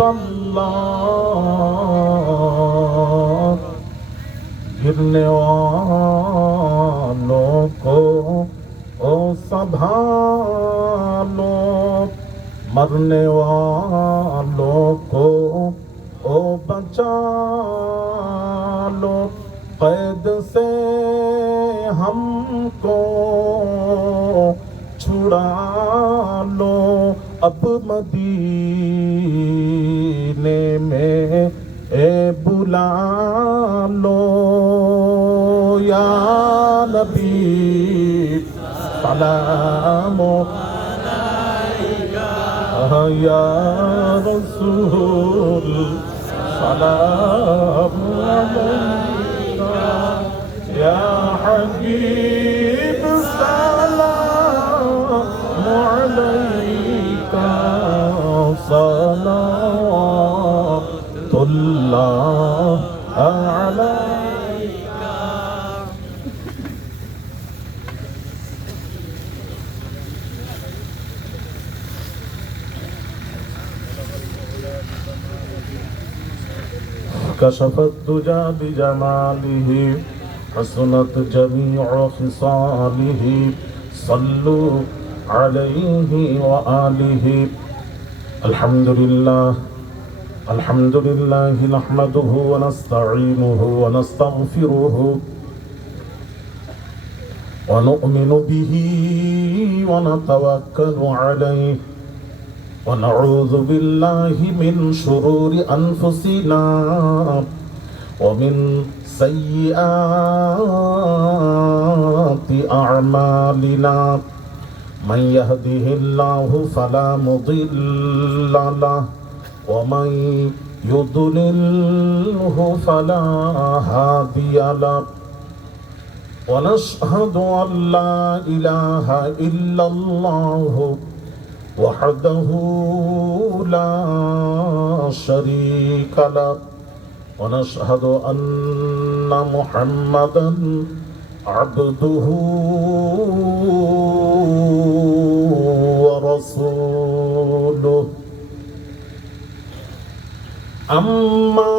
अल्लाह, गिरने वालों को ओ संभालो, मरने वालों को ओ बचा लो, कैद से हमको छुड़ा लो, अब मदीने में ए बुला लो, या नबी सलामो या रसूल सलाम अलैका, या हबीब सलाम अलैका, सलावतुल्लाह अलैका। कशफत दुजा बिजमालिही, हसनत जमीउ खिसालिही, सल्लु अलैहि व आलिही। अल्हम्दुलिल्लाह, अल्हम्दुलिल्लाहि नहमदुहु व नस्तईनुहु व नस्तगफिरुहु व नु'मिनु बिही व नतवक्कलु अलैहि व नऊज़ु बिल्लाहि मिन शुरूरि अनफुसिना व मिन सय्यिआति अअमालिना। मन यहदिहिल्लाहु फला मुदिल्ल लहु व मन युद्लिल्हु फला हादिय लहु। व नशहदु अन ला इलाहा इल्लल्लाहु वहदहु ला शरीक लहु व नशहदु अन्न मुहम्मदन अब्दुहु व रसूलुहु। अम्मा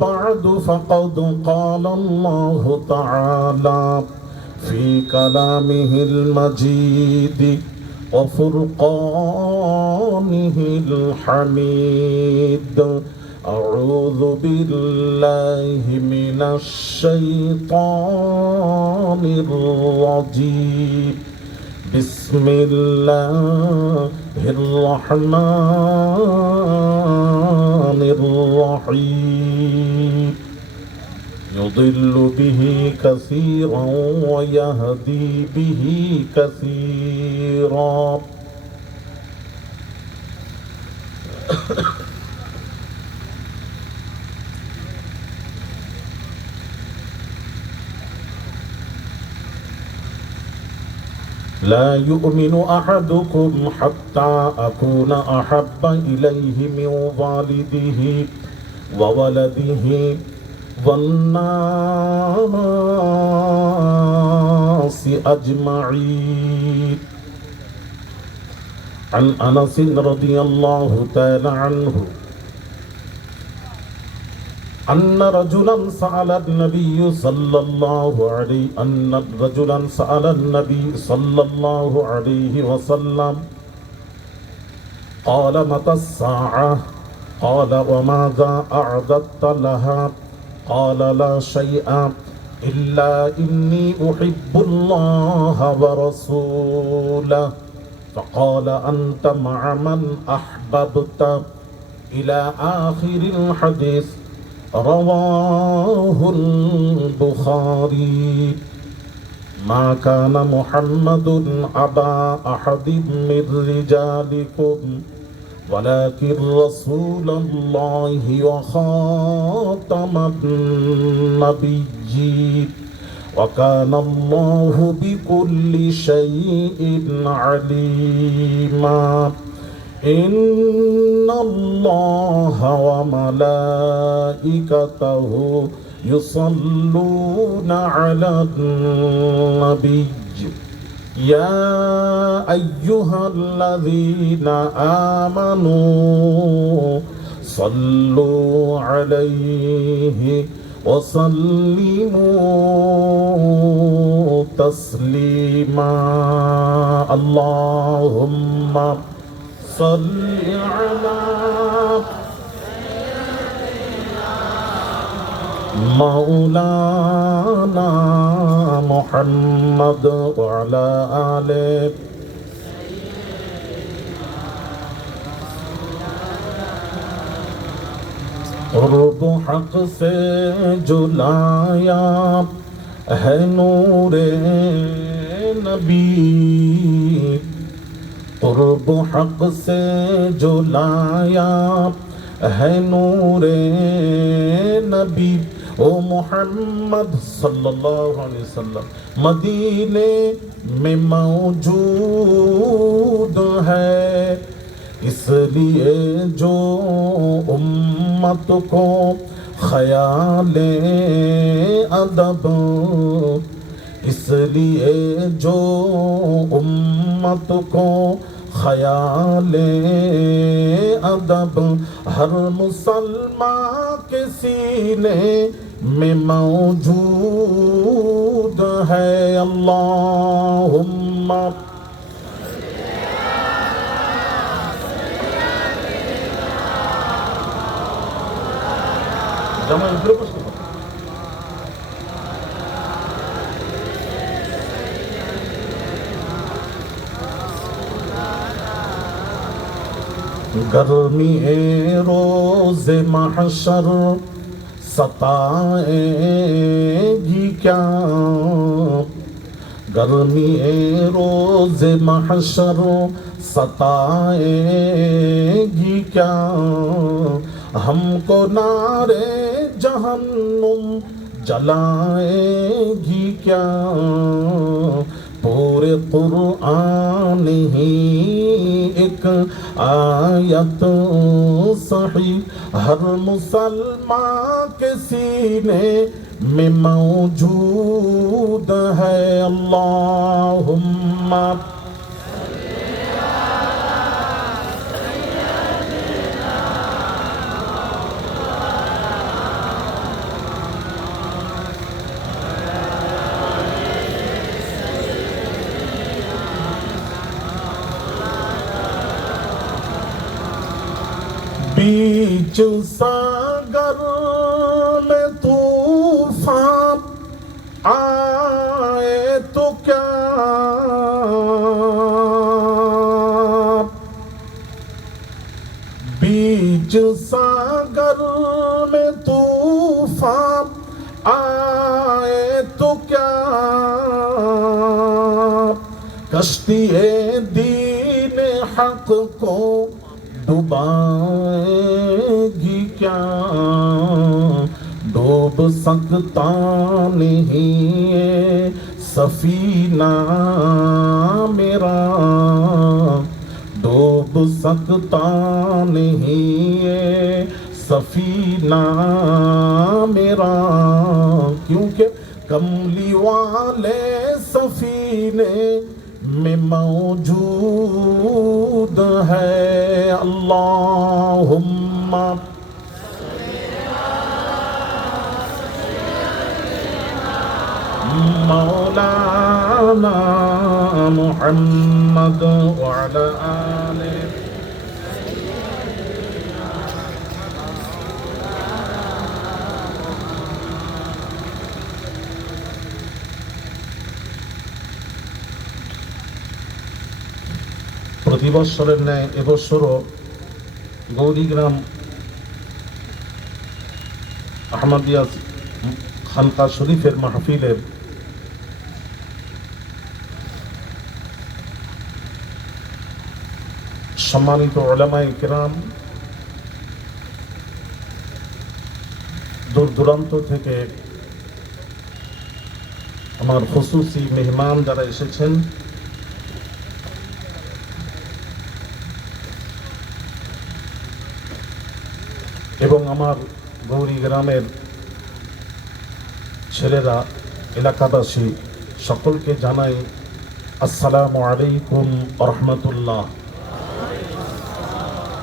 बअदु फ़क़द क़ाल अल्लाहु तआला फ़ी कलामिहिल मजीद व फ़ुरक़ानिहिल हमीद। अऊज़ु बिल्लाहि मिनश शैतानिर रजीम। बिस्मिल्लाहिर रहमानिर रहीम। युदिल्लु बिही कसीरन व यहदी बिही कसीरन। ला युमिनु अहदुकुम हत्ता अकूना अहब्बा इलैहि मिन वालिदिही व वलदिही वन्नासि अजमईन। अन अनस रज़ियल्लाहु तआला अन्हु अन्न रजुलन सअल नबी सल्लल्लाहु अलैहि वसल्लम क़ाल मता अस्साअह क़ाल वमाज़ा अअदत्त लहा क़ाल ला शैअ इल्ला इन्नी उहिब्बुल्लाह व रसूलह फ़क़ाल अंत मअ मन अहबब्त इला आखिरिल हदीस। रवाहुल बुखारी। मा कान मुहम्मदुन अबा अहदिम मिन रिजालिकुम वलाकिन रसूलल्लाहि व खातमन नबिय्यीन व कान अल्लाहु बिकुल्लि शैइन अलीमा। इन्नल्लाह व मलाइकतहु युसल्लूना अलन नबिय्य या अय्युहल्लज़ीना आमनू صلوا عليه وسلموا تسليما اللهم صل على مولانا محمد وعلى آله قرب حق سے جلایا ہے نور نبی قرب حق سے جلایا ہے نور نبی او محمد صلی اللہ علیہ وسلم مدینے میں موجود ہے اس لیے جو امت کو خیال ادب اس لیے جو امت کو خیال ادب ہر مسلمان کے سینے میں موجود ہے اللہم گرمی روز محشر ستائے گی کیا گرمی روز محشر ستائے گی کیا ہم کو نارے جہنم جلائے گی کیا پورے قرآن ہی ایک آیت صحیح ہر مسلمان کے سینے میں موجود ہے اللہم بیچ ساگر میں طوفان آئے تو کیا بیچ ساگر میں طوفان آئے تو کیا کشتی دین حق کو ڈوبائے گی کیا ڈوب سکتا نہیں سفینہ میرا ڈوب سکتا نہیں سفینہ میرا کیونکہ کملی والے سفینے میں موجود ہے اللہم مولانا محمد وعلى آله প্রতি বছরের ন্যায় এবছরও গৌরীগ্রাম আহমদিয়া খানকা শরীফের মাহফিলের সম্মানিত উলামায়ে কেরাম দূর দূরান্ত থেকে আমার খুসুসি মেহমান যারা এসেছেন এবং আমার গৌরী গ্রামের ছেলেরা এলাকাবাসী সকলকে জানাই আসসালামু আলাইকুম ওয়া রাহমাতুল্লাহ।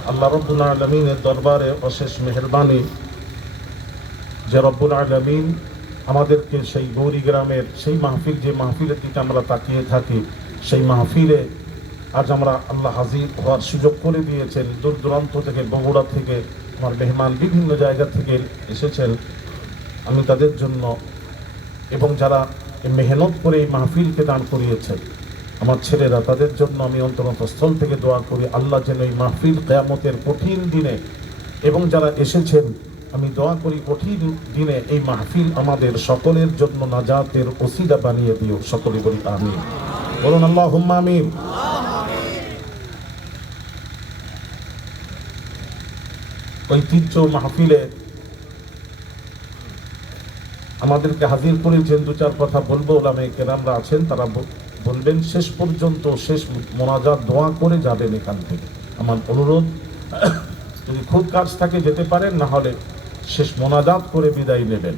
আল্লাহ রব্বুল আলামিনের দরবারে অশেষ মেহেরবানি যে রব্বুল আলামিন আমাদেরকে সেই গৌরী গ্রামের সেই মাহফিল, যে মাহফিলের দিকে আমরা তাকিয়ে থাকি, সেই মাহফিলে আজ আমরা আল্লাহ হাজির হওয়ার সুযোগ করে দিয়েছেন। দূর দূরান্ত থেকে, বগুড়া থেকে আমার মেহমান বিভিন্ন জায়গা থেকে এসেছেন। আমি তাদের জন্য এবং যারা মেহনত করে এই মাহফিলকে দান করিয়েছেন আমার ছেলেরা, তাদের জন্য আমি অন্তরস্থল থেকে দোয়া করি আল্লাহ যেন এই মাহফিল কিয়ামতের কঠিন দিনে, এবং যারা এসেছেন আমি দোয়া করি কঠিন দিনে এই মাহফিল আমাদের সকলের জন্য নাজাতের ওসিলা বানিয়ে দিও। সকলে বলি আমিন। বলুন আল্লাহুম্মা আমিন। ঐতিহ্য মাহফিলে আমাদেরকে হাজির করেছেন। দু চার কথা বলবো, ওলামায়ে কেরামরা আছেন, তারা বলবেন। শেষ পর্যন্ত শেষ মোনাজাত দোয়া করে যাবেন এখান থেকে। আমার অনুরোধ, যদি খুব কাজ থাকে যেতে পারেন, না হলে শেষ মোনাজাত করে বিদায় নেবেন।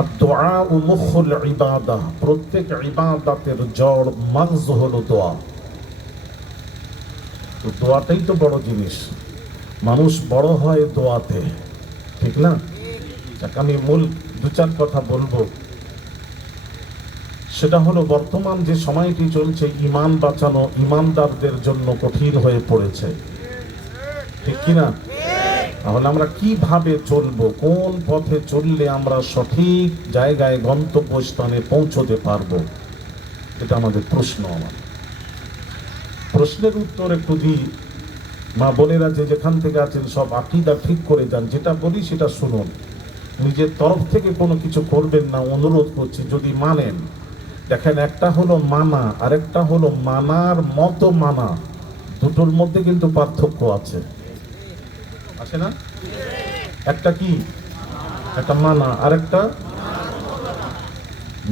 আদ-দুআ মুখুল ইবাদাহ, প্রত্যেক ইবাদতের জড় মাগজ হলো দোয়া। তো দোয়াটাই তো বড় জিনিস। মানুষ বড় হয় দোয়াতে, ঠিক না? আমি মূল দু চার কথা বলবো। সেটা হলো বর্তমান যে সময়টি চলছে, ঈমান বাঁচানো ঈমানদারদের জন্য কঠিন হয়ে পড়েছে, ঠিক কিনা? তাহলে আমরা কিভাবে চলবো, কোন পথে চললে আমরা সঠিক জায়গায় গন্তব্যস্থানে পৌঁছতে পারবো, এটা আমাদের প্রশ্ন। আমার প্রশ্নের উত্তর একটু দিই। মা বোনেরা যে যেখান থেকে আছেন সব আকীদা ঠিক করে যান, যেটা বলি সেটা শুনুন, নিজের তরফ থেকে কোনো কিছু করবেন না, অনুরোধ করছি। যদি মানেন, দেখেন একটা হলো মানা আর একটা হলো মানার মতো মানা, দুটোর মধ্যে কিন্তু পার্থক্য আছে, আছে না? একটা কি, একটা মানা আর একটা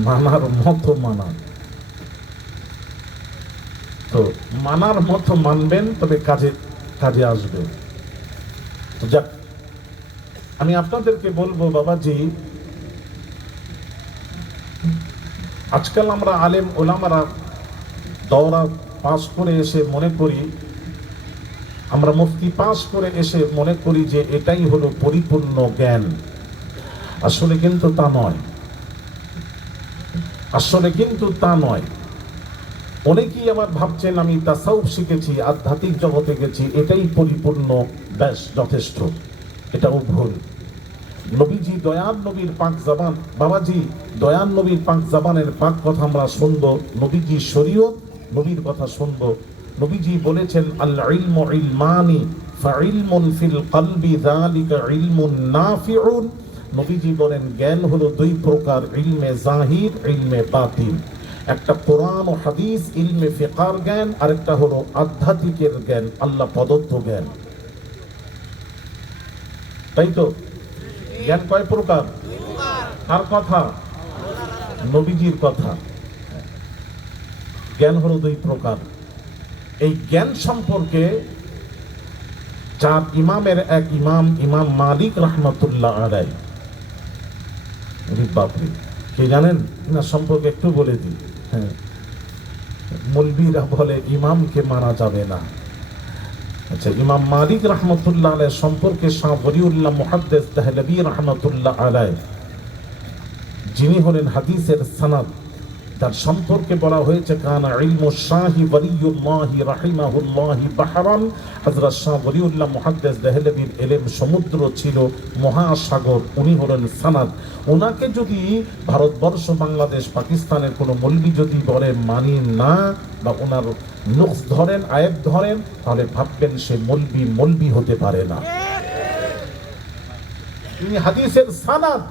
মানার মতো মানা। তো মানার মতো মানবেন, তবে কাজে কাজে আসবে। তো যাক, আমি আপনাদেরকে বলবো বাবাজি, আজকাল আমরা আলেম ওলামারা দৌরা পাস করে এসে মনে করি, আমরা মুফতি পাস করে এসে মনে করি যে এটাই হলো পরিপূর্ণ জ্ঞান। আসলে কিন্তু তা নয়, আসলে কিন্তু তা নয়। অনেকেই আবার ভাবছেন আমি তাসাউফ শিখেছি, আধ্যাত্মিক জগতে গেছি, এটাই পরিপূর্ণ, ব্যাস যথেষ্ট। এটাও ভুল। নবীজি দয়ান নবীর পাক জবান, বাবাজি দয়ান নবীর পাক জবানের পাক কথা আমরা শুনবো, নবীজি শরীয়ত নবীর কথা শুনবো। নবীজি বলেছেন আল ইলমু ইলমানি ফাইলমুন ফিল কলবি যালিকা ইলমুন নাফিউন। নবীজি বলেন জ্ঞান হলো দুই প্রকার, ইলমে জাহির, ইলমে বাতিন। একটা কোরআন ও হাদিস ইলমে ফিকার জ্ঞান, আর একটা হলো আধ্যাত্মিকের জ্ঞান, আল্লাহ প্রদত্ত জ্ঞান। তাই তো? জ্ঞান কয় প্রকার? আর কথা নবীজির কথা। জ্ঞান হলো দুই প্রকার। এই জ্ঞান সম্পর্কে চার ইমামের এক ইমাম, ইমাম মালিক রহমতুল্লাহ আলাইহি, বাপরে কে জানেন না সম্পর্কে একটু বলে দিই। হ্যাঁ, মৌলবীরা বলে ইমামকে মানা যাবে না। আচ্ছা, ইমাম মালিক রহমতুল্লাহ আলাইহি সম্পর্কে শাহ ওলিউল্লাহ মুহাদ্দিস দেহলভী রহমতুল্লাহ আলাইহি, যিনি হলেন হাদিসের সনদ, তার সম্পর্কে বলা হয়েছে কানা ইলমু শাহি ওলিউল্লাহি রাহিমাহুল্লাহি বাহরান। হযরত শাহ ওলিউল্লাহ মুহাদ্দিস দেহলভীর ইলম সমুদ্র ছিল, মহাসাগর। উনি হলেন সনদ। ওনাকে যদি ভারতবর্ষ, বাংলাদেশ, পাকিস্তানের কোনো মৌলবী যদি বলে মানি না, বা ওনার নুকস ধরেন, আয়েব ধরেন, তাহলে ভাববেন সে মৌলবী হতে পারে না। তিনি হাদিসের সনদ,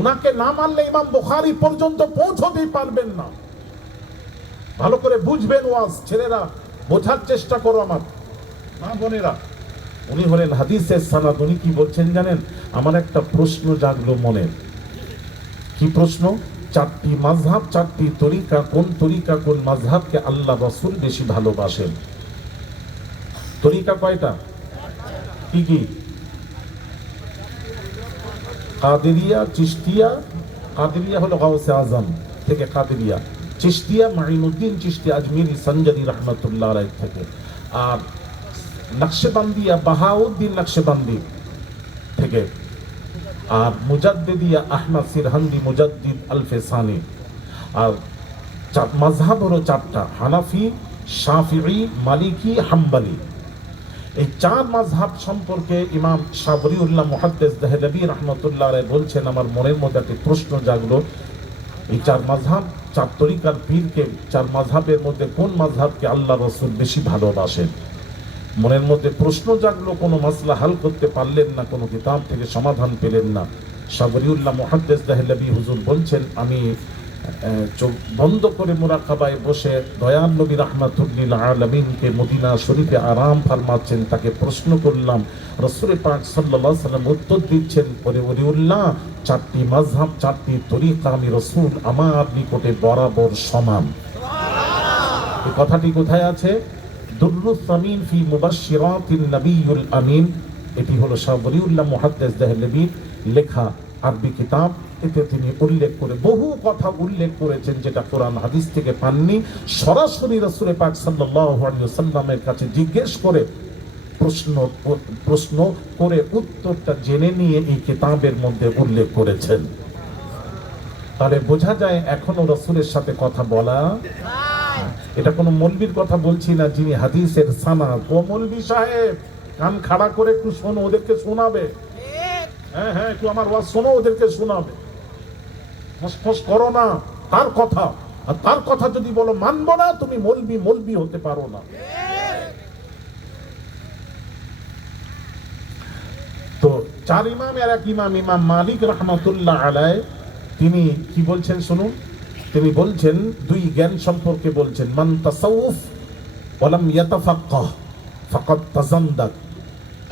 উনাকে না মানলে ইমাম বুখারী পর্যন্ত পৌঁছতেই পারবেন না। ভালো করে বুঝবেন ওয়াজ, ছেলেরা বোঝার চেষ্টা করো, আমার মা বোনেরা। উনি হলেন হাদিসের সনদ। উনি কি বলছেন জানেন? আমার একটা প্রশ্ন জাগলো মনে। কি প্রশ্ন? চারটি মাযহাব, চারটি তরিকা, কোন তরিকা, কোন মাযহাবকে আল্লাহ রাসূল বেশি ভালোবাসেন? তরিকা কয়টা? কি কি? কাদেরিয়া, চিশতিয়া। কাদেরিয়া হলো গাউসে আজম থেকে কাদেরিয়া, চিশতিয়া মাইনুদ্দিন চিশতি আজমিরি সঞ্জারি রহমতুল্লাহ আলাইহি থেকে, আর নকশবন্দিয়া বাহাউদ্দিন নকশবন্দি থেকে, আর মুজাদ্দিদিয়া আহমদ সিরহান্দি মুজাদ্দিদ আল-ফেসানি। আর মাযহাব হলো চারটা, হানাফি, শাফিঈ, মালিকি, হাম্বলি। এই চার মাযহাব সম্পর্কে ইমাম সাবরিউল্লাহ মুহাদ্দিস দেহলভী রাহমাতুল্লাহ আলাইহি বলছেন, আমার মনের মধ্যে একটি প্রশ্ন জাগলো, এই চার মাযহাব, চার তরিকার পীরকে, চার মাযহাবের মধ্যে কোন মাযহাবকে আল্লাহ রাসূল বেশি ভালোবাসেন? মনের মধ্যে প্রশ্ন জাগলো, কোনো মাসলা হাল করতে পারলেন না, কোনো কিতাব থেকে সমাধান পেলেন না। সাবরিউল্লাহ মুহাদ্দিস দেহলভী হুজুর বলছেন, আমি চোখ বন্ধ করে মুরাকাবায় বসে দয়াল নবী রাহমাতুল আলামিনকে মদিনা শরীফে আরাম ফরমাচ্ছেন, তাকে প্রশ্ন করলাম, রাসূল পাক সাল্লাল্লাহু আলাইহি ওয়াসাল্লাম উত্তর দিচ্ছেন, ওরে ওলিউল্লাহ, চারটি মাযহাব, চারটি তরিকা আমি রাসূল আমার নিকটে বরাবর সমান। এই কথাটি কোথায় আছে? দুররুস সামিন ফি মুবাশশিরাতিন নবিয়্যুল আমিন। এটি হলো সাবরিউল্লাহ মুহাদ্দিস দেহলভীর লেখা আরবি কিতাব। এতে তিনি উল্লেখ করে বহু কথা উল্লেখ করেছেন যেটা কোরআন হাদিস থেকে পাননি, সরাসরি রাসূল পাক সাল্লাল্লাহু আলাইহি ওয়াসাল্লামের কাছে জিজ্ঞেস করে প্রশ্ন করে উত্তরটা জেনে নিয়ে এই কিতাবের মধ্যে উল্লেখ করেছেন। তাহলে বোঝা যায় এখনো রাসূলের সাথে কথা বলা, এটা কোনো মৌলবীর কথা বলছি না যিনি হাদিসের সানাদ। ও মৌলবী সাহেব, কান খাড়া করে একটু শোনো, ওদেরকে শোনাবে। হ্যাঁ হ্যাঁ, একটু আমার ওয়াজ শোনো, ওদেরকে শোনাবে। ফসফস করো না তার কথা, আর তার কথা যদি বলো মানবো না, তুমি মৌলবী হতে পারো না। তো চার ইমামের এক ইমাম, ইমাম মালিক রাহমাতুল্লাহ আলাইহি, তিনি কি বলছেন শুনুন। তিনি বলছেন, দুই জ্ঞান সম্পর্কে বলছেন, মান তাসাউফ ওয়া লাম ইয়াতাফাক্কাহ ফাকাদ তাজান্দাক।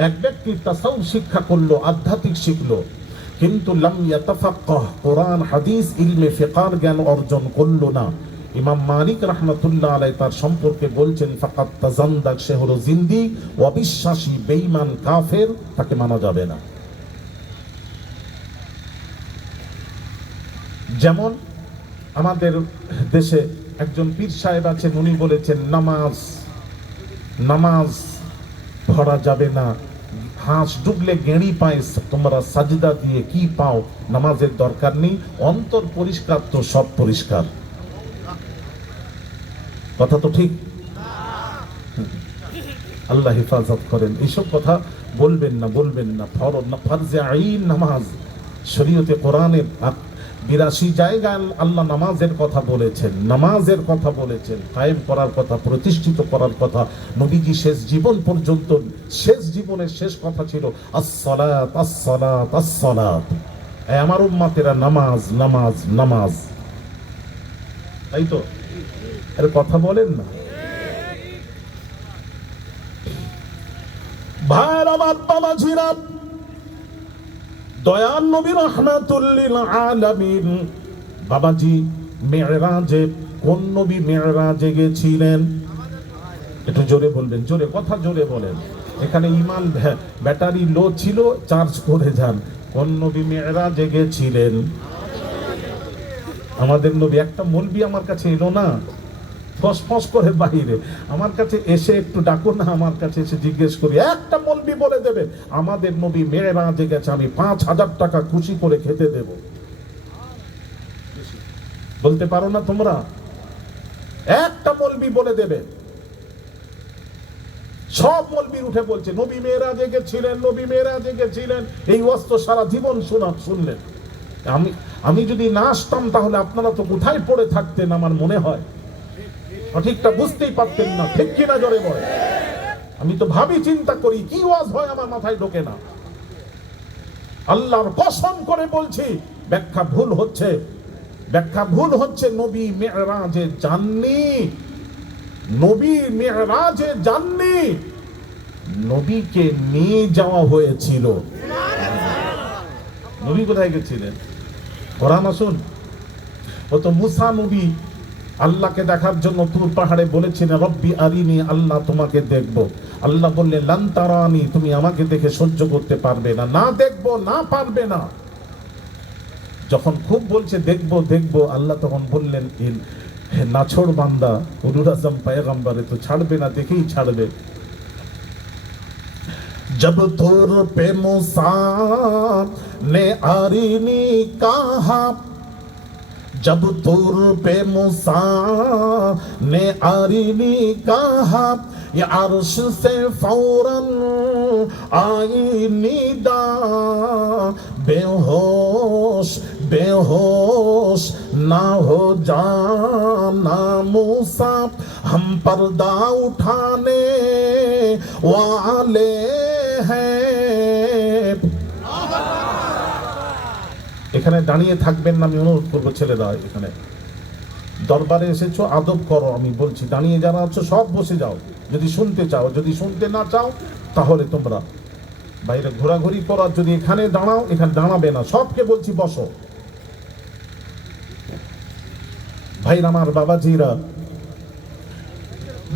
এক ব্যক্তি তাসাউফ শিক্ষা করলো, আধ্যাত্মিক শিখলো, কিন্তু লাম ইয়াতাফাক্কাহ, কোরআন হাদিস ইলমে ফিকহ জ্ঞান অর্জন করলো না, ইমাম মালিক রাহমাতুল্লাহ আলাইহি তার সম্পর্কে বলছেন, ফাকাদ তাজান্দাক, সে হলো জিন্দিক, অবিশ্বাসী, বেঈমান, কাফের, তাকে মানা যাবে না। যেমন আমাদের দেশে একজন পীর সাহেব আছেন, উনি বলেছেন নামাজ পড়া যাবে না, হাঁস ডুবলে গেঁড়ি পায়, তোমরা সাজদা দিয়ে কি পাও, নামাজের দরকার নেই, অন্তর পরিষ্কার তো সব পরিষ্কার। কথা তো ঠিক? আল্লাহ হেফাজত করেন। এইসব কথা বলবেন না। ফরজে আইন নামাজ, শরীয়তে কোরআনের 82 জায়গায় আল্লাহ নামাজের কথা বলেছেন, কায়েম করার কথা, প্রতিষ্ঠিত করার কথা। নবীজি শেষ জীবন পর্যন্ত, শেষ জীবনের শেষ কথা ছিল আসসালাত আসসালাত আসসালাত। আমার উম্মতেরা নামাজ। তাই তো? এর কথা বলেন না ভাইয়ের আমার, বাবাজিরা, দয়াল নবী রাহমাতুল লিল আলামিন বাবাজি মেরাজে, কোন নবী মেরাজে গেছিলেন? একটু জোরে বলবেন, কথা জোরে বলেন। এখানে ইমান ব্যাটারি লো ছিল, চার্জ করে যান। কোন নবী মেরাজে গেছিলেন? আমাদের নবী। একটা মৌলবী আমার কাছে এলো না, ফসফস করে বাইরে, আমার কাছে এসে একটু ডাকো না, আমার কাছে এসে জিজ্ঞেস করি, একটা মৌলবী বলে দেবে আমাদের নবী মেরাজে গেছে, আমি 5000 টাকা খুশি করে খেতে দেব। বলতে পারো না তোমরা? একটা মৌলবী বলে দেবে। সব মৌলবী উঠে বলছে নবী মেরাজে গেছিলেন। এই অস্ত্র সারা জীবন শুনলেন। আমি যদি না আসতাম তাহলে আপনারা তো কোথায় পড়ে থাকতেন আমার মনে হয়। সঠিকটা বুঝতেই পারতেন না, ঠিক কিনা জোরে বলে। আমি তো ভাবি, চিন্তা করি, কি ওয়াজ হয় আমার মাথায় ঢোকে না। আল্লাহর কসম করে বলছি, ব্যাখ্যা ভুল হচ্ছে। নবী মেরাজে যাননি, নবীকে নিয়ে যাওয়া হয়েছিল। নবী কোথায় গেছিলেন? কোরআন আসুন। ও তো মুসা নবী আল্লাহকে দেখার জন্য তুর পাহাড়ে বলেছিলেন, রব্বি আরিনি, আল্লাহ তোমাকে দেখব। আল্লাহ বললেন, লান তারানি, তুমি আমাকে দেখে সহ্য করতে পারবে না, দেখবো না, পারবে না। যখন খুব বলছে দেখবো, আল্লাহ তখন বললেন, নাছোড় বান্দা উলুল আজম পয়গম্বরে তো ছাড়বে না, দেখেই ছাড়বে। जब तुर पे मूसा ने आरीनी कहा, जब तुर पे मूसा ने आरीनी कहा, ये अर्श से फौरन आई निदा, बेहोश बेहोश ना हो जाना मूसा, हम पर्दा उठाने वाले हैं। এখানে দাঁড়িয়ে থাকবেন না, আমি অনুরোধ করবো ছেলেরা, এখানে দরবারে এসেছো আদব করো, আমি বলছি দাঁড়িয়ে যারা আছো সব বসে যাও যদি শুনতে চাও, যদি শুনতে না চাও তাহলে তোমরা বাইরে ঘোরাঘুরি করো, আর যদি এখানে দাঁড়াও এখানে দাঁড়াবে না, সবকে বলছি বসো। ভাইরা আমার, বাবাজিরা,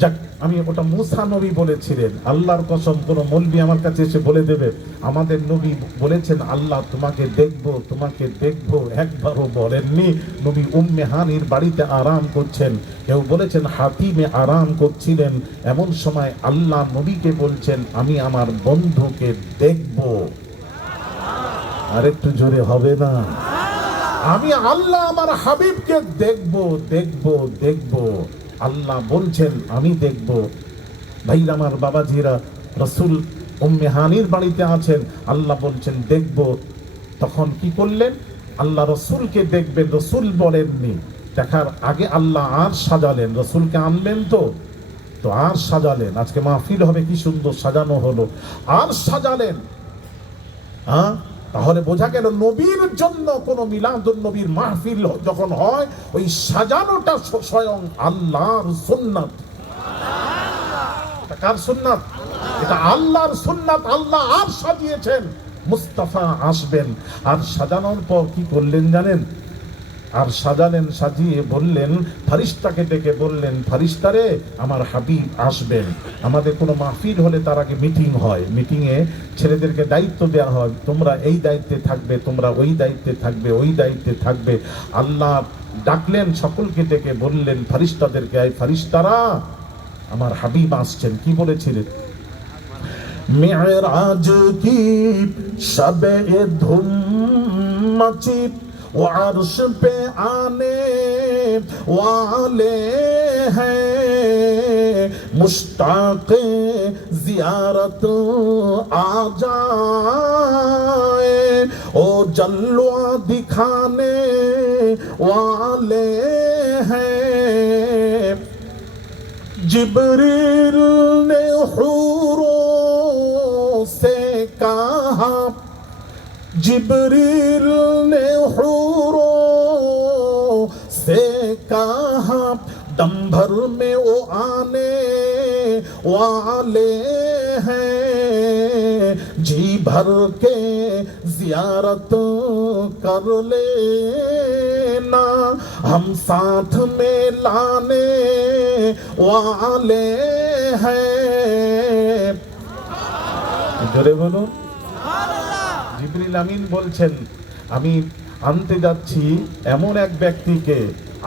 যাক আমি ওটা মুসা নবী বলেছিলেন, আল্লাহর কসম কোন মৌলবি আমার কাছে এসে বলে দেবে আমাদের নবী বলেছেন আল্লাহ তোমাকে দেখবো তোমাকে দেখবো, একবারও বলেননি। নবী উম্মে হানির বাড়িতে আরাম করছেন, কেউ বলেছেন হাতিমে আরাম করছিলেন, এমন সময় আল্লাহ নবীকে বলছেন আমি আমার বন্ধুকে দেখবো। আর একটু জোরে হবে না? আমি আল্লাহ আমার হাবিবকে দেখবো দেখবো দেখবো, আল্লাহ বলছেন আমি দেখব। ভাইরা আমার, বাবাজিরা, রাসূল উম্মে হানির বাড়িতে আছেন, আল্লাহ বলছেন দেখব। তখন কি করলেন? আল্লাহ রাসূলকে দেখবেন, রাসূল বলেননি, দেখার আগে আল্লাহ আর সাজালেন, রাসূলকে আনবেন তো আর সাজালেন। আজকে মাহফিল হবে, কি সুন্দর সাজানো হলো, আর সাজালেন। হ্যাঁ, তাহলে বোঝা গেল নবীর জন্য কোন মিলাদুন নবীর মাহফিল যখন হয় ওই সাজানোটা স্বয়ং আল্লাহর সুন্নাত। কার সুন্নাত? এটা আল্লাহর সুন্নাত। আল্লাহ আর সাজিয়েছেন, মুস্তাফা আসবেন। আর সাজানোর পর কি করলেন জানেন? আর সাজালেন, সাজিয়ে বললেন, ফারিস্তাকে ডেকে বললেন, ফারিস্তারে আমার হাবিব আসবেন। আমাদের কোনো মাহফিল হলে তার আগে মিটিং হয়, মিটিংয়ে ছেলেদেরকে দায়িত্ব দেওয়া হয়, তোমরা এই দায়িত্বে থাকবে, তোমরা ওই দায়িত্বে থাকবে, ওই দায়িত্বে থাকবে। আল্লাহ ডাকলেন, সকলকে ডেকে বললেন ফারিস্তাদেরকে, এই ফারিস্তারা আমার হাবিব আসছেন। কি বলেছিলেন? মেরাজ কি শবে ধুম মচি, वो अर्श पे आने वाले हैं, मुश्ताक़ ज़ियारत आ जाए, ओ जलवा दिखाने वाले हैं। जिब्रील ने हूरों से कहा, जिब्रील ने हूरों से कहा, दम भर में वो आने वाले हैं, जी भर के जियारत कर लेना, हम साथ में लाने वाले हैं। जोरे बोलो। জিবরিল আমিন বলছেন আমি আনতে যাচ্ছি এমন এক ব্যক্তিকে,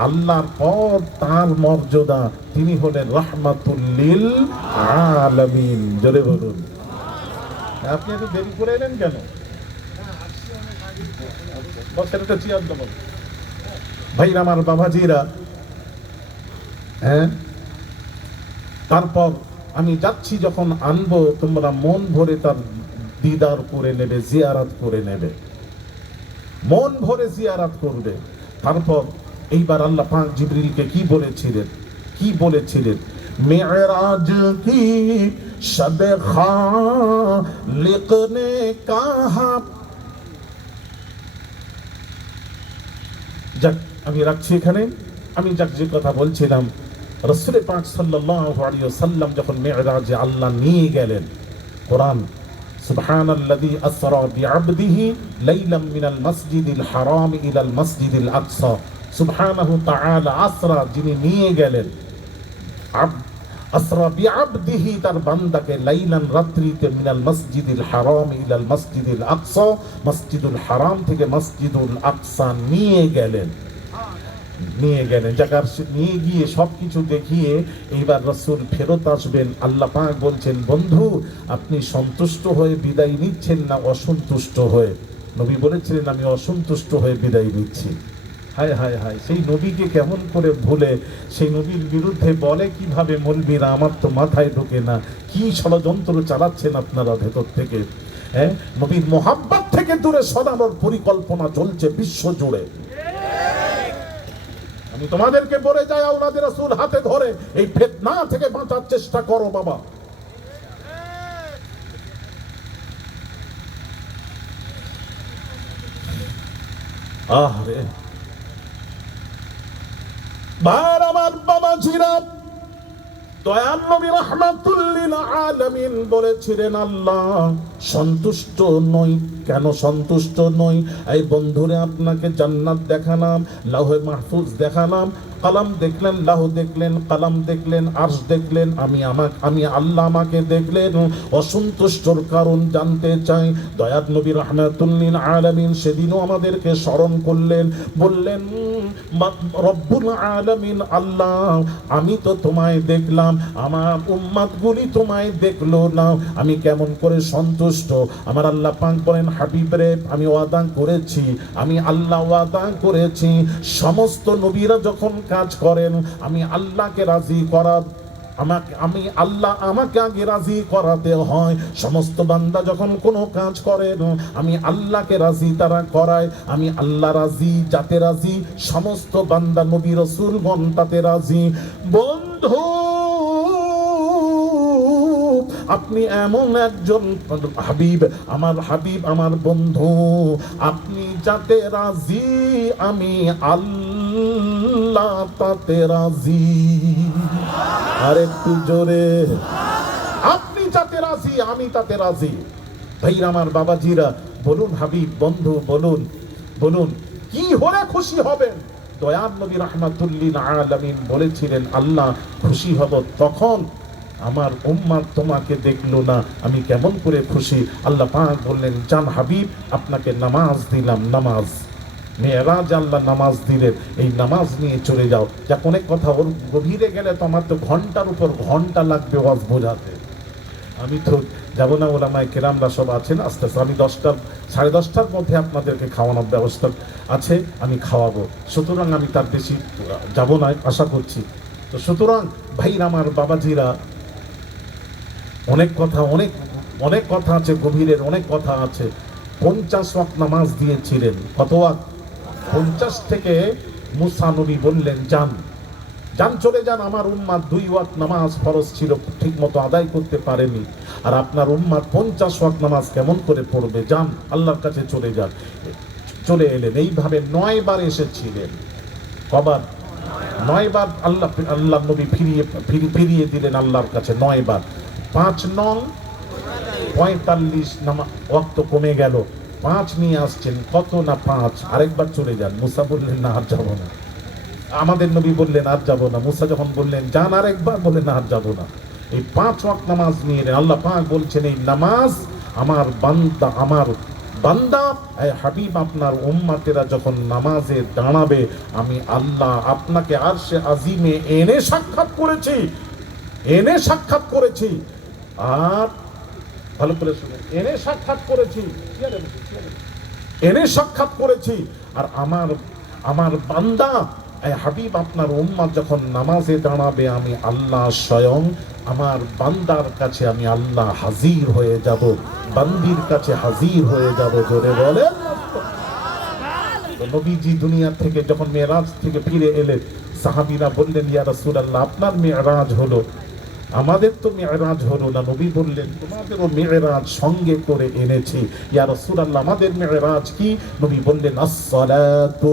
আল্লাহর পর তার মর্যাদা, তিনি হলেন রাহমাতুল লিল আলামিন। জোরে বলুন। আপনি এত দেরি করে এলেন কেন? বসেরটা চেয়ার দেব। ভাইরা আমার, বাবাজিরা, হ্যাঁ, তারপর আমি যাচ্ছি, যখন আনবো তোমরা মন ভরে তার দিদার করে নেবে, জিয়ারত করে নেবে, মন ভরে জিয়ারত করবে। তারপর এইবার আল্লাহ পাক জিবরিলকে কি বলেছিলেন? কি বলেছিলেন? মেরাজ কি শবে খালিক নে কাহা। যাক, আমি রাখছি এখানে। আমি যাক যে কথা বলছিলাম, রাসূল পাক সাল্লাল্লাহু আলাইহি ওয়াসাল্লাম যখন মেরাজে আল্লাহ নিয়ে গেলেন, কোরআন সুবহানাল্লাযী আসরা বিআবদিহি লাইলাম মিনাল মাসজিদিল হারাম ইলাল মাসজিদিল আকসা। সুবহানাহু তাআলা আসরা, যিনি নিয়ে গেলেন, আসরা বিআবদিহি, তার বান্দাকে, লাইলান, রাত্রিতে, মিনাল মাসজিদিল হারাম ইলাল মাসজিদিল আকসা, মসজিদুল হারাম থেকে মসজিদুল আকসা নিয়ে গেলেন। নিয়ে গেলেন, জাকার নিয়ে গিয়ে সবকিছু দেখিয়ে এইবার রাসূল ফেরত আসবেন। আল্লাহ পাক বলছেন, বন্ধু আপনি সন্তুষ্ট হয়ে বিদায় নিচ্ছেন না অসন্তুষ্ট হয়ে? নবী বলেছিলেন, আমি অসন্তুষ্ট হয়ে বিদায় নিচ্ছি। হায় হায় হায়, সেই নবীকে কেমন করে ভুলে সেই নবীর বিরুদ্ধে বলে কিভাবে মলবিরা, আমার তো মাথায় ঢোকে না। কি ষড়যন্ত্র চালাচ্ছেন আপনারা ভেতর থেকে, হ্যাঁ? নবীর মোহাব্বত থেকে দূরে সরানোর পরিকল্পনা চলছে বিশ্ব জুড়ে। আমি তোমাদেরকে বলে যাই, আওলাদে রাসূল হাতে ধরে এই ফিতনা থেকে বাঁচার চেষ্টা করো বাবা। আরে বার আমার বাবাজিরা, দয়াল নবী রাহমাতুল লিল আলামিন বলেছিলেন, আল্লাহ সন্তুষ্ট নই। কেন সন্তুষ্ট নই? এই বন্ধুরে আপনাকে জান্নাত দেখালাম, লাউহে মাহফুজ দেখালাম, কালাম দেখলেন, লাহু দেখলেন, কালাম দেখলেন, আরশ দেখলেন, আমি আল্লাহ আমাকে দেখলেন। অসন্তুষ্টর কারণ জানতে চাই। দয়াল নবী রাহমাতুল লিল আলামিন সেদিনও আমাদেরকে স্মরণ করলেন, বললেন, রব্বুল আলামিন আল্লাহ, আমি তো তোমায় দেখলাম, আমার উম্মতগুলি তোমায় দেখলো না, আমি কেমন করে সন্তুষ্ট? আমার আল্লাহ পাক বলেন, হাবিব রে, আমি ওয়াদা করেছি, আমি আল্লাহ ওয়াদা করেছি, সমস্ত নবীরা যখন কাজ করেন আমি আল্লাহকে রাজি করা, আমি আল্লাহ আমাকে আগে রাজি করাতে হয়। সমস্ত বান্দা যখন কোনো কাজ করেন আমি আল্লাহকে রাজি তারা করায়, আমি আল্লাহ রাজি, যাতে রাজি সমস্ত বান্দা নবী রাসূলগণ তাতে রাজি। বন্ধু আপনি এমন একজন হাবিব, আমার বন্ধু, আপনি যাতে রাজি আমি আল্লাহ তাতে রাজি। আর একটু জোরে, আপনি যাতে রাজি আমি তাতে রাজি। ভাইরা আমার, বাবাজিরা, বলুন হাবিব বন্ধু, বলুন কি হলে খুশি হবেন? দয়াল নবী রাহমাতুল লিল আলামিন বলেছিলেন, আল্লাহ খুশি হব তখন আমার উম্মত তোমাকে দেখলো না, আমি কেমন করে খুশি? আল্লাহ পাক বললেন, জান হাবিব আপনাকে নামাজ দিলাম, নামাজ মেয়েরাজ আল্লাহ নামাজ দিলেন, এই নামাজ নিয়ে চলে যাও। যা অনেক কথা, ওর গভীরে গেলে তো আমার তো ঘন্টার উপর ঘন্টা লাগবে ওয়াজ বোঝাতে। আমি তো যাবো না, ওলামায়ে কেরামরা সব আছেন, আস্তে আস্তে আমি 10টা 10:30টার মধ্যে আপনাদেরকে খাওয়ানোর ব্যবস্থা আছে, আমি খাওয়াবো। সুতরাং আমি তার বেশি যাবো না আশা করছি। তো সুতরাং ভাইরা আমার, বাবাজিরা, অনেক কথা আছে, গভীরের অনেক কথা আছে। 50 ওয়াক্ত নামাজ দিয়েছিলেন। কত ওয়াক্ত? 50 থেকে মুসা নবী বললেন, যান চলে যান, আমার উম্মাত 2 ওয়াক্ত নামাজ ফরজ ছিল ঠিক মতো আদায় করতে পারেনি, আর আপনার উম্মাত 50 ওয়াক্ত নামাজ কেমন করে পড়বে? যান আল্লাহর কাছে চলে যান। চলে এলেন। এইভাবে 9 বার এসেছিলেন। কবার? 9 বার আল্লাহ নবী ফিরিয়ে দিলেন আল্লাহর কাছে 9 বার। 5 নং 45 ওয়াক্ত কমে গেল, 5 নিয়ে আসছেন। কত না 5, আরেকবার চলে যান। মুসা বললেন, না আর যাবো না। আমাদের নবী বললেন, আর যাবো না। মুসা যখন বললেন যান আরেকবার, বললেন আর যাবো না। এই 5 ওয়াক্ত নামাজ নিয়ে আল্লাহ পাক বলছেন, এই নামাজ আমার বান্দা হাবিব আপনার উম্মতেরা যখন নামাজে দাঁড়াবে, আমি আল্লাহ আপনাকে আরশে আজিমে এনে সাক্ষাৎ করেছি। আর ভালো করে শুনে, এনে সাক্ষাৎ করেছি। আর আমার বান্দা হাবিব আপনার উম্মত যখন নামাজে দাঁড়াবে, আমি আল্লাহ স্বয়ং আমার বান্দার কাছে আমি আল্লাহ হাজির হয়ে যাব, বান্দির কাছে হাজির হয়ে যাব। জোরে বলে। নবীজি দুনিয়া থেকে যখন মেরাজ থেকে ফিরে এলেন, সাহাবীরা বললেন, ইয়া রাসূলুল্লাহ, আপনার মেরাজ হলো, আমাদের তো মেরাজ হলো না। নবী বললেন, তোমাদেরও মেরাজ সঙ্গে করে এনেছি। ইয়া রাসূলুল্লাহ, আমাদের মেরাজ কি? নবী বললেন, আস-সালাতু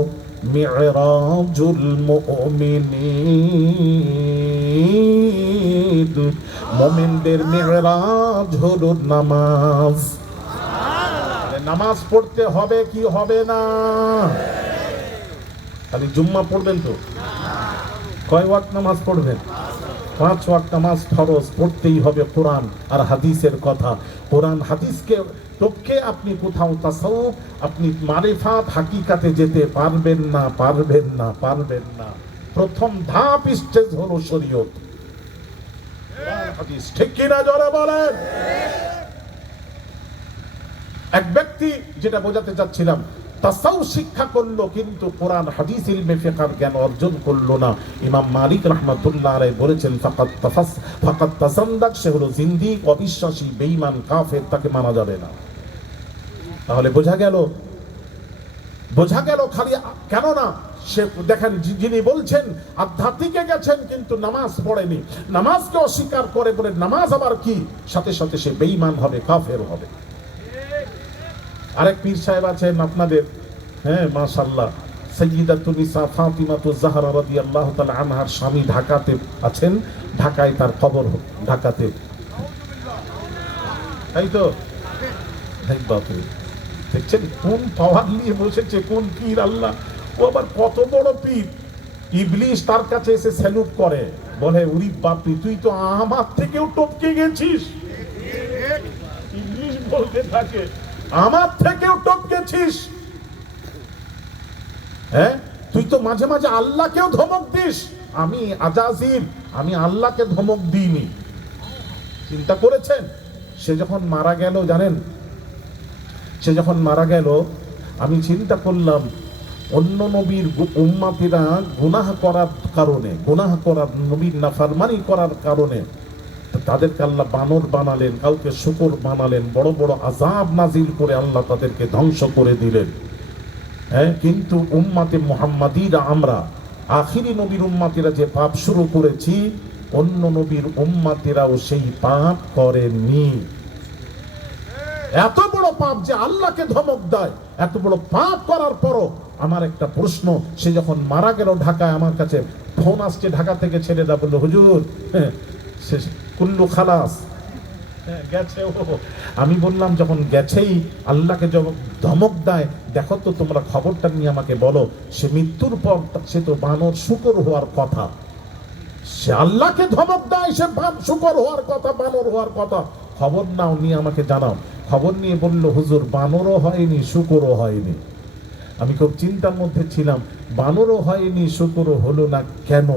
মি'রাজুল মুমিনিন, মুমিনদের মেরাজ হলো নামাজ। নামাজ পড়তে হবে কি হবে না? খালি জুম্মা পড়বেন তো? কয় ওয়াক্ত নামাজ পড়বেন? 5 ওয়াক্ত নামাজ ফরজ, পড়তেই হবে কোরআন আর হাদিসের কথা। কোরআন হাদিসকে টপকে আপনি কোথাও তাসাউফ, আপনি মারিফাত হাকিকাতে যেতে পারবেন না, পারবেন না, পারবেন না। প্রথম ধাপ স্টেজ হলো শরীয়ত, কোরআন হাদিস। ঠিক কিনা জোরে বলেন। এক ব্যক্তি, যেটা বোঝাতে চাচ্ছিলাম, তাসাউফ শিক্ষা করলো কিন্তু কোরআন হাদিস ইলমে ফিকহের জ্ঞান অর্জন করলো না। ইমাম মালিক রাহমাতুল্লাহ আলাইহি বলেছেন ফাকাত তাসান্দাক, সে হলো জিন্দিক, অবিশ্বাসী, বেঈমান, কাফের, তাকে মানা যাবে না। তাহলে বোঝা গেল খালি কেন না, সে দেখেন যিনি বলছেন আধ্যাত্মিকে গেছেন কিন্তু নামাজ পড়েনি, নামাজকে অস্বীকার করে বলে নামাজ আবার কি, সাথে সাথে সে বেঈমান হবে, কাফের হবে। আরেক পীর সাহেব আছেন আপনাদের, হ্যাঁ মাশাআল্লাহ, সাইয়্যিদাতুন নিসা ফাতিমাতুজ জাহরা রাদিয়াল্লাহু তাআলা আনহার স্বামী ঢাকাতে আছেন, ঢাকায় তার কবর, ঢাকাতে। তাই তো, তাই বাপরে, দেখছেন কোন পাওয়ার নিয়ে বসেছে, কোন পীর আল্লাহ। ও আবার কত বড় পীর, ইবলিশ তার কাছে এসে স্যালুট করে, বলে উরি বাপরে, তুই তো আমার থেকেও টপকে গেছিস। ইবলিশ বলতে থাকে, আমার থেকেও টপকেছিস, হ্যাঁ, তুই তো মাঝে মাঝে আল্লাহকেও ধমক দিস। আমি আজাজিল, আমি আল্লাহকে ধমক দিইনি। চিন্তা করেছেন? সে যখন মারা গেল, জানেন, সে যখন মারা গেল, আমি চিন্তা করলাম অন্য নবীর উম্মতিরা গুনাহ করার কারণে, গুনাহ করার, নবীর নাফরমানি করার কারণে তাদেরকে আল্লাহ বানর বানালেন, কাউকে শুকর বানালেন, বড় বড় আযাব নাজিল করে আল্লাহ তাদেরকে ধ্বংস করে দিলেন। হ্যাঁ, কিন্তু উম্মতে মুহাম্মাদিরা, আমরা আখিরি নবীর উম্মতিরা যে পাপ শুরু করেছি, অন্য নবীর উম্মতিরাও সেই পাপ করেননি। এত বড় পাপ যে আল্লাহকে ধমক দেয়, এত বড় পাপ করার পরও আমার একটা প্রশ্ন, সে যখন মারা গেল ঢাকায়, আমার কাছে ফোন আসছে ঢাকা থেকে, ছেড়ে দা, বললো হুজুর সে কুল্লু খালাস, গেছে ও। আমি বললাম যখন গেছেই, আল্লাহকে যখন ধমক দেয়, দেখো তো তোমরা খবরটা নিয়ে আমাকে বলো, সে মৃত্যুর পর সে তো বানর শুকর হওয়ার কথা, সে আল্লাহকে ধমক দেয়, সে শুকর হওয়ার কথা, বানর হওয়ার কথা, খবর নাও, নিয়ে আমাকে জানাও। খবর নিয়ে বলল হুজুর বানরও হয়নি, শুকরও হয়নি। আমি খুব চিন্তার মধ্যে ছিলাম, বানরও হয়নি, শুকরও হলো না, কেন?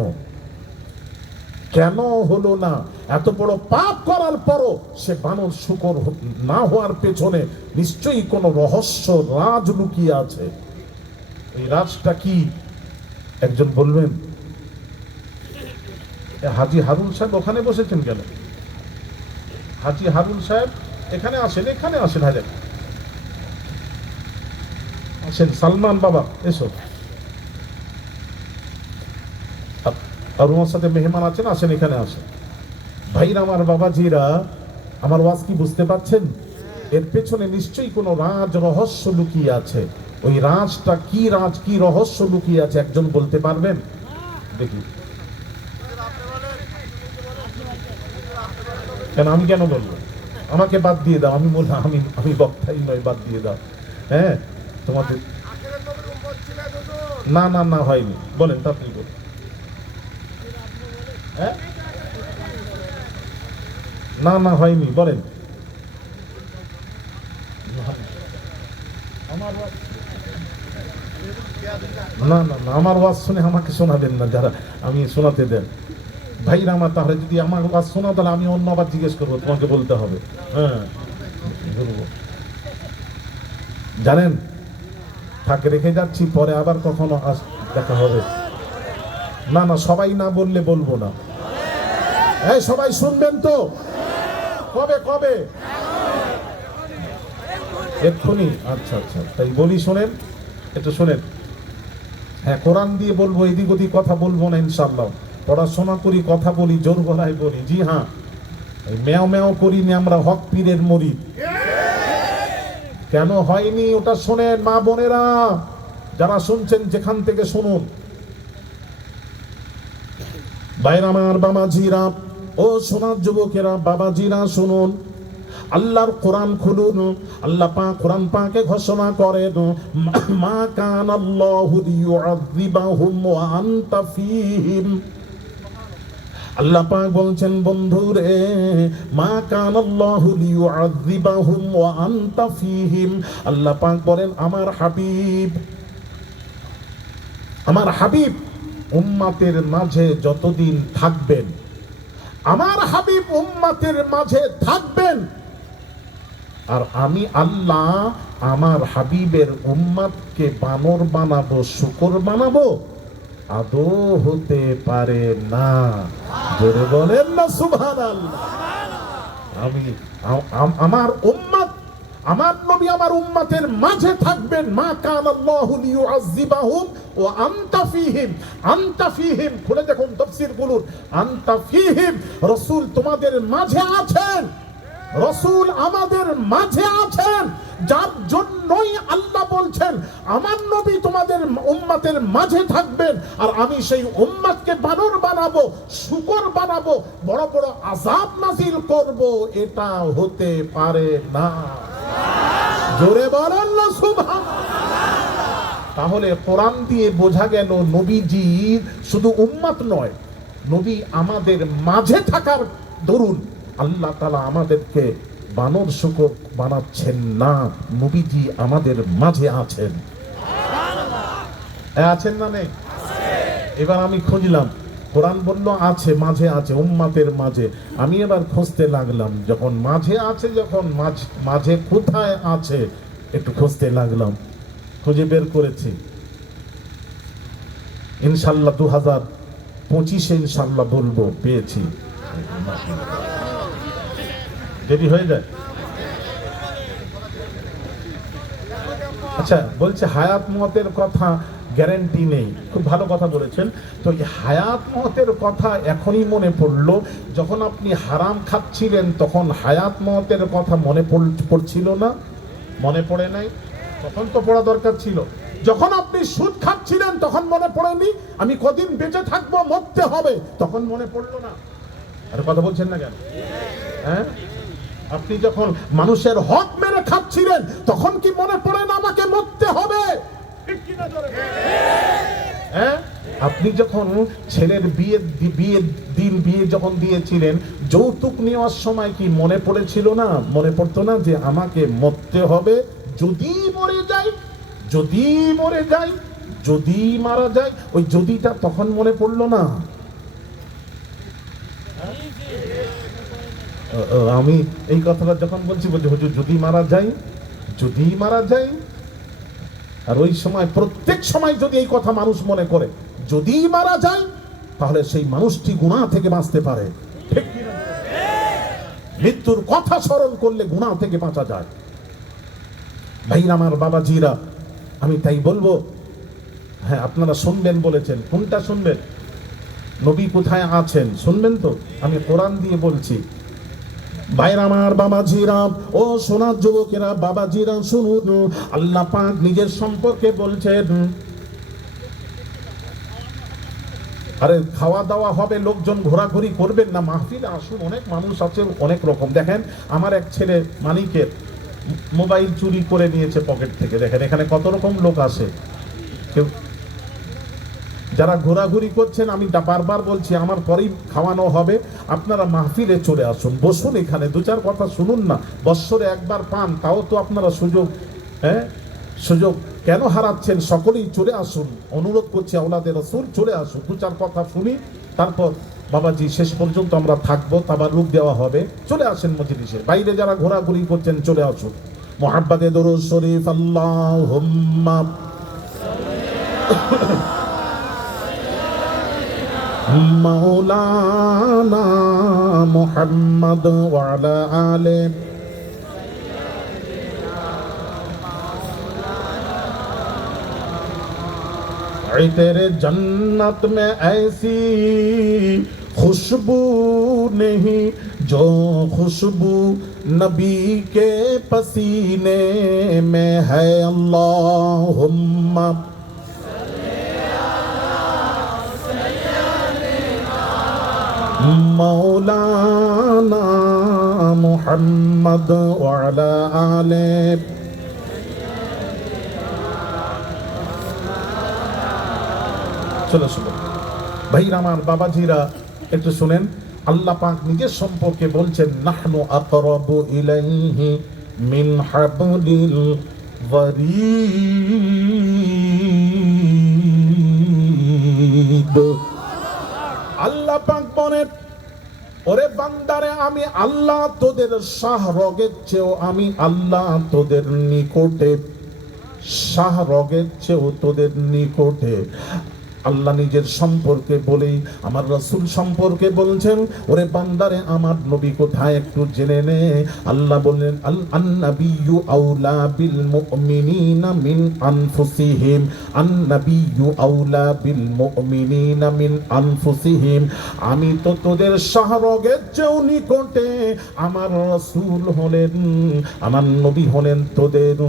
কেন হলো না? এত বড় পাপ করার পরও সে বানর শুকর না হওয়ার পেছনে নিশ্চয়ই কোনো রহস্য, রাজ লুকিয়ে আছে। এই রাজটা কি একজন বলবেন? হাজী হারুন সাহেব ওখানে বসেছেন কেন? হাজী হারুন সাহেব এখানে আসেন, এখানে আসেন, হাজার আসেন। সালমান বাবা এসো, আর ওনার সাথে মেহমান আছেন, আসেন, এখানে আসেন। ভাইরা আমার, বাবাজিরা আমার ওয়াজ কি বুঝতে পারছেন? এর পেছনে নিশ্চয়ই কোনো রাজ, রহস্য লুকিয়ে আছে। ওই রাজটা কি, রাজ কি, রহস্য লুকিয়ে আছে, একজন বলতে পারবেন? দেখি। কেন, আমি কেন বলবো? আমাকে বাদ দিয়ে দাও, আমি বললাম আমি বক্তাই নয়, বাদ দিয়ে দাও। হ্যাঁ, তোমাদের না না না হয়নি, বলেন, তাড়াতাড়ি বলুন। হ্যাঁ, না না হয়নি, বলেন। না না না, আমার ওয়াজ শুনে আমাকে শোনাবেন না, যারা আমি শোনাতে দেন ভাইরা আমার। তাহলে যদি আমার ওয়াজ শোনা, তাহলে আমি অন্য আবার জিজ্ঞেস করবো, তোমাকে বলতে হবে। হ্যাঁ, জানেন, থাক, রেখে যাচ্ছি, পরে আবার কখনো দেখা হবে। না না, সবাই না বললে বলবো না। এই সবাই শুনবেন তো? কবে কবে? এক্ষুনি? আচ্ছা আচ্ছা, তাই বলি, শোনেন, একটু শোনেন। হ্যাঁ, কোরআন দিয়ে বলবো, এদিক ওদিক কথা বলবো না ইনশাআল্লাহ। পড়াশোনা করি, কথা বলি, জোর গলায় বলি। জি হ্যাঁ, ম্যাও ম্যাও করিনি আমরা, হক পীরের মরিদ। কেন হয়নি ওটা শোনেন মা বোনেরা, যারা শুনছেন যেখান থেকে শুনুন। ভাইরা আমার, বাবাজিরা, ও সোনার যুবকেরা, বাবাজিরা শুনুন। আল্লাহর কোরআন খুলুন। আল্লাহ পাক কোরআন পাকে ঘোষণা করেন, মা কানাল্লাহু লিয়ুযিবাহুম ওয়া আনতা ফীহিম। আল্লাহ পাক বলছেন, বন্ধুরে, মা কানাল্লাহু লিয়ুআযিবাহুম ওয়া আনতা ফীহিম। আল্লাহ পাক বলেন, আমার হাবিব উম্মতের মাঝে যতদিন থাকবেন, আমার হাবিব উম্মতের মাঝে থাকবেন, আর আমি আল্লাহ আমার হাবিবের উম্মতকে বানর বানাবো, শুকর বানাবো, আদৌ হতে পারে না। জোরে বলেন না সুবহানাল্লাহ। আমি আমার উম্মত, আমার নবী আমার উম্মতের মাঝে থাকবেন। মা কানাল্লাহু লিয়ুআযিবাহুম ওয়া আনতা ফীহিম। আনতা ফীহিম খুলে দেখুন তাফসীর বলুন, আনতা ফীহিম, রাসূল তোমাদের মাঝে আছেন, রাসূল আমাদের মাঝে আছেন, যার জন্যই আল্লাহ বলছেন আমার নবী তোমাদের উম্মতের মাঝে থাকবেন, আর আমি সেই উম্মতকে বানর বানাবো, শুকর বানাবো, বড় বড় আযাব নাযিল করব, এটা হতে পারে না। জোরে বলেন না সুবহানাল্লাহ। তাহলে কোরআন দিয়ে বোঝা গেল নবীজি শুধু উম্মত নয়, নবী আমাদের মাঝে থাকার দরুন আল্লাহ তাআলা আমাদেরকে বানর শুকর বানাচ্ছেন না, নবীজি আমাদের মাঝে আছেন। আছেন না নেই? এবার আমি খুঁজলাম, কোরআন বলল আছে, মাঝে আছে, উম্মতের মাঝে। আমি এবার খুঁজতে লাগলাম, যখন মাঝে আছে, যখন মাঝে কোথায় আছে একটু খুঁজতে লাগলাম, খুঁজে বের করেছি। ইনশাল্লাহ 2025 ইনশাল্লাহ বলবো, পেয়েছি। দেরি হয়ে যায়। আচ্ছা, বলছে হায়াত মতের কথা গ্যারান্টি নেই। খুব ভালো কথা বলেছেন। তো এই হায়াত মতের কথা এখনই মনে পড়লো, যখন আপনি হারাম খাচ্ছিলেন তখন হায়াত মতের কথা মনে পড়ছিল না? মনে পড়ে নাই? তখন তো পড়া দরকার ছিল। যখন আপনি সুদ খাচ্ছিলেন তখন মনে পড়েনি আমি কদিন বেঁচে থাকবো, মরতে হবে, তখন মনে পড়লো না? আরে কথা বলছেন না কেন? হ্যাঁ, আপনি যখন মানুষের হক মেরে খাচ্ছিলেন তখন কি মনে পড়ে না আমাকে মরতে হবে? হ্যাঁ, আপনি যখন ছেলের বিয়ে যখন দিয়েছিলেন, যৌতুক নেওয়ার সময় কি মনে পড়েছিল না? মনে পড়তো না যে আমাকে মরতে হবে, যদি মরে যাই, যদি মরে যাই, যদি মারা যায়, ওই যদিটা তখন মনে পড়লো না? আমি এই কথাটা যখন বলছি, বলছি হুজুর যদি মারা যাই, যদি মারা যাই, আর ওই সময় প্রত্যেক সময় যদি এই কথা মানুষ মনে করে যদি মারা যায়, তাহলে সেই মানুষটি গুনাহ থেকে বাঁচতে পারে। ঠিক কি না? মৃত্যুর কথা স্মরণ করলে গুনাহ থেকে বাঁচা যায়। ভাইরা আমার, বাবাজিরা, আমি তাই বলবো, হ্যাঁ আপনারা শুনবেন বলেছেন, কোনটা শুনবেন? নবী কোথায় আছেন শুনবেন তো? আমি কোরআন দিয়ে বলছি। ভাইরা আমার, বাবাজিরা, ও সোনার যুবকেরা, বাবাজিরা শুনুন, আল্লাহ পাক নিজের সম্পর্কে বলছেন, আরে খাওয়া দাওয়া হবে, লোকজন ঘোরাঘুরি করবেন না, মাহফিলে আসুন, অনেক মানুষ আছে, অনেক রকম। দেখেন আমার এক ছেলে মানিকের মোবাইল চুরি করে নিয়েছে পকেট থেকে। দেখেন এখানে কত রকম লোক আসে। কেউ যারা ঘোরাঘুরি করছেন, আমি বারবার বলছি আমার পরেই খাওয়ানো হবে, আপনারা মাহফিলে চলে আসুন, বসুন, এখানে দু চার কথা শুনুন না। বৎসরে একবার পান, তাও তো আপনারা সুযোগ, হ্যাঁ সুযোগ কেন হারাচ্ছেন? সকলেই চলে আসুন, অনুরোধ করছি, আওলাদে রাসূল চলে আসুন, দু চার কথা শুনি, তারপর বাবাজি শেষ পর্যন্ত আমরা থাকবো, তাবারুক দেওয়া হবে। চলে আসেন মজলিসে। বাইরে যারা ঘোরাঘুরি করছেন চলে আসুন। মুহাব্বতে দরুদ শরীফ আল্লাহুম্মা মাওলানা মুহাম্মদ ওয়া আলা আলি तेरे जन्नत में ऐसी खुशबू नहीं जो खुशबू नबी के पसीने में है। अल्लाहुम्मा मौलाना मुहम्मद व अला आले। চলো শুনো ভাইরা আমার, বাবাজিরা, একটু শুনেন, আল্লাহ পাক নিজের সম্পর্কে বলছেন নাহনু আকরাবু ইলাইহি মিন হাবলিল ওয়ারিদ। আল্লাহ পাক বলেন, ওরে বান্দারে, আমি আল্লাহ তোদের শাহরগের চেয়েও, আমি আল্লাহ তোদের নিকটে, শাহরগের চেয়েও তোদের নিকটে। আল্লাহ নিজের সম্পর্কে বলেই আমার রাসূল সম্পর্কে বলছেন, ওরে বান্দারে আমার নবী কোথায় একটু জেনে নে। আল্লাহ বললেন আন-নাবিয়্যু আউলা বিল মুমিনিনা মিন আনফুসিহিম, আন-নাবিয়্যু আউলা বিল মুমিনিনা মিন আনফুসিহিম। আমি তো তোদের শাহরগের চেয়েও নিকটে, আমার রাসূল হলেন, আমার নবী হলেন তোদের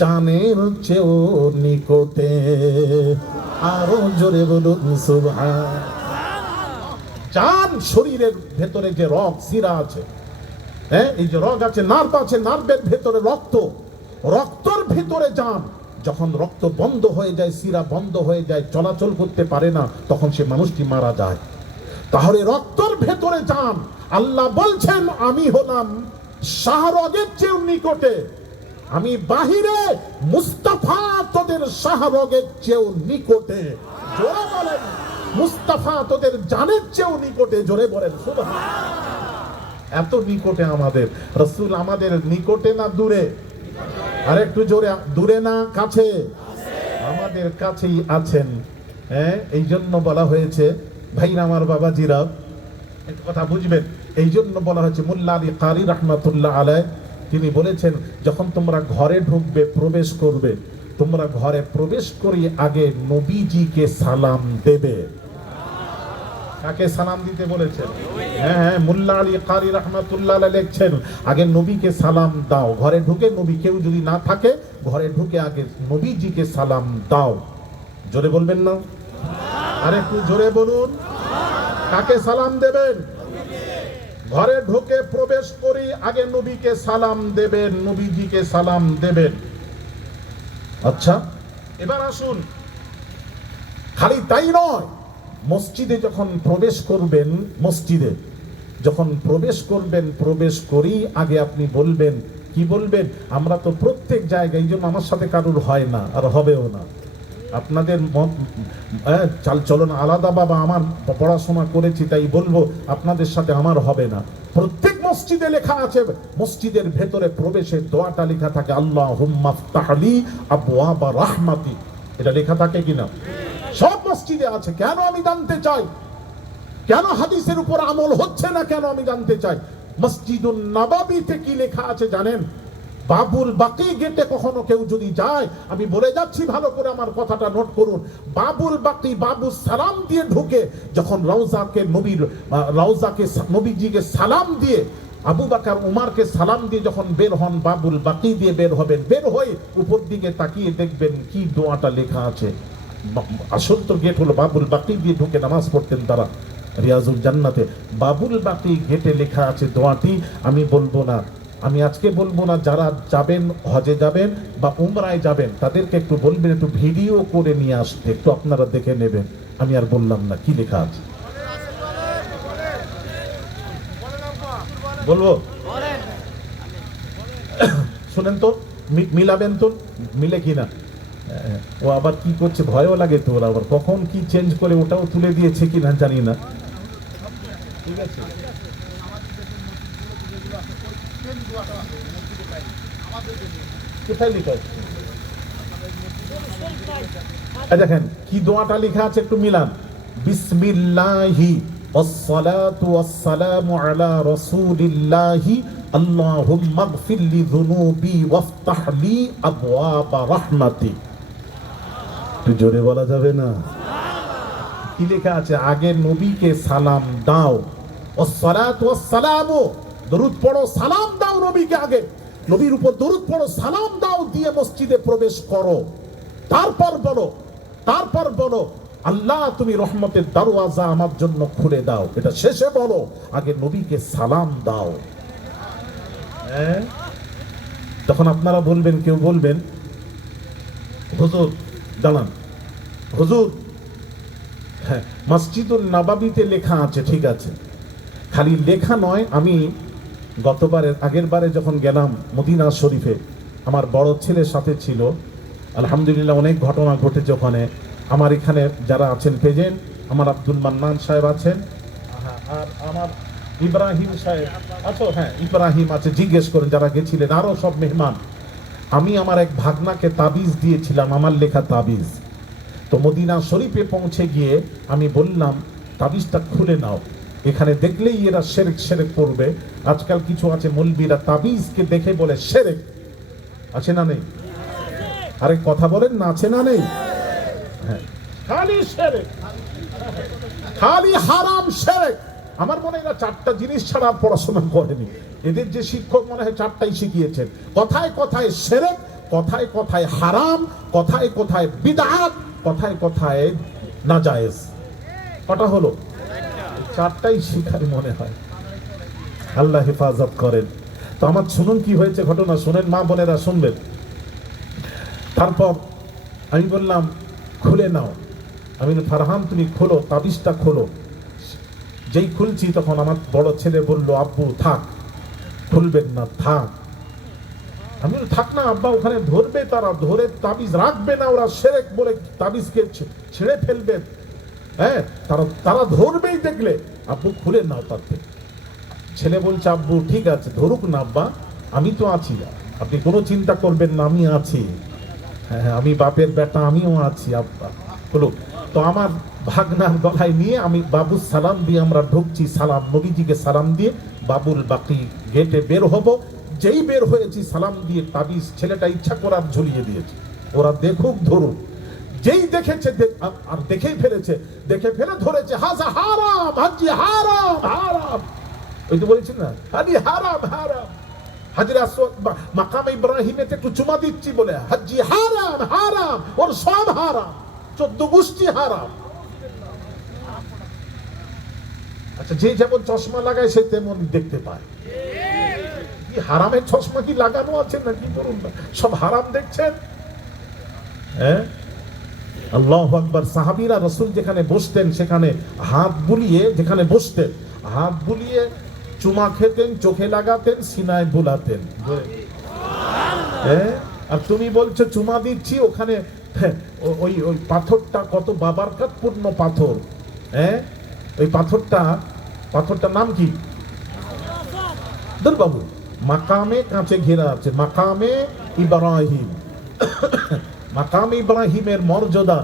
জানের চেয়েও নিকটে। আরো জোরে বলুন সুবহান। জান, শরীরের ভেতরে যে রগ শিরা আছে, হ্যাঁ, এই যে রগ আছে, নার্ভ আছে, নার্ভের ভেতরে রক্ত, রক্তর ভেতরে জান। যখন রক্ত বন্ধ হয়ে যায়, শিরা বন্ধ হয়ে যায়, চলাচল করতে পারে না, তখন সে মানুষটি মারা যায়। তাহলে রক্তর ভেতরে জান। আল্লাহ বলছেন আমি হলাম শাহরগের চেয়েও নিকটে, আমি বাহিরে মুস্তাফা তোদের শাহরগের চেয়েও নিকটে। জোরে বলেন, মুস্তাফা তোদের জানের চেয়েও নিকটে। জোরে বলেন সুবহানাল্লাহ। এত নিকটে আমাদের রাসূল, আমাদের নিকটে না দূরে? আর একটু জোরে, দূরে না কাছে? আমাদের কাছেই আছেন। হ্যাঁ, এই জন্য বলা হয়েছে, ভাইরা আমার, বাবাজিরা, একটা কথা বুঝবেন, এই জন্য বলা হয়েছে, মোল্লা আলী কারি রাহমাতুল্লাহ আলাইহ তিনি বলেছেন, যখন তোমরা ঘরে ঢুকবে, প্রবেশ করবে, তোমরা ঘরে প্রবেশ করে আগে নবীজিকে সালাম দেবে। কাকে সালাম দিতে বলেছেন? হ্যাঁ হ্যাঁ, মোল্লা আলী কারি রাহমাতুল্লাহ আলাইহ লিখছেন, আগে নবীকে সালাম দাও। ঘরে ঢুকে নবী কেউ যদি না থাকে, ঘরে ঢুকে আগে নবীজিকে সালাম দাও। জোরে বলবেন না? আরে একটু জোরে বলুন। কাকে সালাম দেবেন? ঘরে ঢুকে প্রবেশ করি আগে নবীকে সালাম দেবেন, নবীজিকে সালাম দেবেন। আচ্ছা, এবার আসুন, খালি তাই নয়, মসজিদে যখন প্রবেশ করবেন, মসজিদে যখন প্রবেশ করবেন, প্রবেশ করি আগে আপনি বলবেন, কি বলবেন? আমরা তো প্রত্যেক জায়গায়, এই জন্য আমার সাথে কারুর হয় না আর হবেও না। আপনাদের চাল চলন আলাদা, বাবা, আমার পড়াশোনা করেছি তাই বলবো, আপনাদের সাথে আমার হবে না। প্রত্যেক মসজিদে লেখা আছে, মসজিদের ভেতরে প্রবেশের দোয়াটা লেখা থাকে, আল্লাহুম্মা ফতাহলি আবওয়াবা রাহমাতি। এটা লেখা থাকে কিনা? সব মসজিদে আছে। কেন আমি জানতে চাই, কেন হাদিসের উপর আমল হচ্ছে না, কেন আমি জানতে চাই। মসজিদুন নববীতে কি লেখা আছে জানেন? বাবুল বাকি গেটে কখনো কেউ যদি যায়, আমি বলে যাচ্ছি, ভালো করে আমার কথাটা নোট করুন। বাবুল বাকি, বাবু সালাম দিয়ে ঢুকে, যখন রওজাকে নবীর, রওজাকে নবীজিকে সালাম দিয়ে, আবু বকর উমরকে সালাম দিয়ে যখন বের হন, বাবুল বাকি দিয়ে বের হবেন, বের হয়ে উপর দিকে তাকিয়ে দেখবেন কি দোয়াটা লেখা আছে। আসল তো গেট হলো বাবুল বাকি দিয়ে ঢুকে নামাজ পড়তেন তারা রিয়াজুল জান্নাতে। বাবুল বাকি গেটে লেখা আছে দোয়াটি। আমি বলবো না, আমি আজকে বলবো না, যারা যাবেন, হজে যাবেন বা উমরায় যাবেন, তাদেরকে একটু বলবেন একটু ভিডিও করে নিয়ে আসতে, একটু আপনারা দেখে নেবেন। আমি আর বললাম না, কি লেখা আছে বলবো, শুনেন তো, মিলাবেন তো, মিলে কিনা। ও আবার কি করছে, ভয়ও লাগে তো, আবার কখন কি চেঞ্জ করে ওটাও তুলে দিয়েছে কিনা জানি না। ঠিক আছে, কোথায় লেখা আছে? দেখেন কি দোয়াটা লেখা আছে, একটু মিলান। বিসমিল্লাহি ওয়াসসালাতু ওয়াসসালামু আলা রাসূলিল্লাহি আল্লাহুম্মা গফির লি যুনুবি ওয়াফতাহ লি আবওয়াবা রাহমাতি। একটু জোরে বলা যাবে না? কি লেখা আছে? আগে নবীকে সালাম দাও, ওয়াসসালাতু ওয়াসসালামু, দরুদ পড়ো, সালাম দাও নবীকে, আগে নবীর উপর দরুদ পড়ো, সালাম দাও, দিয়ে মসজিদে প্রবেশ করো। তারপর বলো আল্লাহ তুমি রহমতের দরওয়াজা আমার জন্য খুলে দাও। এটা শেষে বলো, আগে নবীকে সালাম দাও। তখন আপনারা বলবেন, কেউ বলবেন, হুজুর দাঁড়ান, হুজুর হ্যাঁ, মসজিদুল নববীতে লেখা আছে, ঠিক আছে, খালি লেখা নয়। আমি আগের বারে যখন গেলাম মদিনা শরীফে, আমার বড় ছেলের সাথে ছিল, আলহামদুলিল্লাহ অনেক ঘটনা ঘটেছে ওখানে। আমার এখানে যারা আছেন প্রেজেন্ট, আমার আব্দুল মান্নান সাহেব আছেন, আর আমার ইব্রাহিম সাহেব আছো, হ্যাঁ ইব্রাহিম আছে, জিজ্ঞেস করেন যারা গেছিলেন, আরো সব মেহমান। আমি আমার এক ভাগনাকে তাবিজ দিয়েছিলাম, আমার লেখা তাবিজ। তো মদিনা শরীফে পৌঁছে গিয়ে আমি বললাম তাবিজটা খুলে নাও, এখানে দেখলেই এরা শিরক শিরক করবে। আজকাল কিছু আছে মৌলবীরা তাবিজকে দেখে বলে শিরক, আছে না নেই? আরে কথা বলেন না, আছে না নেই? হ্যাঁ, খালি শিরক, খালি হারাম শিরক। আমার মনে হয় চারটা জিনিস ছাড়া পড়াশোনা করেনি। এদের যে শিক্ষক মনে হয় চারটাই শিখিয়েছেন। কথায় কথায় শিরক, কথায় কথায় হারাম, কথায় কথায় বিদআত, কথায় কথায় নাজায়েজ। কটা হলো? চারটাই শিখার মনে হয়। আল্লাহ হেফাজত করেন। তো আমার শুনুন কি হয়েছে ঘটনা, শুনেন মা বোনেরা, শুনবেন। তারপর আমি বললাম খুলে নাও। আমি ফারহান তুমি খোলো, তাবিজটা খোলো। যেই খুলছি তখন আমার বড় ছেলে বলল, আব্বু থাক, খুলবেন না, থাক। আমি থাক না আব্বা, ওখানে ধরবে, তারা ধরে তাবিজ রাখবে না, ওরা শিরক বলে তাবিজকে ছেড়ে ফেলবে। হ্যাঁ, তারা ধরবেই দেখলে। আব্বু খুলে নাও তার থেকে। ছেলে বলছে, আব্বু ঠিক আছে, ধরুক না আব্বা, আমি তো আছি, আপনি কোনো চিন্তা করবেন না, আমি আছি। হ্যাঁ, আমি বাপের বেটা, আমিও আছি আব্বা, বলুক। তো আমার ভাগনার গলায় নিয়ে আমি বাবু সালাম দিয়ে আমরা ঢুকছি, সালাম নবীজিকে সালাম দিয়ে বাবুল বাকি গেটে বের হব। যেই বের হয়েছি সালাম দিয়ে তাবিজ ছেলেটা ইচ্ছা করার ঝুলিয়ে দিয়েছে, ওরা দেখুক ধরুক। যেই দেখেছে আর দেখেই ফেলেছে, দেখে ফেলে ধরেছে, হাজা হারাম, হাজি হারাম, হারাম। ওই তো বলেছি না, হাজি হারাম, হারাম। হাজরা মাকামে ইব্রাহিমেতে একটু চুমা দিচ্ছি বলে হাজি হারাম, হারাম, ওর সব হারাম, 14 গোষ্ঠী হারাম। আচ্ছা, যে যেমন চশমা লাগায় সে তেমন দেখতে পায়। কি হারামের চশমা কি লাগানো আছে নাকি? বলুন না, সব হারাম দেখছেন। হ্যাঁ, আল্লাহু আকবার। সাহাবীরা রাসূল যেখানে বসতেন সেখানে হাত বুলিয়ে, যেখানে বসতেন হাত বুলিয়ে চুমা খেতেন, চোখে লাগাতেন, সিনায় বুলাতেন। হ্যাঁ, আর তুমি বলছো চুমা দিচ্ছি, ওখানে ওই ওই পাথরটা কত বাবারকাতপূর্ণ পাথর। হ্যাঁ, ওই পাথরটার নাম কি? বাবু, মাকামে কাঁচে ঘেরা আছে, মাকামে ইব্রাহিম। মাকাম ইব্রাহিমের মর্যাদা,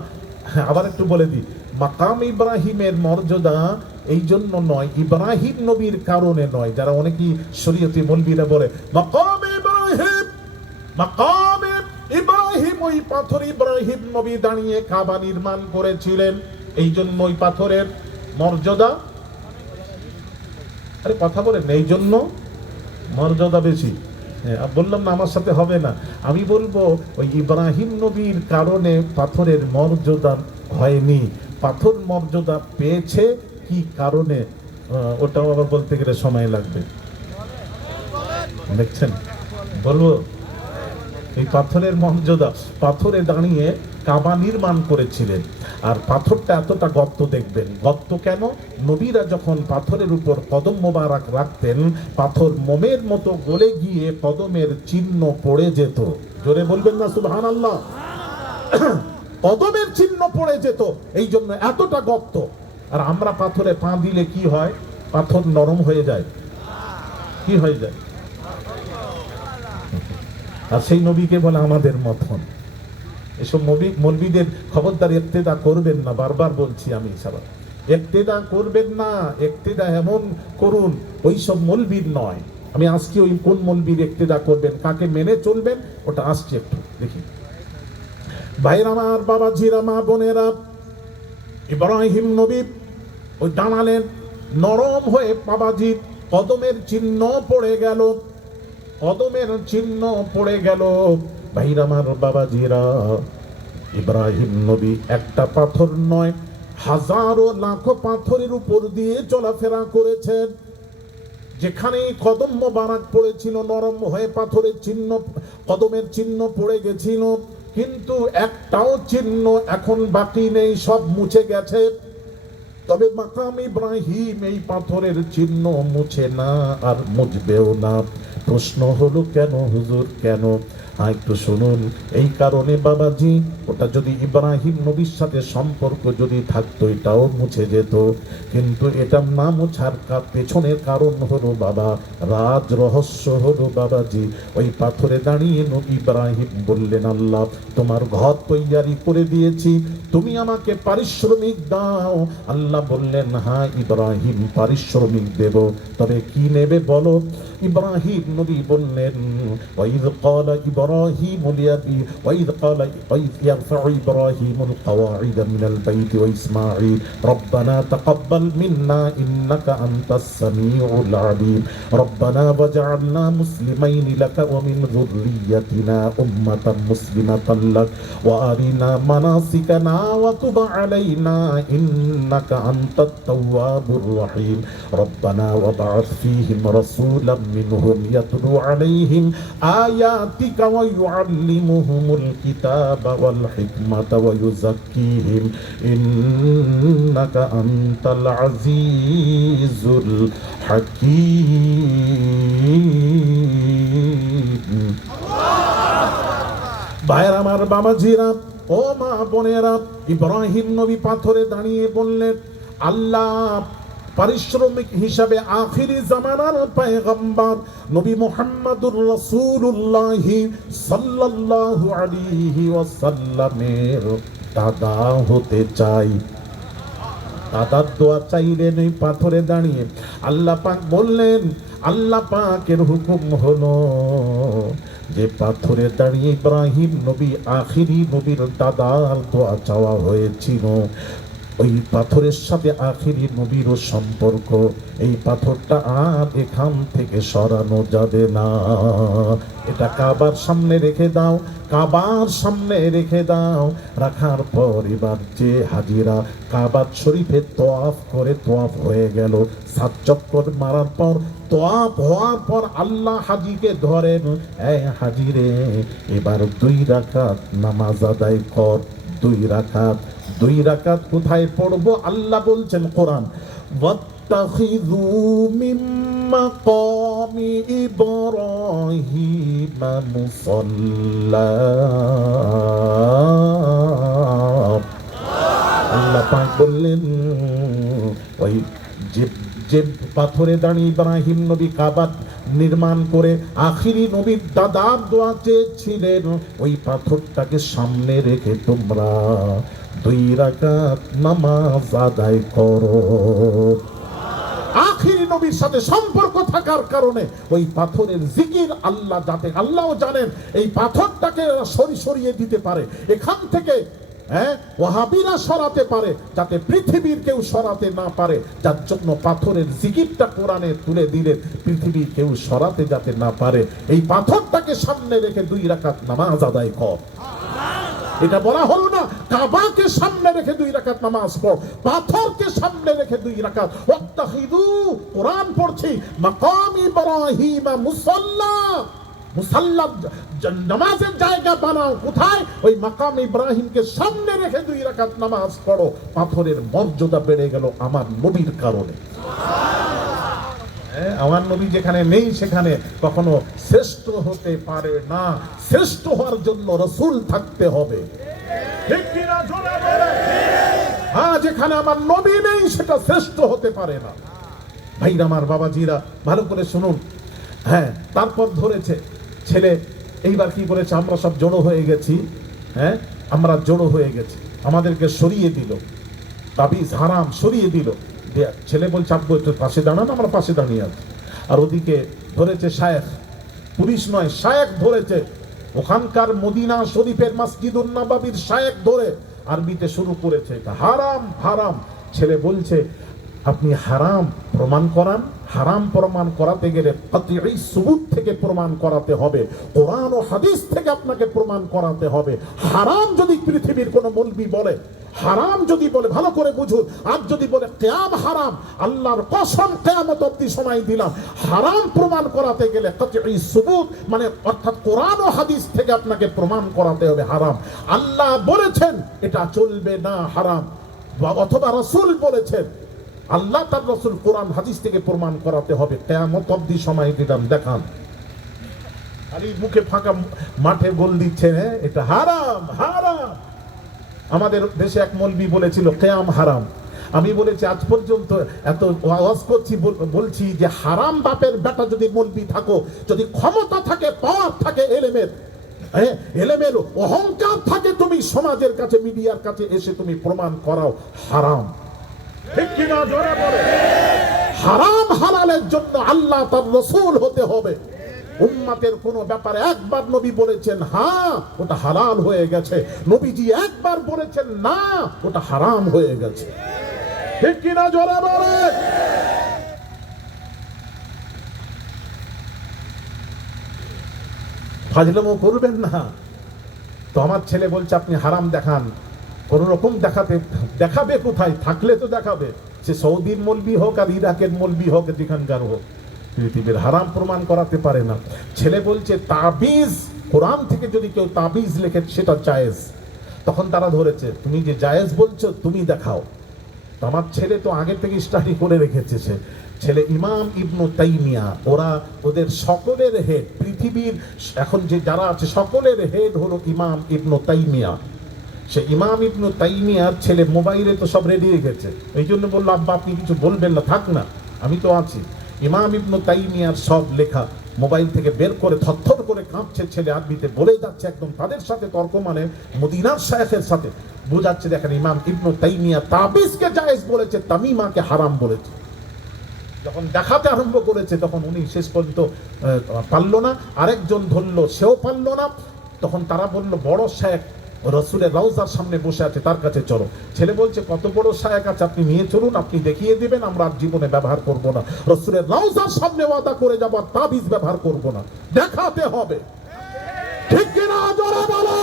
আবার একটু বলে দিই, মাকাম ইব্রাহিমের মর্যাদা এই জন্য নয়, ইব্রাহিম নবীর কারণে নয়। যারা অনেকেই শরীয়তে মৌলবীরা বলে মাকাম ইব্রাহিম, মাকাম ইব্রাহিম, ওই পাথর ইব্রাহিম নবী দাঁড়িয়ে কাবা নির্মাণ করেছিলেন, এই জন্য ওই পাথরের মর্যাদা। আরে কথা বলেন, এই জন্য মর্যাদা বেশি। বললাম না আমার সাথে হবে না। আমি বলবো ওই ইব্রাহিম নবীর কারণে পাথরের মর্যাদা হয়নি, পাথর মর্যাদা পেয়েছে কি কারণে, ওটাও আবার বলতে গেলে সময় লাগবে। দেখছেন, বলবো এই পাথরের মর্যাদা, পাথরে দাঁড়িয়ে কাবা নির্মাণ করেছিলেন। আর পাথরটা এতটা গর্ত, দেখবেন গর্ত কেন? নবীরা যখন পাথরের উপর কদম মোবারক রাখতেন, পাথর মোমের মতো গলে গিয়ে কদমের চিহ্ন পড়ে যেত। জোরে বলবেন না সুবহানাল্লাহ? কদমের চিহ্ন পড়ে যেত, এই জন্য এতটা গর্ত। আর আমরা পাথরে পা দিলে কি হয়? পাথর নরম হয়ে যায়। কি হয়ে যায়? আর সেই নবীকে বলে আমাদের মতন। এসব মৌলবীদের খবরদার ইক্তেদা করবেন না, বারবার বলছি আমি, সবাই ইক্তেদা করবেন না। ইক্তেদা এমন করুন, ওই সব মৌলবীর নয়। আমি আজকে ওই কোন মৌলবীর ইক্তেদা করবেন, কাকে মেনে চলবেন, ওটা আসছে, একটু দেখি। ভাইরা আমার, বাবাজিরা, মা বোনেরা, ইব্রাহিম নবী ওই দাঁড়ালেন, নরম হয়ে বাবাজির কদমের চিহ্ন পড়ে গেল, কদমের চিহ্ন পড়ে গেল। ভাইরা আমার, বাবাজিরা, ইব্রাহিম নবী একটা পাথর নয়, হাজারো লাখো পাথরের উপর দিয়ে চলাফেরা করেছেন। যেখানে কদম মোবারক পড়েছিল, নরম হয়ে পাথরের চিহ্ন, কদমের চিহ্ন পড়ে গেছিল, কিন্তু একটাও চিহ্ন এখন বাকি নেই, সব মুছে গেছে। তবে মাকাম ইব্রাহিম এই পাথরের চিহ্ন মুছে না, আর মুছবেও না। প্রশ্ন হলো কেন হুজুর, কেন? একটু শুনুন। এই কারণে বাবাজি, ওটা যদি ইব্রাহিম নবীর সাথে সম্পর্ক যদি থাকতো এটাও মুছে যেত, কিন্তু এটা না মুছার পেছনের কারণ হলো বাবা, রাজ রহস্য হলো বাবাজি, ওই পাথরে দাঁড়িয়ে নবী ইব্রাহিম বললেন, আল্লাহ তোমার ঘর তৈয়ারি করে দিয়েছি, তুমি আমাকে পারিশ্রমিক দাও। আল্লাহ বললেন, হ্যাঁ ইব্রাহিম পারিশ্রমিক দেব, তবে কি নেবে বলো? ইব্রাহিম নবী বললেন, ওয়াইদ ক্বালা ইব্রাহিম লিআবি ওয়াইদ ক্বালা ওয়াইদ ইয়ারফাউ ইব্রাহিমুল কওয়াইদ মিনাল বাইতি ওয়া ইসমাঈল রব্বানা তাকাব্বাল মিন্না ইন্নাকা আনতাস সামিউল আলিম রব্বানা ওয়াজআলনা মুসলিমাইন লাকা ওয়া মিন যুররিয়্যাতিনা উম্মাতান মুসলিমাতান লাক ওয়া আরিনা মানাসিকানা ওয়া তুব আলাইনা ইন্নাকা আনতাত তাওয়াবুর রহিম রব্বানা ওয়া বা'আথ ফীহিম রাসূলাম মিনহুম ইয়াতলু আলাইহিম আয়াতিকা ওয়া ইউআল্লিমুহুমুল কিতাবা ওয়াল হিকমাতা ওয়া ইউযাক্কিহিম ইন্নাকা আনতাল আজিজুল হাকীম। ভাইরা আমার, বাবাজিরা, ও মা বোনেরা, ইব্রাহিম নবী পাথরে দাঁড়িয়ে বললেন, আল্লাহ পারিশ্রমিক হিসাবে আখিরি জামানার পয়গম্বর নবী মুহাম্মদুর রাসূলুল্লাহ সাল্লাল্লাহু আলাইহি ওয়াসাল্লামের দাদা হতে চাই। দাদার দোয়া চাইলেন এই পাথরে দাঁড়িয়ে। আল্লাহ পাক বললেন, আল্লাহ পাকের হুকুম হলো যে পাথরে দাঁড়িয়ে ইব্রাহিম নবী আখিরি নবীর দাদার দোয়া চাওয়া হয়েছিল, ওই পাথরের সাথে আখিরি নবীরও সম্পর্ক। এই পাথরটা আর এখান থেকে সরানো যাবে না। এটা কাবার সামনে রেখে দাও, কাবার সামনে রেখে দাও। রাখার পর এবার যে হাজিরা কাবার শরীফে তোয়াফ করে, তোয়াফ হয়ে গেল, 7 চক্কর মারার পর তোয়াফ হওয়ার পর আল্লাহ হাজিকে ধরেন, এই হাজিরে এবার 2 রাকাত নামাজ আদায় কর। 2 রাকাত, 2 রাকাত কোথায় পড়বো? আল্লাহ বলছেন কোরআন, ওয়াত্তাখিযু মিন মাকামি ইব্রাহিম মুসাল্লা। আল্লাহ পাক বললেন, ওই যে পাথরে দাঁড়িয়ে ইব্রাহিম নবী কাবা নির্মাণ করে আখিরি নবীর দাদার দোয়া চেয়েছিলেন, ওই পাথরটাকে সামনে রেখে তোমরা 2 রাকাত নামাজ আদায় করো। আখিরি নবীর সাথে সম্পর্ক থাকার কারণে ওই পাথরের জিকির আল্লাহ, যাতে আল্লাহও জানেন এই পাথরটাকে সরিয়ে দিতে পারে এখান থেকে, ওয়াহাবিরা সরাতে পারে, যাতে পৃথিবীর কেউ সরাতে না পারে, যার জন্য পাথরের জিকিরটা কোরআনে তুলে দিলেন, পৃথিবীর কেউ সরাতে যাতে না পারে। এই পাথরটাকে সামনে রেখে 2 রাকাত নামাজ আদায় কর। এটা বলা হলো না কাবাকে সামনে রেখে 2 রাকাত নামাজ পড়, পাথরকে সামনে রেখে 2 রাকাত। ওয়াত্তাখিযু, কোরআন পড়ছি, মাকাম ইব্রাহিম মুসাল্লা, মুসাল্লা নামাজের জায়গা বানাও। কোথায়? ওই মাকাম ইব্রাহিমকে সামনে রেখে 2 রাকাত নামাজ পড়ো। পাথরের মর্যাদা বেড়ে গেল আমার নবীর কারণে। আমার নবী যেখানে নেই সেখানে কখনো শ্রেষ্ঠ হতে পারে না। শ্রেষ্ঠ হওয়ার জন্য রাসূল থাকতে হবে, ঠিক কিনা? জোরে বলে। হ্যাঁ, যেখানে আমার নবী নেই সেটা শ্রেষ্ঠ হতে পারে না। ভাইরা আমার, বাবাজিরা, ভালো করে শুনুন। হ্যাঁ, তারপর ধরেছে ছেলে, এইবার কি করেছে? আমরা সব জড়ো হয়ে গেছি, আমরা জড়ো হয়ে গেছি, আমাদেরকে সরিয়ে দিল, তাবিজ হারাম সরিয়ে দিল। ছেলে বলছে, আব্বু একটু পাশে দাঁড়ান, আমরা পাশে দাঁড়িয়ে আছি। আর ওদিকে ধরেছে শায়েখ, পুলিশ নয়, শায়েখ ধরেছে, ওখানকার মদিনা শরীফের মসজিদুন নববীর শায়েখ ধরে আরবিতে শুরু করেছে, হারাম হারাম। ছেলে বলছে, আপনি হারাম প্রমাণ করান। হারাম প্রমাণ করাতে গেলে কতঈ সুবুত থেকে প্রমাণ করাতে হবে, কোরআন ও হাদিস থেকে আপনাকে প্রমাণ করাতে হবে। হারাম যদি পৃথিবীর কোনো মৌলবি বলে, হারাম যদি বলে, ভালো করে বুঝুন, আর যদি বলে কিয়াম হারাম, আল্লাহর কসম কিয়ামত অবধি সময় দিলাম, হারাম প্রমাণ করাতে গেলে কতঈ সুবুত মানে অর্থাৎ কোরআন ও হাদিস থেকে আপনাকে প্রমাণ করাতে হবে হারাম। আল্লাহ বলেছেন এটা চলবে না, হারাম। অথবা রাসূল বলেছেন, আল্লাহ তার রাসূল কোরআন হাদিস থেকে প্রমাণ করাতে হবে। কিয়ামত অবধি সময় দিলাম, দেখান। খালি মুখে ফাঁকা মাঠে বল দিচ্ছে এটা হারাম হারাম। আমাদের দেশে এক মৌলবি বলেছিল কিয়াম হারাম। আমি বলেছি আজ পর্যন্ত এত ওয়াজ করছি, বলছি যে হারাম বাপের বেটা যদি মৌলবি থাকো, যদি ক্ষমতা থাকে, পাওয়ার থাকে, এলেমের অহংকার থাকে, তুমি সমাজের কাছে, মিডিয়ার কাছে এসে তুমি প্রমাণ করাও হারাম। ঠিক কিনা জোরে বলে? হারাম হালালের জন্য আল্লাহ তার রাসূল হতে হবে। উম্মতের কোন ব্যাপারে একবার নবী বলেছেন হ্যাঁ, ওটা হালাল হয়ে গেছে, নবীজি একবার বলেছেন না, ওটা হারাম হয়ে গেছে। ঠিক কিনা জোরে বলে? ফাজলামো করবেন না। তো আমার ছেলে বলছে আপনি হারাম দেখান। কোন রকম দেখাবে কোথায়? থাকলে তো দেখাবে। সে সৌদির মৌলবি হোক আর ইরাকের মৌলবি হোক, যেখানকার হোক, পৃথিবীর হারাম প্রমাণ করাতে পারে না। ছেলে বলছে তাবিজ, কোরআন থেকে যদি কেউ তাবিজ লেখে সেটা জায়েজ। তখন তারা ধরেছে তুমি যে জায়েজ বলছো তুমি দেখাও। তো আমার ছেলে তো আগে থেকে স্টাডি করে রেখেছে। সে ছেলে ইমাম ইবনু তাইমিয়া, ওরা ওদের সকলের হেড, পৃথিবীর এখন যে যারা আছে সকলের হেড হলো ইমাম ইবনু তাইমিয়া। সে ইমাম ইবনু তাইমিয়ার ছেলে মোবাইলে তো সব রেডি রেখেছে। এই জন্য বললো আব্বা আপনি কিছু বলবেন না, থাক না, আমি তো আছি। ইমাম ইবনু তাইমিয়ার সব লেখা মোবাইল থেকে বের করে থরথর করে কাঁপছে ছেলে, আরবিতে বলে যাচ্ছে, একদম তাদের সাথে তর্ক, মানে মদিনার শায়েখের সাথে বোঝাচ্ছে। দেখেন ইমাম ইবনু তাইমিয়া তাবিজকে জায়েজ বলেছে, তামিমাকে হারাম বলেছে। যখন দেখাতে আরম্ভ করেছে তখন উনি শেষ পর্যন্ত পারলো না, আরেকজন ধরলো, সেও পারলো না। তখন তারা বললো বড় শায়েখ রাসূলের রওজার সামনে বসে আছে, তার কাছে চলো। ছেলে বলছে কত বড় শায়েখ আছে, আপনি নিয়ে চলুন, আপনি দেখিয়ে দিবেন, আমরা আর জীবনে ব্যবহার করব না। রাসূলের রওজার সামনে ওয়াদা করে যাব, আর তাবিজ ব্যবহার করব না, দেখাতে হবে। ঠিক কিনা জোরে বলে?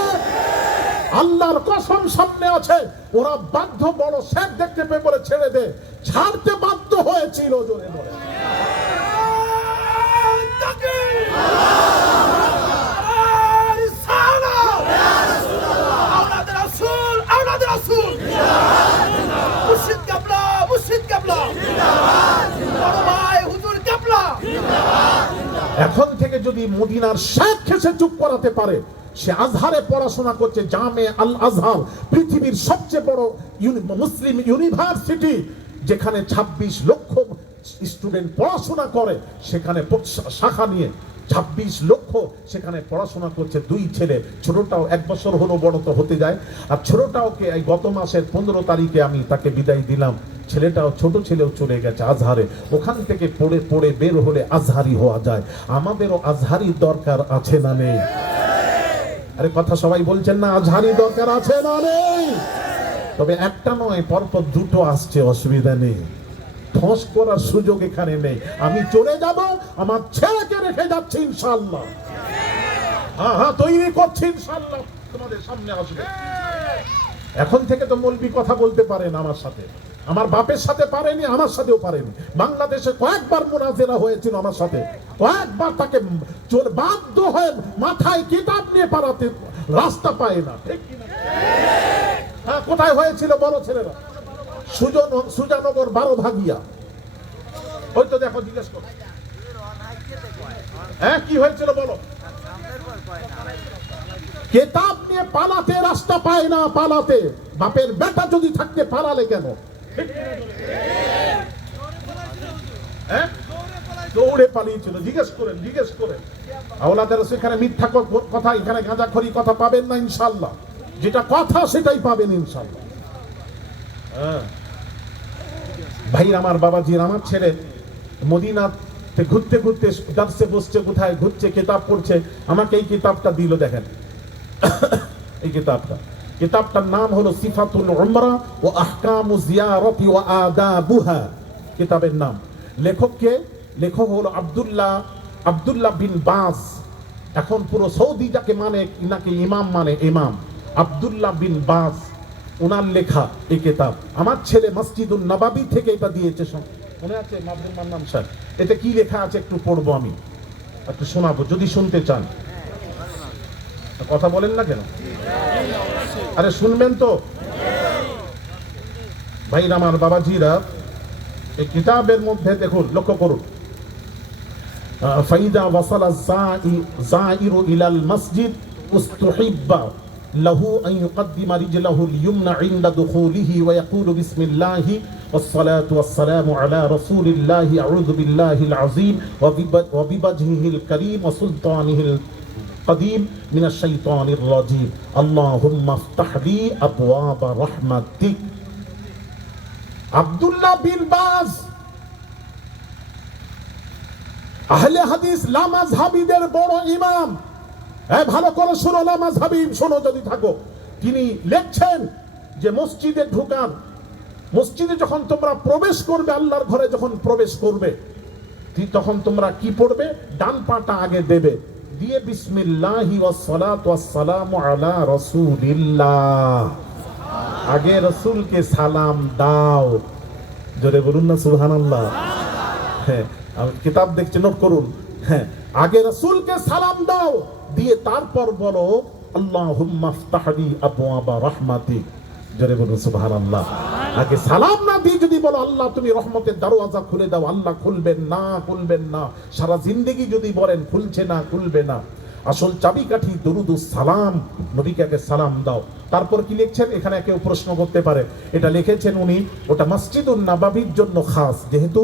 আল্লাহর কসম সামনে আছে, ওরা বাধ্য, বড় শেখ দেখতে পেয়ে বলে ছেড়ে দে, ছাড়তে বাধ্য হয়েছিল। জোরে বলে এখন থেকে যদি মদিনার শেখ এসে চুপ করাতে পারে, সে আজহারে পড়াশোনা করছে, জামে আল আজহার, পৃথিবীর সবচেয়ে বড় মুসলিম ইউনিভার্সিটি, যেখানে 26 লক্ষ স্টুডেন্ট পড়াশোনা করে, সেখানে শাখা নিয়ে 26 লক্ষ সেখানে পড়াশোনা করছে। দুই ছেলে, ছোটটাও 1 বছর হলো, বড় তো হতে যায়। আর ছোটটাওকে এই গত মাসের 15 তারিখে আমি তাকে বিদায় দিলাম। ছেলেটাও, ছোট ছেলেও চলে গেছে আজহারে। ওখান থেকে পড়ে পড়ে বের হলে আজহারি হওয়া যায়। আমাদেরও আজহারির দরকার আছে না নেই? আরে কথা সবাই বলছেন না, আজহারি দরকার আছে না নেই? তবে একটা নয়, পরপর দুটো আসছে, অসুবিধা নেই, ফোঁস করার সুযোগ এখানে নেই। আমি চলে যাব, আমার ছেলেকে রেখে যাচ্ছি ইনশাআল্লাহ। হ্যাঁ তৈরি করছি ইনশাআল্লাহ, তোমাদের সামনে আসবে। এখন থেকে তো মৌলবি কথা বলতে পারেন আমার সাথে, আমার বাপের সাথে পারেনি, আমার সাথেও পারেনি। বাংলাদেশে কয়েকবার মুনাজেরা হয়েছিল আমার সাথে, কয়েকবার তাকে বাধ্য হয়ে মাথায় কিতাব নিয়ে পালাতে, রাস্তা পায় না। ঠিক কিনা? হ্যাঁ, কোথায় হয়েছিল? বড় ছেলেরা সুজানগর 12 ভাগিয়া, ওই তো দেখো, জিজ্ঞেস করো। হ্যাঁ, কি হয়েছিল বলো? কিতাব নিয়ে পালাতে রাস্তা পায় না, পালাতে। বাপের বেটা যদি থাকতে পালালে কেন? দৌড়ে পালিয়েছিল। জিজ্ঞেস করেন। আওলাদের সেখানে মিথ্যা কথা, এখানে গাঁজাখড়ি কথা পাবেন না ইনশাআল্লাহ। যেটা কথা সেটাই পাবেন ইনশাআল্লাহ। ভাই আমার, বাবাজি, আমার ছেলে মদিনাতে ঘুরতে ঘুরতে দার্সে বসছে, কোথায় ঘুরছে, কিতাব পড়ছে, আমাকে এই কিতাবটা দিল। দেখেন এই কিতাবটার নাম হলো সিফাতুল উমরা ওয়া আহকামু জিয়ারাতি ওয়া আদাবুহা। কিতাবের নাম, লেখক হলো আব্দুল্লাহ বিন বাজ। এখন পুরো সৌদি যাকে মানে, নাকি ইমাম মানে, ইমাম আব্দুল্লাহ বিন বাজ, ওনার লেখা এই কিতাব। আমার ছেলে মসজিদুন নবাবী থেকে এটা দিয়েছে, মনে আছে মাহবুব মান্নান স্যার? এতে কি লেখা আছে একটু পড়বো, আমি একটু শোনাবো যদি শুনতে চান। কথা বলেন না কেন? আরে শুনবেন তো? ভাইরা আমার, বাবাজিরা, এই কিতাবের মধ্যে দেখুন, লক্ষ্য করুন, ফাইদা ওয়াসালা যায়িরু ইলাল মসজিদ উস্তুহিব্বা লাহু আন ইউকদ্দিমা রিজলাহুল ইয়ুমনা ইনদা দুখুলিহি ওয়া ইয়াকুলু বিসমিল্লাহি ওয়াসসালাতু ওয়াসসালামু আলা রাসূলিল্লাহি আউযু বিল্লাহিল আযীম ওয়া বিওয়াজহিহিল কারীম ওয়া সুলতানিহিল قديم من الشيطان الرجيم اللهم افتح لي ابواب رحمتك। আব্দুল্লাহ বিন বাজ, আহলে হাদিস লামাযহাবীদের বড় ইমাম, ভালো করে শোনো, লামাযহাবী শোনো যদি থাকো, তিনি লিখছেন যে মসজিদে ঢোকার, মসজিদে যখন তোমরা প্রবেশ করবে, আল্লাহর ঘরে যখন প্রবেশ করবে, তখন তোমরা কি পড়বে? ডান পাটা আগে দেবে, দিয়ে বিসমিল্লাহি ওয়াসসালাতু ওয়াসসালামু আলা রাসূলিল্লাহ, আগে রাসূলকে সালাম দাও। জোরে বলুন না সুবহানাল্লাহ। হ্যাঁ, কিতাব দেখছে, নোট করুন। হ্যাঁ, আগে রাসূলকে সালাম দাও, দিয়ে তারপর বলো আল্লাহুম্মা ইফতাহ লি আবওয়াবা রাহমাতিক। জোরে বলুন সুবহানাল্লাহ। আগে সালাম না দিয়ে যদি বলো আল্লাহ তুমি রহমতের দরওয়াজা খুলে দাও, আল্লাহ খুলবেন না, খুলবেন না। সারা জিন্দেগি যদি বলেন খুলছে না, খুলবে না। আসল চাবিকাঠি দরুদুস সালাম, নবীকে আগে সালাম দাও। তারপর কি লিখছেন, এখানে কেউ প্রশ্ন করতে পারে, এটা লিখেছেন উনি, ওটা মসজিদুন নববীর জন্য খাস, যেহেতু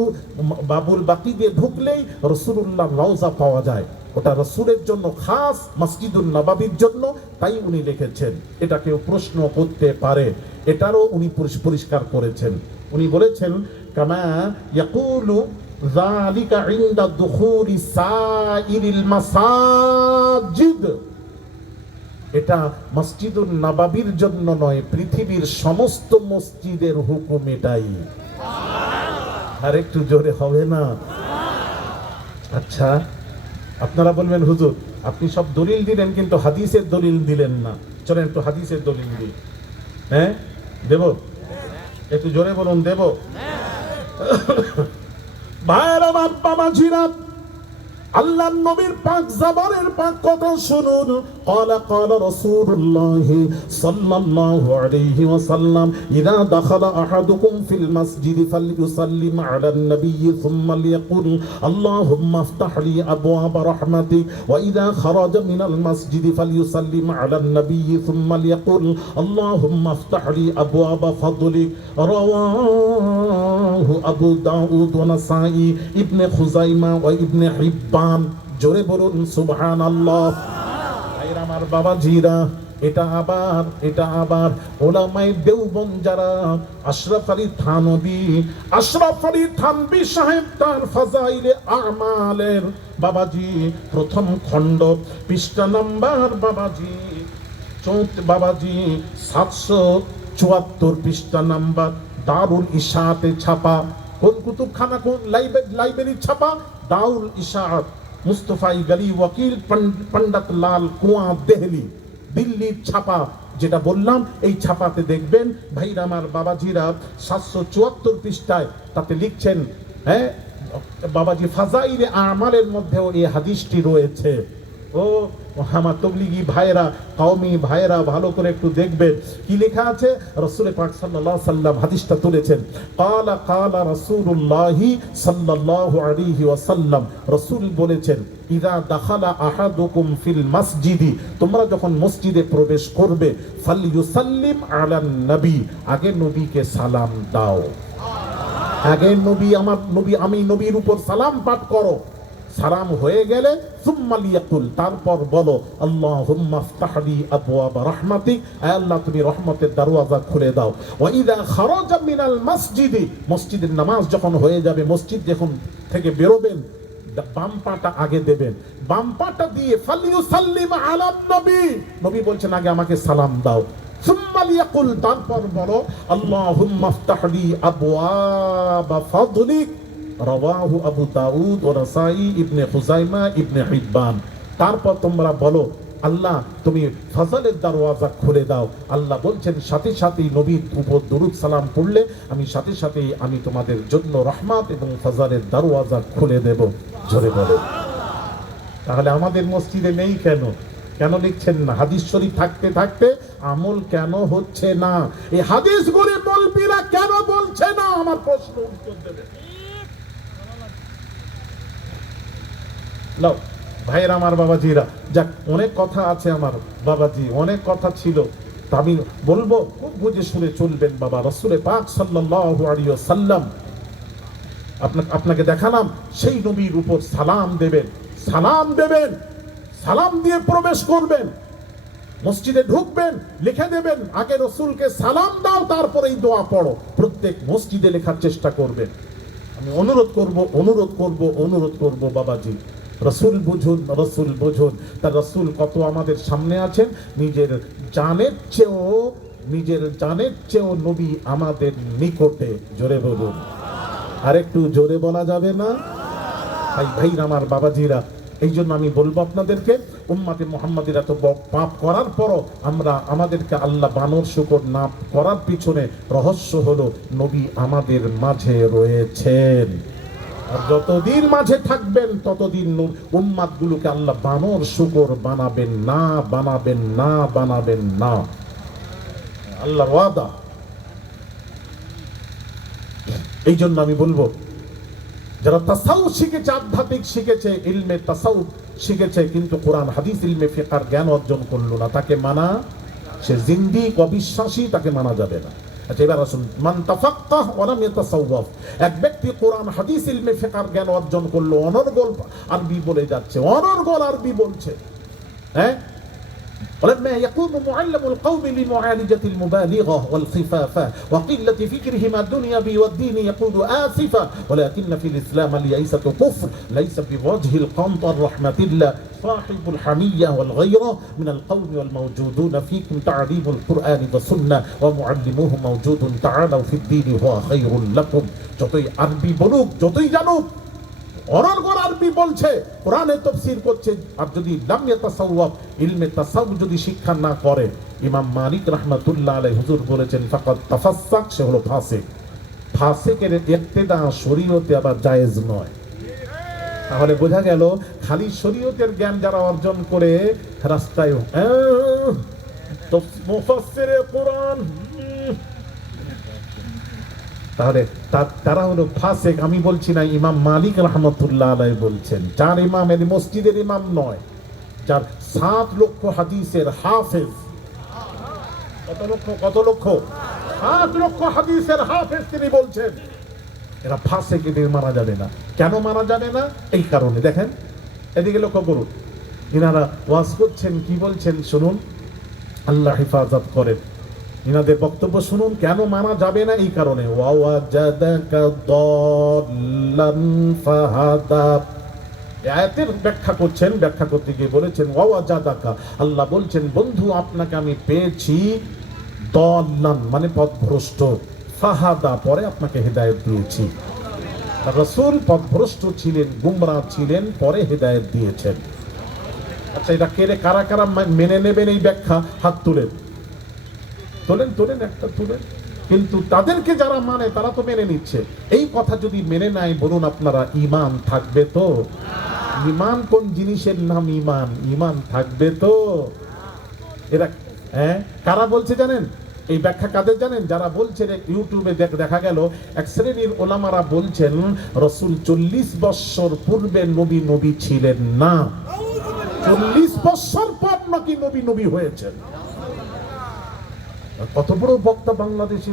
বাবুল বাকি দিয়ে ঢুকলেই রাসূলুল্লাহ রওজা পাওয়া যায়, ওটা রাসূলের জন্য খাস, মসজিদুন নববীর জন্য, তাই উনি লিখেছেন। এটা কেউ প্রশ্ন করতে পারে, এটারও উনি পরিষ্কার করেছেন। উনি বলেছেন কামা ইয়াকুলু যালিকা ইনদা দুখুলি সাইরিল মাসাজিদ, এটা মসজিদুন নববীর জন্য নয়, পৃথিবীর সমস্ত মসজিদের হুকুম এটাই। আর একটু জোরে হবে না? আচ্ছা, আপনারা বলবেন হুজুর আপনি সব দলিল দিলেন কিন্তু হাদিসের দলিল দিলেন না। চলেন একটু হাদিসের দলিল দিই। হ্যাঁ, দেব? একটু জোরে বলুন, দেব? ভাইয়ের আমার, বাবাজিরা, আল্লাহর নবীর পাক জবানের পাক কথা শুনুন। قال رسول الله صلى الله عليه وسلم إذا دخل أحدكم في المسجد فليسلم على النبي ثم ليقل اللهم افتح لي أبواب رحمتك وإذا خرج من المسجد فليسلم على النبي ثم ليقل اللهم افتح لي أبواب فضلك رواه أبو داود ونسائي ابن خزيمة وابن حبان। জোরে বলুন সুবহানাল্লাহ। আমার বাবাজিরা, এটা আবার ওলামায়ে দেওবন্দ যারা, আশরাফ আলী থানভী সাহেব তার ফাজাইলে আমালের বাবাজি প্রথম খণ্ড, পৃষ্ঠা নাম্বার বাবাজি 774 পৃষ্ঠা নাম্বার, দারুল ইশাতে ছাপা। কোন কুতুবখানা, কোন লাইব্রেরি ছাপা? দারুল ইশাত, মুস্তফাই গলি ওয়াকিল পন্ডিত লাল কুয়া দেহলি, দিল্লির ছাপা। যেটা বললাম এই ছাপাতে দেখবেন ভাইরা আমার, বাবাজিরা 774 পৃষ্ঠায় তাতে লিখছেন, হ্যাঁ বাবাজি, ফাজাইলে আমালের মধ্যেও এই হাদিসটি রয়েছে। ও আমার তবলিগি ভাইরা, কওমি ভাইরা, ভালো করে একটু দেখবেন কি লেখা আছে। রাসূল পাক সাল্লাল্লাহু আলাইহি ওয়াসাল্লাম হাদিসটা তুলেছেন। কালা রাসূলুল্লাহি সাল্লাল্লাহু আলাইহি ওয়াসাল্লাম, রাসূল বলেছেন, ইযা দাখালা আহাদুকুম ফিল মসজিদি, তোমরা যখন মসজিদে প্রবেশ করবে, ফালইউসাল্লিম আলান নবী, আগে নবীকে সালাম দাও। আগে নবী, আমার নবী, আমি নবীর উপর সালাম পাঠ করো। সালাম হয়ে গেলে সুম্মা লিয়াকুল, তারপর বলো আল্লাহুম্মা ইফতাহ লি আবওয়াবা রাহমাতিক, আয় আল্লাহ তুমি রহমতের দরওয়াজা খুলে দাও। ওয়া ইযা খারাজা মিনাল মসজিদি, মসজিদের নামাজ যখন হয়ে যাবে, মসজিদ যখন থেকে বেরোবেন, বাম পাটা আগে দেবেন, বাম পাটা দিয়ে ফালিয়ুসাল্লিম আলা নবী, নবী বলছেন আগে আমাকে সালাম দাও। সুম্মা লিয়াকুল, তারপর বলো আল্লাহুম্মা ইফতাহ লি আবওয়াবা ফাদলিক, রাওয়াহু আবু দাউদ ও নাসাই ইবনে খুজাইমা ইবনে হিব্বান। তারপর তোমরা বলো আল্লাহ তুমি ফজলের দরওয়াজা খুলে দাও। আল্লাহ বলছেন সাথে সাথেই নবীর উপর দরুদ সালাম পড়লে আমি সাথে সাথেই আমি তোমাদের জন্য রহমত এবং ফজলের দরওয়াজা খুলে দেব। জোরে বলো। তাহলে আমাদের মসজিদে নেই কেন? কেন লিখছেন না? হাদিস শরীফ থাকতে থাকতে আমল কেন হচ্ছে না? এই হাদিসগুলি মৌলবীরা কেন বলছে না? আমার প্রশ্ন উত্তর দেবে। লাও ভাইয়ের আমার বাবাজিরা, যাক অনেক কথা আছে আমার বাবাজি, অনেক কথা ছিল, তা আমি বলবো খুব বুঝে শুনে চলবেন বাবা। রাসূল পাক সাল্লাল্লাহু আলাইহি ওয়াসাল্লাম আপনাকে দেখালাম, সেই নবীর উপর সালাম দেবেন, সালাম দেবেন, সালাম দিয়ে প্রবেশ করবেন, মসজিদে ঢুকবেন, লিখে দেবেন আগে রাসূলকে সালাম দাও তারপরে এই দোয়া পড়ো। প্রত্যেক মসজিদে লেখার চেষ্টা করবেন। আমি অনুরোধ করব বাবাজি, রাসূল বুঝুন, রাসূল বুঝুন। তার রাসূল কত আমাদের সামনে আছেন, নিজের জানের চেয়েও নবী আমাদের নিকটে। জোরে বলুন, আর একটু জোরে বলা যাবে না? ভাই আমার বাবাজিরা, এই জন্য আমি বলবো আপনাদেরকে, উম্মাতে মুহাম্মাদের এত পাপ করার পরও আমাদেরকে আল্লাহ বানর শুকর না করার পিছনে রহস্য হলো নবী আমাদের মাঝে রয়েছেন। আর যতদিন মাঝে থাকবেন ততদিন উম্মাতগুলোকে আল্লাহ বানর শুকর বানাবেন না, বানাবেন না, বানাবেন না। আল্লাহর ওয়াদা। এই জন্য আমি বলবো, যারা তাসাউফ শিখেছে, আধ্যাত্মিক শিখেছে, ইলমে তাসাউফ শিখেছে, কিন্তু কোরআন হাদিস ইলমে ফিকহের জ্ঞান অর্জন করলো না, তাকে মানা, সে জিন্দিক, অবিশ্বাসী, তাকে মানা যাবে না। আচ্ছা, এবার আসুন, মান তাফাক্কাহ ওয়া লাম ইয়াতাসাওয়াফ। এক ব্যক্তি কোরআন হাদিস ইলমে ফিকহের জ্ঞান অর্জন করলো, অনর্গল আরবি বলে যাচ্ছে, অনর্গল আরবি বলছে, হ্যাঁ। ولما يقوم معلم القوم لمعالجة المبالغة والخفافة وقلة فكرهم الدنيوي والدين يقول آسفا ولكن في الإسلام اليئسة كفر ليس بوجه القنطر رحمة الله صاحب الحمية والغيرة من القوم والموجودون فيكم تعليم القرآن والسنة ومعلموه موجود تعالوا في الدين هو خير لكم. যতই আরবি বলুক, যতই জানুক, অনর্গল আরবি বলছে, কোরআনে তাফসীর করছে, আর যদি লাম ইয়াতাসাওয়াফ, ইলমে তাসাউফ যদি শিক্ষা না করে, ইমাম মালিক রাহমাতুল্লাহ আলাইহি হুজুর বলেছেন ফাকাদ তাফাসসাক, সে হলো ফাসিক। ফাসিকের ইক্তেদা শরীয়তে আবার জায়েজ নয়। তাহলে বোঝা গেল, খালি শরীয়তের জ্ঞান যারা অর্জন করে রাস্তায় মুফাসসিরে কোরআন, তাহলে তারা হলো ফাসিক। আমি বলছি না, ইমাম মালিক রাহমাতুল্লাহ আলাইহি বলছেন, যার ইমাম এই মসজিদের ইমাম নয়, যার 7 লক্ষ হাদিসের হাফেজ, কত লক্ষ 7 লক্ষ হাদিসের হাফেজ, তিনি বলছেন এরা ফাসিক, এদের মারা যাবে না। কেন মারা যাবে না? এই কারণে। দেখেন এদিকে লক্ষ্য করুন, ইনারা ওয়াজ করছেন, কি বলছেন শুনুন, আল্লাহ হেফাজত করেন। ইনাদের বক্তব্য শুনুন, কেন মানা যাবে না? এই কারণে, ওয়াওয়াজাদাকা দাল্লান ফাহাদা। আয়াতের ব্যাখ্যা করছেন, ব্যাখ্যা করতে গিয়ে বলেছেন ওয়াওয়াজাদাকা, আল্লাহ বলছেন বন্ধু আপনাকে আমি পেয়েছি, দাল্লান মানে পথভ্রষ্ট, ফাহাদা পরে আপনাকে হেদায়েত দিয়েছি। রাসূল পথভ্রষ্ট ছিলেন, গুমরাহ ছিলেন, পরে হেদায়েত দিয়েছেন। আচ্ছা, এটা কারা কারা মেনে নেবেন এই ব্যাখ্যা? হাত তুলেন, তোলেন একটা তুলেন। কিন্তু তাদেরকে যারা মানে তারা তো মেনে নিচ্ছে। এই কথা যদি মেনে নেয়, বলুন আপনারা, ইমান থাকবে তো? ইমান কোন জিনিসের নাম? ইমান থাকবে তো? এরা কারা বলছে জানেন? এই ব্যাখ্যা কাদের জানেন? যারা বলছে, ইউটিউবে দেখা গেল এক শ্রেণীর ওলামারা বলছেন রাসূল 40 বছর পূর্বে নবী ছিলেন না, 40 বছর পর নাকি নবী হয়েছেন। কত বড় বক্তা বাংলাদেশে!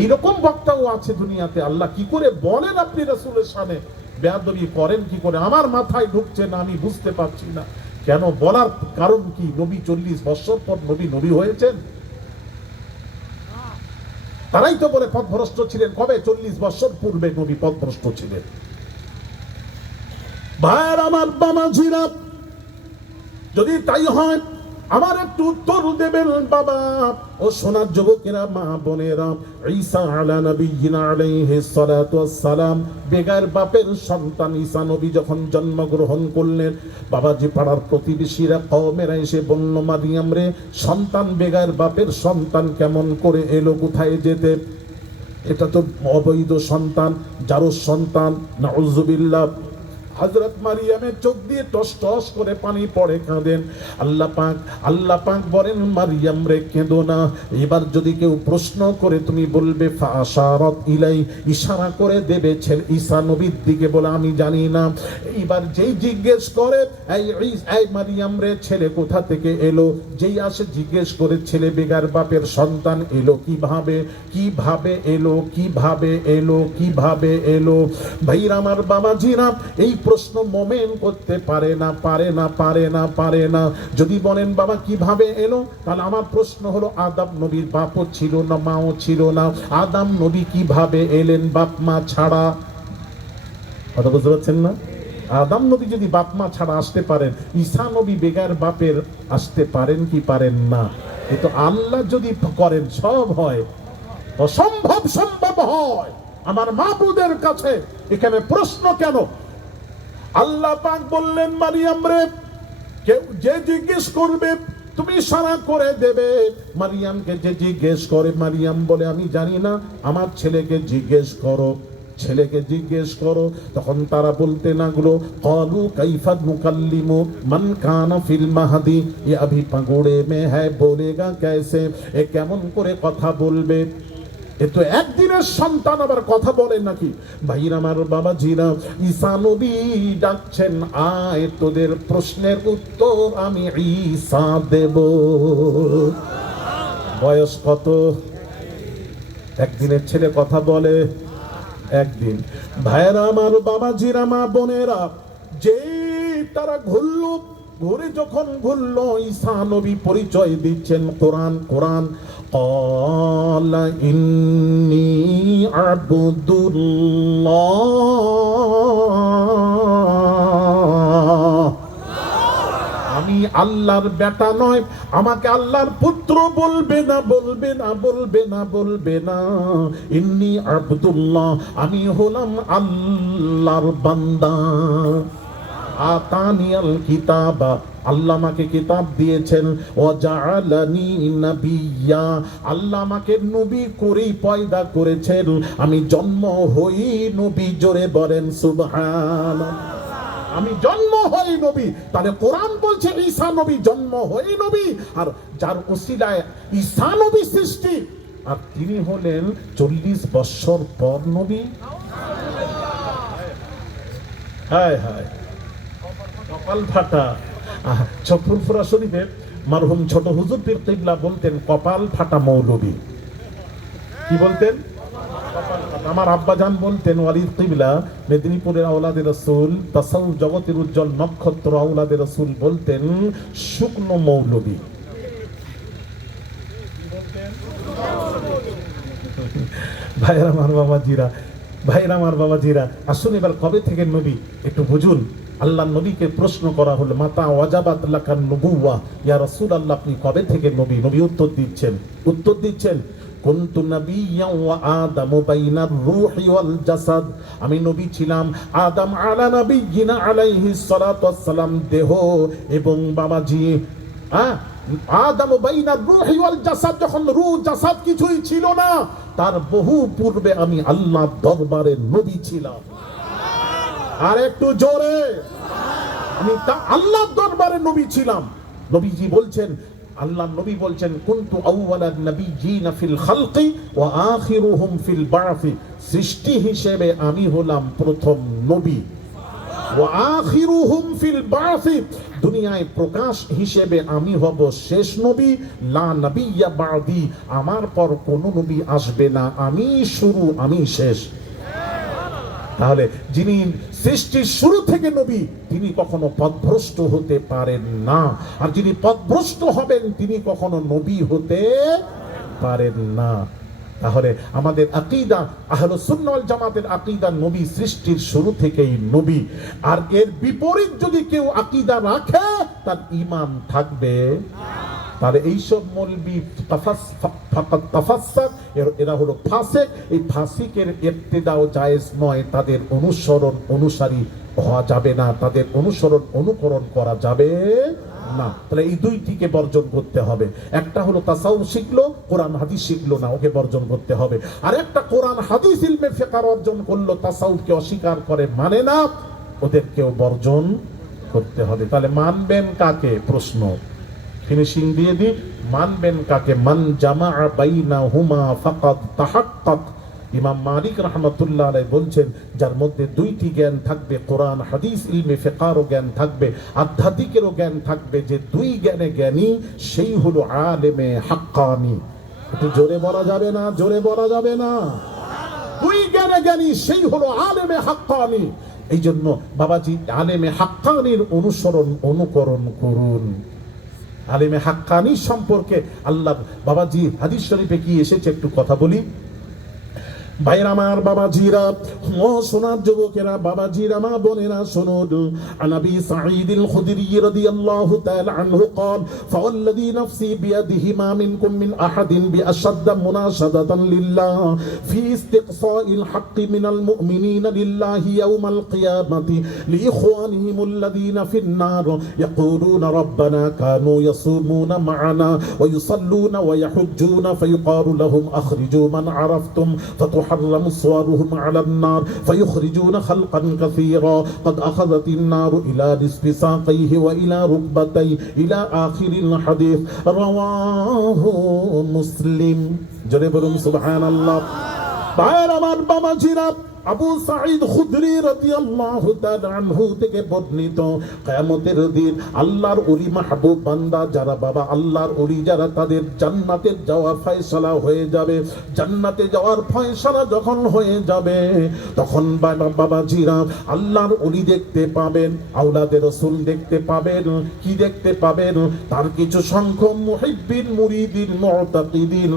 এইরকম বক্তাও আছে দুনিয়াতে। আল্লাহ কি করে বলেন আপনি রাসূলের শানে বেয়াদবি করেন কি করে? আমার মাথায় ঢুকছে না, আমি বুঝতে পারছি না কেন, বলার কারণ কি? নবী 40 বছর পর নবী হয়েছেন। তারাই তো বলে পথভ্রষ্ট ছিলেন। কবে? 40 বছর পূর্বে নবী পথভ্রষ্ট ছিলেন। ভাইয়ের আমার বাবাজিরা, যদি তাই হয় আমার একটু উত্তর দেবেন বাবা ও সোনার যুবকেরা, মা বোনেরা। ঈসা আলা নবিয়িনা আলাইহিস সালাতু ওয়াস সালাম, বেগার বাপের সন্তান ঈসা নবী যখন জন্মগ্রহণ করলেন, বাবাজি পাড়ার প্রতিবেশীরা, কওমেরা এসে বলল, মারিয়াম রে, সন্তান বেগার বাপের সন্তান কেমন করে এলো, কোথায় যেতে? এটা তো অবৈধ সন্তান, জারুর সন্তান, নাউযুবিল্লাহ। হযরত মারিয়ামের চোখ দিয়ে টস টস করে পানি পড়ে, কাঁদেন। আল্লাহ পাক বলেন, মারিয়াম রে কেঁদো না। এবার যদি কেউ প্রশ্ন করে তুমি বলবে ফাশারাত ইলাই, ইশারা করে দেবে ছেলে ঈসা নবীর দিকে, বলে আমি জানি না। এবার যেই জিজ্ঞেস করে এই মারিয়াম রে ছেলে কোথা থেকে এলো, যেই আসে জিজ্ঞেস করে ছেলে বেগার বাপের সন্তান এলো কিভাবে, কিভাবে এলো, কিভাবে এলো, কিভাবে এলো। ভাইরা আমার, বাবাজিরা, এই প্রশ্ন মোমেন করতে পারে না, পারে না, পারে না, পারে না। যদি বলেন বাবা কিভাবে এলো, তাহলে আমার প্রশ্ন হলো আদম নবীর বাপও ছিল না, মাও ছিল না, আদম নবী কিভাবে এলেন বাপ মা ছাড়া? কথা বুঝতে পারছেন না? আদম নবী যদি বাপ মা ছাড়া আসতে পারেন, ঈসা নবী বেগার বাপের আসতে পারেন কি পারেন না? এ তো আল্লাহ যদি করেন সব হয়, অসম্ভব সম্ভব হয়। আমার মাবুদের কাছে এখানে প্রশ্ন কেন? আল্লাহ পাক বললেন, মারিয়াম রে, কেউ যে জিজ্ঞেস করবে তুমি ইশারা করে দেবে। মারিয়ামকে যে জিজ্ঞেস করে, মারিয়াম বলে আমি জানি না, আমার ছেলেকে জিজ্ঞেস করো, ছেলেকে জিজ্ঞেস করো। তখন তারা বলতে লাগলো, ক্বালু কাইফা নুকাল্লিমু মান কানা ফিল মাহদি, এ আভি পাগোড়ে মে হ্যায়, বলেগা कैसे, এ কেমন করে কথা বলবে? এ তো একদিনের সন্তান, আবার কথা বলে নাকি? ভাইরা আমার, বাবাজিরা, ঈসা নবী ডাকছেন, আয় তোদের প্রশ্নের উত্তর আমি ঈসা দেব। বয়স কত? একদিনের ছেলে কথা বলে একদিন। ভাইরা আমার, বাবাজিরা, মা বোনেরা, যেই তারা ঘুরে যখন ঘুরলো, ঈসা নবী পরিচয় দিচ্ছেন কোরআন। ক্বালা ইন্নী আবদুল্লাহ, আমি আল্লাহর বেটা নয়, আমাকে আল্লাহর পুত্র বলবে না, বলবে না, বলবে না, বলবে না। ইন্নী আবদুল্লাহ, আমি হলাম আল্লাহর বান্দা। আতানিয়াল কিতাবা, আল্লাহ আমাকে কিতাব দিয়েছেন। ওয়াজআলানি নাবিয়্যা, আল্লাহ আমাকে নবী করেই পয়দা করেছেন। আমি জন্ম হই নবী, জোরে বলেন সুবহানাল্লাহ। আমি জন্ম হই নবী। তাহলে কোরআন বলছে ঈসা নবী জন্ম হই নবী, আর যার ওসিলায় ঈসা নবী সৃষ্টি, আর তিনি হলেন 40 বছর পর নবী। হায় হায়, কপাল ফাটা। ফুরফুরা শরীফে মারহুম ছোট হুজুর পীর কিবলা বলতেন, কপাল ফাটা মৌলবী। কি বলতেন? আমার আব্বাজান বলতেন, ওয়ালিদ কিবলা, মেদিনীপুরের আওলাদে রাসূল, তাসাউফ জগতের উজ্জ্বল নক্ষত্র আওলাদে রাসূল, বলতেন শুকনো মৌলবী। ভাইরা আমার, বাবাজিরা, ভাইরা আমার, বাবাজিরা, আসুন এবার কবে থেকে নবী একটু বুঝুন। আল্লাহ নবীকে প্রশ্ন করা হলো, মাতা ওয়াজাবাত লাকান নবুওয়া, ইয়া রাসূলুল্লাহ, আপনি কবে থেকে নবী? নবী উত্তর দিচ্ছেন, কুনতু নাবিয়্যান ওয়া আদামু বাইনার রূহি ওয়াল জাসাদ, আমি নবী ছিলাম, আদম আলা নাবিয়্যিনা আলাইহিস সালাতু ওয়াস সালাম দেহ এবং বাবাজি আদম বাইনার রূহি ওয়াল জাসাদ, যখন রূহ জাসাদ কিছুই ছিল না, তার বহু পূর্বে আমি আল্লাহর দরবারে নবী ছিলাম। আর একটু জোরে, আমি আল্লাহর দরবারে নবী ছিলাম। নবীজি বলছেন, আল্লাহ নবী বলছেন, কুনতু আউওয়ালান নাবিয়্যিনা ফিল খালকি ওয়া আখিরুহুম ফিল বা'থি, সৃষ্টি হিসেবে আমি হলাম প্রথম নবী, ওয়া আখিরুহুম ফিল বা'থি, দুনিয়ায় প্রকাশ হিসেবে আমি হব শেষ নবী। লা নাবিয়্যা বা'দি, আমার পর কোন নবী আসবে না, আমি শুরু, আমি শেষ। তাহলে যিনি সৃষ্টির শুরু থেকে নবী, তিনি কখনো পথভ্রষ্ট হতে পারেন না, আর যিনি পথভ্রষ্ট হবেন তিনি কখনো নবী হতে পারেন না। তাহলে আমাদের আকীদা, আহলুস সুন্নাহ ওয়াল জামাতের আকীদা, নবী সৃষ্টির শুরু থেকেই নবী। আর এর বিপরীত যদি কেউ আকীদা রাখে, তার ঈমান থাকবে। তাহলে এইসব মৌলবি এরা হলো ফাসিক। এই ফাসিকের ইবতিদাও জায়েজ নয়, তাদের অনুসারী হওয়া যাবে না, তাদের অনুকরণ করা যাবে না। তাহলে এই দুইটিকে বর্জন করতে হবে। একটা হলো তাসাউফ শিখলো, কোরআন হাদিস শিখলো না, ওকে বর্জন করতে হবে। আর একটা কোরআন হাদিস ইলমে ফিকহ অর্জন করলো, তাসাউফকে অস্বীকার করে, মানে না, ওদেরকেও বর্জন করতে হবে। তাহলে মানবেন কাকে? প্রশ্ন ফিনিশিং দিয়ে দিই, মানবেন কাকে? মান জামা বাইনাহুমা ফাকাদ তাহাক্কাক। ইমাম মালিক রাহমাতুল্লাহ আলাইহি বলছেন, যার মধ্যে দুইটি জ্ঞান থাকবে, কোরআন হাদিস ইলমে ফিকহেরও জ্ঞান থাকবে, আধ্যাত্মিকেরও জ্ঞান থাকবে, যে দুই জ্ঞানে জ্ঞানী সেই হলো আলেমে হাক্কানি। একটু জোরে বলা যাবে না? জোরে বলা যাবে না? দুই জ্ঞানে জ্ঞানী সেই হলো আলেমে হাক্কানি। এই জন্য বাবাজি আলেমে হাক্কানির অনুকরণ করুন। আলেমে হাক্কানি সম্পর্কে আল্লাহ বাবাজি হাদিস শরীফে কি এসেছে একটু কথা বলি। ভাইরা আমার, বাবাজিরা, ও সোনার যুবকেরা, বাবাজিরা, মা বোনেরা, শুনুন। আনাবি সাঈদুল খুদরি রাদিয়াল্লাহু তাআলা আনহু قال فوالذي نفسي بيده ما منكم من احد باشد مناشده لله في استقصاء الحق من المؤمنين لله يوم القيامه لاخوانهم الذين في النار يقولون ربنا كانوا يصومون معنا ويصلون ويحجون فيقال لهم اخرجوا من عرفتم فتحرم صورهم على النار فيخرجون خلقا كثيرا قد أخذت النار إلى نصف ساقيه وإلى ركبتيه إلى آخر الحديث رواه مسلم। জোরে বলুন সুবহানাল্লাহ। ভাইরা আমার, বাবাজিরা, আবু সাঈদ খুদরি রাদিয়াল্লাহু তাআলা আনহু থেকে বর্ণিত, কিয়ামতের দিন আল্লাহর ওলি মাহবুব বান্দা যারা, বাবা আল্লাহর ওলি যারা, তাদের জান্নাতে যাওয়ার ফয়সালা হয়ে যাবে। জান্নাতে যাওয়ার ফয়সালা যখন হয়ে যাবে, তখন বাবাজিরা আল্লাহর ওলি দেখতে পাবেন, আওলাদে রাসূল দেখতে পাবেন। কি দেখতে পাবেন? তার কিছু সংখ্যক মুহিব্বিন, মুরিদিন, মুতাকিদিন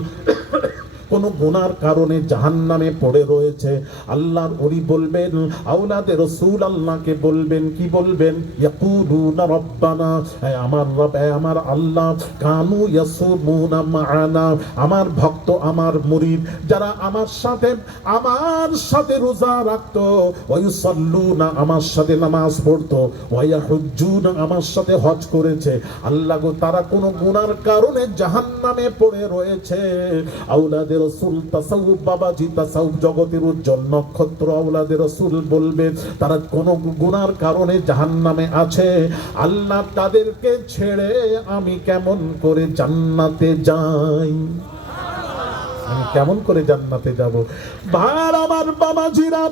কোন গুনার কারণে জাহান্নামে পড়ে রয়েছে। আল্লাহর ওলি বলবেন, আওলাদে রাসূল আল্লাহকে বলবেন, কি বলবেন? ইয়াকুলুনা রব্বানা, আমার রব, আমার আল্লাহ, কানু ইয়াসুমুনা মা'ানা, আমার ভক্ত, আমার মুরিদ যারা আমার সাথে রোজা রাখতো, ওয়া ইউসাল্লুনা, আমার সাথে নামাজ পড়তো, ওয়া ইয়াহুজ্জুনা, আমার সাথে হজ করেছে, আল্লাহ গো তারা কোন গুনার কারণে জাহান্নামে পড়ে রয়েছে। আওলাদে রাসূল তাসাউফ, বাবাজি তাসাউফ জগতের উজ্জ্বল নক্ষত্র আওলাদে রাসূল বলবে, তারা কোন গুনার কারণে জাহান্নামে আছে। আল্লাহ তাদেরকে ছেড়ে আমি কেমন করে জান্নাতে যাই? আমি কেমন করে জান্নাতে যাব? ভাইরা আমার, বাবাজিরা,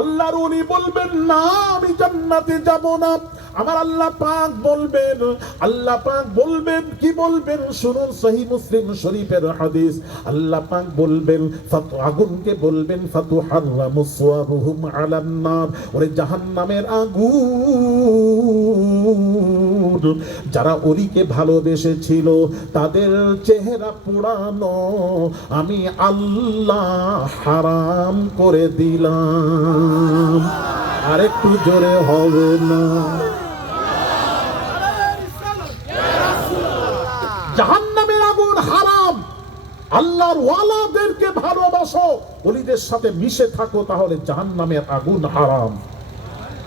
আল্লাহর ওলি বলবেন, না আমি জান্নাতে যাব না। আমার আল্লাহ পাক বলবেন, কি বলবেন? শুনুন, সহিহ মুসলিম শরীফের হাদিস। আল্লাহ পাক বলবেন, আগুনকে বলবেন, ফাতুহাররামু সুওয়ারুহুম আলান নার, ওরে জাহান্নামের আগুন, যারা ওলিকে ভালোবেসেছিল তাদের চেহারা পোড়ানো আমি আল্লাহ হারাম করে দিলাম। আরেকটু জোরে হবে না? জাহান্নামের আগুন হারাম। আল্লাহর ওয়ালাদেরকে ভালোবাসো, ওলিদের সাথে মিশে থাকো, তাহলে জাহান্নামের আগুন হারাম।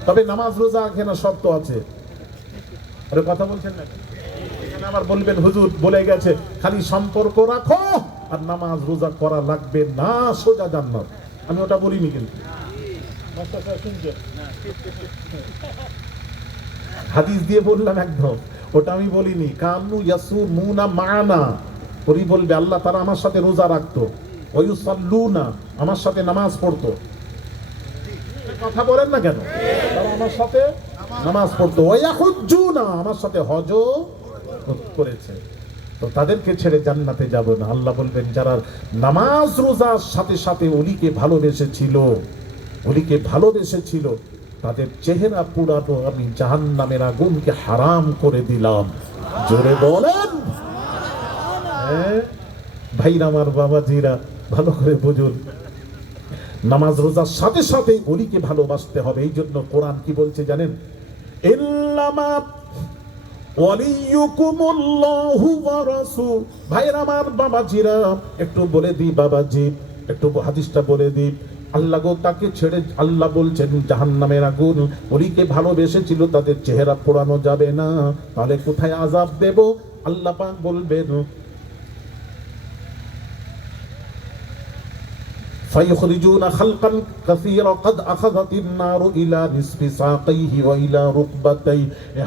তবে নামাজ রোজা এখানে শর্ত আছে। আরে কথা বলছেন না? এখানে আবার বলবেন হুজুর বলে গেছে খালি সম্পর্ক রাখো আর নামাজ রোজা করা লাগবে না, সোজা জান্নাত। আমি ওটা বলিনি, কিন্তু হাদিস দিয়ে বললাম একদম, ওটা আমি বলিনি। কানু ইয়াসুমুনা মা'ানা, ওই বলবে আল্লাহ তারা আমার সাথে রোজা রাখতো, ওয়া ইউসাল্লুনা, আমার সাথে নামাজ পড়তো। কথা বলেন না কেন? তারা আমার সাথে নামাজ পড়তো, ওয়া ইয়াহুজ্জুনা, আমার সাথে হজও করেছে। তো তাদেরকে ছেড়ে জান্নাতে যাব না। আল্লাহ বলবেন, যারা নামাজ রোজার সাথে সাথে ওলিকে ভালোবেসেছিল তাদের চেহারা পুরানো আমি জাহান্নামের আগুনকে হারাম করে দিলাম। জোরে বলেন। ভাইরা আমার, বাবাজিরা, ভালো করে বুঝুন, নামাজ রোজার সাথে সাথে ওলিকে ভালোবাসতে হবে। এই জন্য কোরআন কি বলছে জানেন? ইল্লামা ওয়ালিয়ুকুমুল্লাহু ওয়া রাসূল। ভাইরা আমার, বাবাজিরা, একটু বলে দিই, বাবাজি একটু হাদিসটা বলে দিই। আল্লাহ গো তাকে ছেড়ে, আল্লাহ বলছেন জাহান্নামের আগুন, ওলিকে ভালোবেসেছিল তাদের চেহারা পোড়ানো যাবে না, তাহলে কোথায় আযাব দেব? আল্লাহ পাক বলবেন, ফায়ুখরিজুনা খালকান কাসীরা ক্বাদ আখাযাতিন নারু ইলা নিসফি সাকাইহি ওয়া ইলা রুকবাতাই।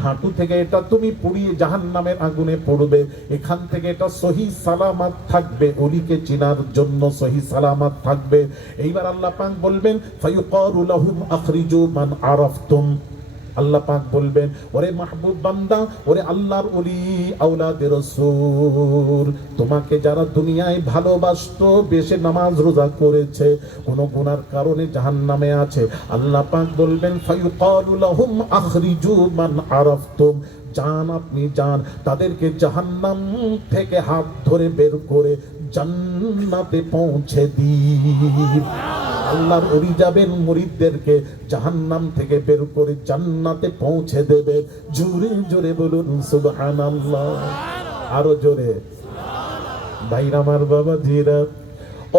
হাঁটু থেকে এটা তুমি পুড়িয়ে জাহান্নামের আগুনে পড়বে, এখান থেকে এটা সহি সালামত থাকবে, ওলিকে চিনার জন্য সহি সালামত থাকবে। এইবার আল্লাহ পাক বলবেন ফায়ুকালু লাহুম আখরিজু মান আরাফতুম। আল্লাহ পাক বলবেন, ওরে মাহবুব বান্দা, ওরে আল্লাহর ওলি আওলাদে রাসূল, তোমাকে যারা দুনিয়ায় ভালোবাসতো, বেশি নামাজ রোজা করেছে, কোন গুনার কারণে জাহান্নামে আছে, আল্লাহ পাক বলবেন ফায়ুকালু লাহুম আখরিজু মান আরাফতুম, যান আপনি যান, তাদেরকে জাহান্নাম থেকে হাত ধরে বের করে জান্নাতে পৌঁছে দিন। আল্লাহর ওলি যাবেন মুরিদদেরকে জাহান্নাম থেকে বের করে জান্নাতে পৌঁছে দেবে। জোরে জোরে বলুন সুবহানাল্লাহ, আরো জোরে। ভাইরা আমার, বাবাজিরা,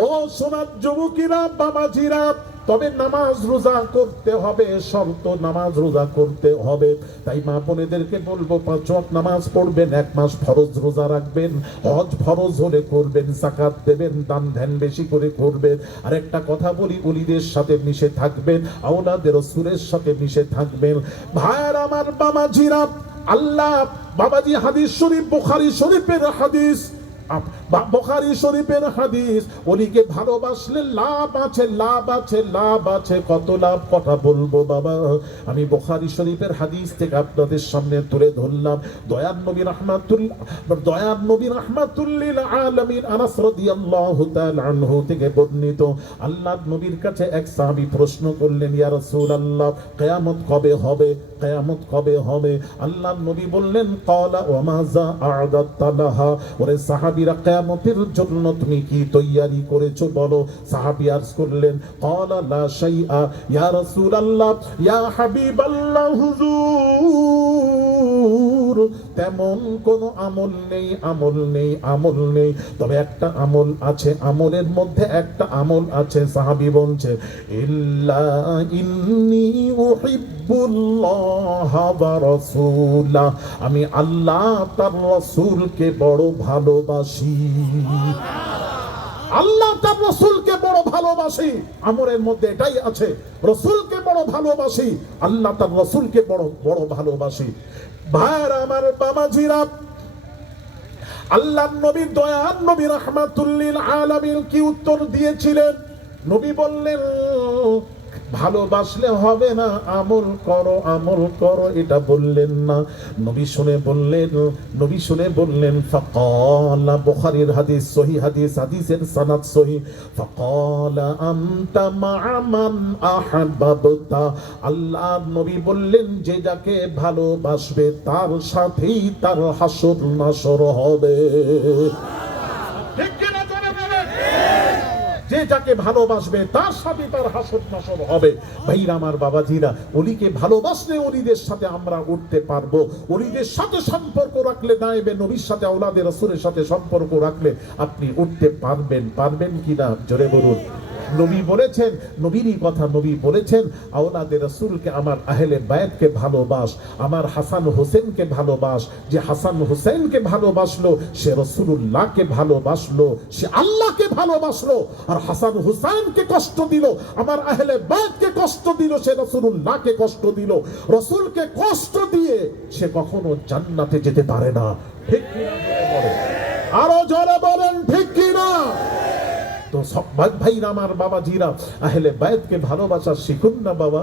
ও সোনার যুবকেরা, বাবাজিরা, তবে নামাজ রোজা করতে হবে, শর্ত নামাজ রোজা করতে হবে। তাই মা বোনেদেরকে বলবো, 5 ওয়াক্ত নামাজ পড়বেন, 1 মাস ফরজ রোজা রাখবেন, হজ ফরজ হলে করবেন, যাকাত দেবেন, দান ধ্যান বেশি করে করবেন। আর একটা কথা বলি, ওলিদের সাথে মিশে থাকবেন, আওলাদে রাসূলের সাথে মিশে থাকবেন। ভাইরা আমার, বাবাজিরা, আল্লাহ, বাবাজি, হাদিস শরীফ, বুখারী শরীফের হাদিস, বুখারী শরীফের হাদিস, ওলিকে ভালোবাসলে লাভ আছে, লাভ আছে, লাভ আছে। কত লাভ, কথা বলবো বাবা। আমি বুখারী শরীফের হাদিস থেকে আপনাদের সামনে তুলে ধরলাম। দয়ার নবী রাহমাতুল লিল আলামিন আনাস রাদিয়াল্লাহু তাআলা আনহু থেকে বর্ণিত, আল্লাহর নবীর কাছে এক সাহাবী প্রশ্ন করলেন, ইয়া রাসূলুল্লাহ, কিয়ামত কবে হবে, কিয়ামত কবে হবে? আল্লাহর নবী বললেন, ক্বালা ওয়া মাযা আ'দাত লাহা, ওরে সাহাবীরা, কিয়ামতের জন্য তুমি কি তৈয়ারি করেছো বলো। সাহাবী আরজ করলেন, ক্বালা লা শাইআ ইয়া রাসূলুল্লাহ, ইয়া হাবিবাল্লাহ হুজুর, তেমন কোন আমল নেই, আমল নেই, আমল নেই। তবে একটা আমল আছে, আমলের মধ্যে একটা আমল আছে। সাহাবী বলছে, ইল্লা ইন্নী উহিব্বুল্লাহ ওয়া রাসূলা, আমি আল্লাহ তার রাসূলকে বড় ভালোবাসি। আল্লাহ তার রাসূলকে বড় ভালোবাসি, আমলের মধ্যে এটাই আছে, রাসূলকে বড় ভালোবাসি, আল্লাহ তার রাসূলকে বড় বড় ভালোবাসি। ভাইরা আমার, বাবাজিরা, আল্লাহর নবী, দয়ার নবী রাহমাতুল লিল আলামিন কি উত্তর দিয়েছিলেন? নবী বললেন, ভালোবাসলে হবে না, আমল করো, আমল করো, এটা বললেন না। নবী শুনে বললেন, ফাকালা, বুখারীর হাদিস, সহিহ হাদিস, হাদিসের সনদ সহিহ, ফাকালা আনতা মা'a মান আহাব্বাতা, আল্লাহর নবী বললেন, যে যাকে ভালোবাসবে তার সাথেই তার হাসর নাসর হবে। ঠিক কি না, জোরে বলেন? যে যাকে ভালোবাসবে তার সাথে তার হাসর নাসর হবে। ভাইরা আমার, বাবাজিরা, ওলিকে ভালোবাসলে ওলিদের সাথে আমরা উঠতে পারবো। ওলিদের সাথে সম্পর্ক রাখলে, নায়েবে নবীর সাথে, আওলাদে রাসূলের সাথে সম্পর্ক রাখলে আপনি উঠতে পারবেন। পারবেন কিনা জোরে বলুন। নবী বলেছেন, নবীরই কথা, নবী বলেছেন, আওলাদে রাসূলকে, আমার আহলে বায়াতকে ভালোবাস, আমার হাসান হোসেনকে ভালোবাস। যে হাসান হোসেনকে ভালোবাসলো সে রাসূলুল্লাহকে ভালোবাসলো, সে আল্লাহকে ভালোবাসলো। আর হাসান হোসেনকে কষ্ট দিল, আমার আহলে বায়াতকে কষ্ট দিল, সে রাসূলুল্লাহকে কষ্ট দিল। রাসূলকে কষ্ট দিয়ে সে কখনো জান্নাতে যেতে পারে না। ঠিক কিনা জোরে বলেন, আরো জোরে বলেন, ঠিক কিনা? তো সব ভাইরা আমার, বাবাজিরা, আহলে বায়াতকে ভালোবাসা শিখুন না বাবা।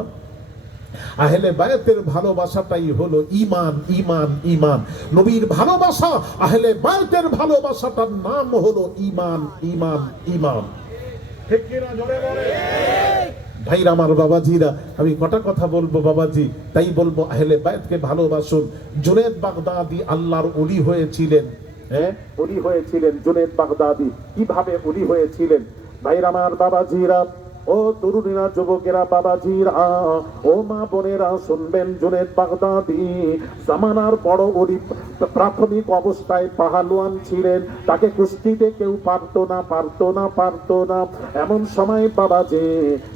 আহলে বায়াতের ভালোবাসাটাই হলো ঈমান, ঈমান, ঈমান। নবীর ভালোবাসা, আহলে বায়াতের ভালোবাসাটার নাম হলো ঈমান, ঈমান, ঈমান। ঠিক কি না, জোরে বলে। ভাইরা আমার, বাবাজিরা, আমি কটা কথা বলবো বাবাজি, তাই বলবো আহলে বায়াতকে ভালোবাসুন। জুনায়েদ বাগদাদি আল্লাহর ওলি হয়েছিলেন। ওলি হয়েছিলেন জুনায়েদ বাগদাদি। কিভাবে ওলি হয়েছিলেন? ভাইরা আমার, বাবাজিরা, ও তরুণীরা, যুবকেরা, বাবাজিরা, ও মা বোনেরা, শুনবেন, জুনায়েদ বাগদাদি জামানার বড় ওলি। প্রাথমিক অবস্থায় পাহালওয়ান ছিলেন, তাকে কুস্তিতে কেউ পারতো না, পারতো না, পারতো না। এমন সময় বাবাজি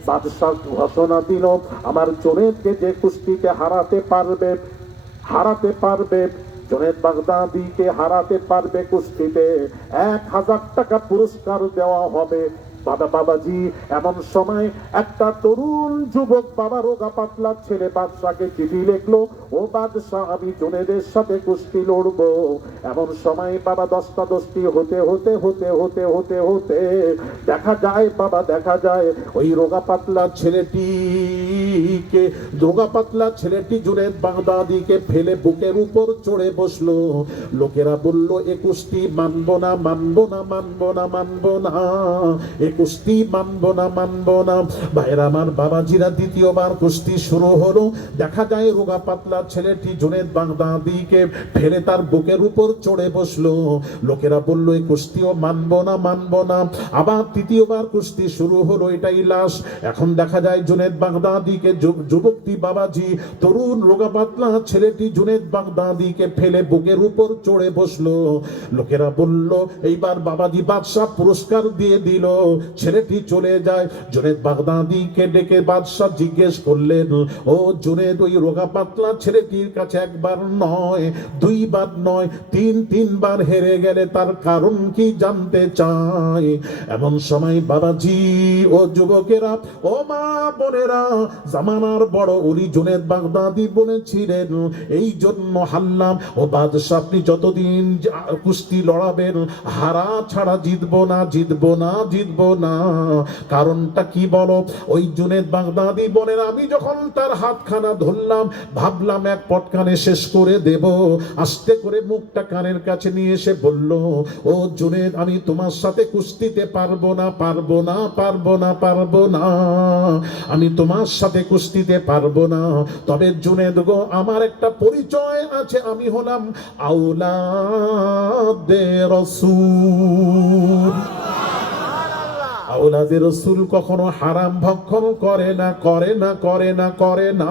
বাদশাহ ঘোষণা দিল, আমার জুনায়েদকে যে কুস্তিতে হারাতে পারবে, হারাতে পারবে, জুনায়েদ বাগদাদিকে হারাতে পারবে কুস্তিতে 1000 টাকা পুরস্কার দেওয়া হবে। বাবাজি এমন সময় একটা তরুণ যুবক বাবা রোগা পাতলা ছেলে বাদশাকে চিঠি লিখলো, ও বাদশাহ আমি জুনেদের সাথে কুস্তি লড়বো। এমন সময় বাবা 10টা 10টি হতে হতে হতে হতে হতে হতে দেখা যায় বাবা, দেখা যায় ওই রোগা পাতলা ছেলেটি জুনেদ বাগদাদিকে ফেলে বুকের উপর চড়ে বসলো। লোকেরা বলল এ কুস্তি মানবো না, মানবো না, মানবো না, মানবো না, এ কুস্তি মানবো না, মানবো না। ভাইরা আমার বাবাজিরা, দ্বিতীয়বার কুস্তি শুরু হলো। দেখা যায় রোগা পাতলা ছেলেটি জুনেদ বাগদাদিকে ফেলে তার বুকের উপর চড়ে বসলো। লোকেরা বলল এই কুস্তিও মানবো না, মানবো না। আবার তৃতীয়বার কুস্তি শুরু হলো, এটাই লাশ। এখন দেখা যায় জুনেদ বাগদাদিকে যুবকটি বাবাজি, তরুণ রোগা পাতলা ছেলেটি জুনেদ বাগদাদিকে ফেলে বুকের উপর চড়ে বসলো। লোকেরা বলল এইবার বাবাজি বাদশাহ পুরস্কার দিয়ে দিল, ছেলেটি চলে যায়। জুনেদ বাগদাদিকে ডেকে বাদশাহ জিজ্ঞেস করলেন, ও জুনেদ, ওই রোগা পাতলা ছেলেটির কাছে একবার নয়, দুইবার নয়, তিনবার হেরে গেলে তার কারণ কি জানতে চাই। এমন সময় বাবাজি ও যুবকেরা, ও মা বোনেরা, জামানার বড় ওলি জুনেদ বাগদাদি বলেছিলেন, এই জন্য হারলাম। ও বাদশাহ, আপনি যতদিন কুস্তি লড়াবেন হারা ছাড়া জিতবো না, জিতবো না, জিতবো না। কারণটা কি বলো? ওই জুনেদ বাগদাদি বলেন, আমি যখন তার হাতখানা ধরলাম ভাবলাম এক পটকানে শেষ করে দেব। আস্তে করে মুখটা কানের কাছে নিয়ে এসে বলল, ও জুনেদ, আমি তোমার সাথে কুস্তিতে পারবো না, পারবো না, পারবো না, পারবো না, আমি তোমার সাথে কুস্তিতে পারবো না। তবে জুনেদ গো, আমার একটা পরিচয় আছে, আমি হলাম আওলাদে রাসূল। আওলাদে রাসূল কখনো হারাম ভক্ষণ করে না, করে না, করে না, করে না।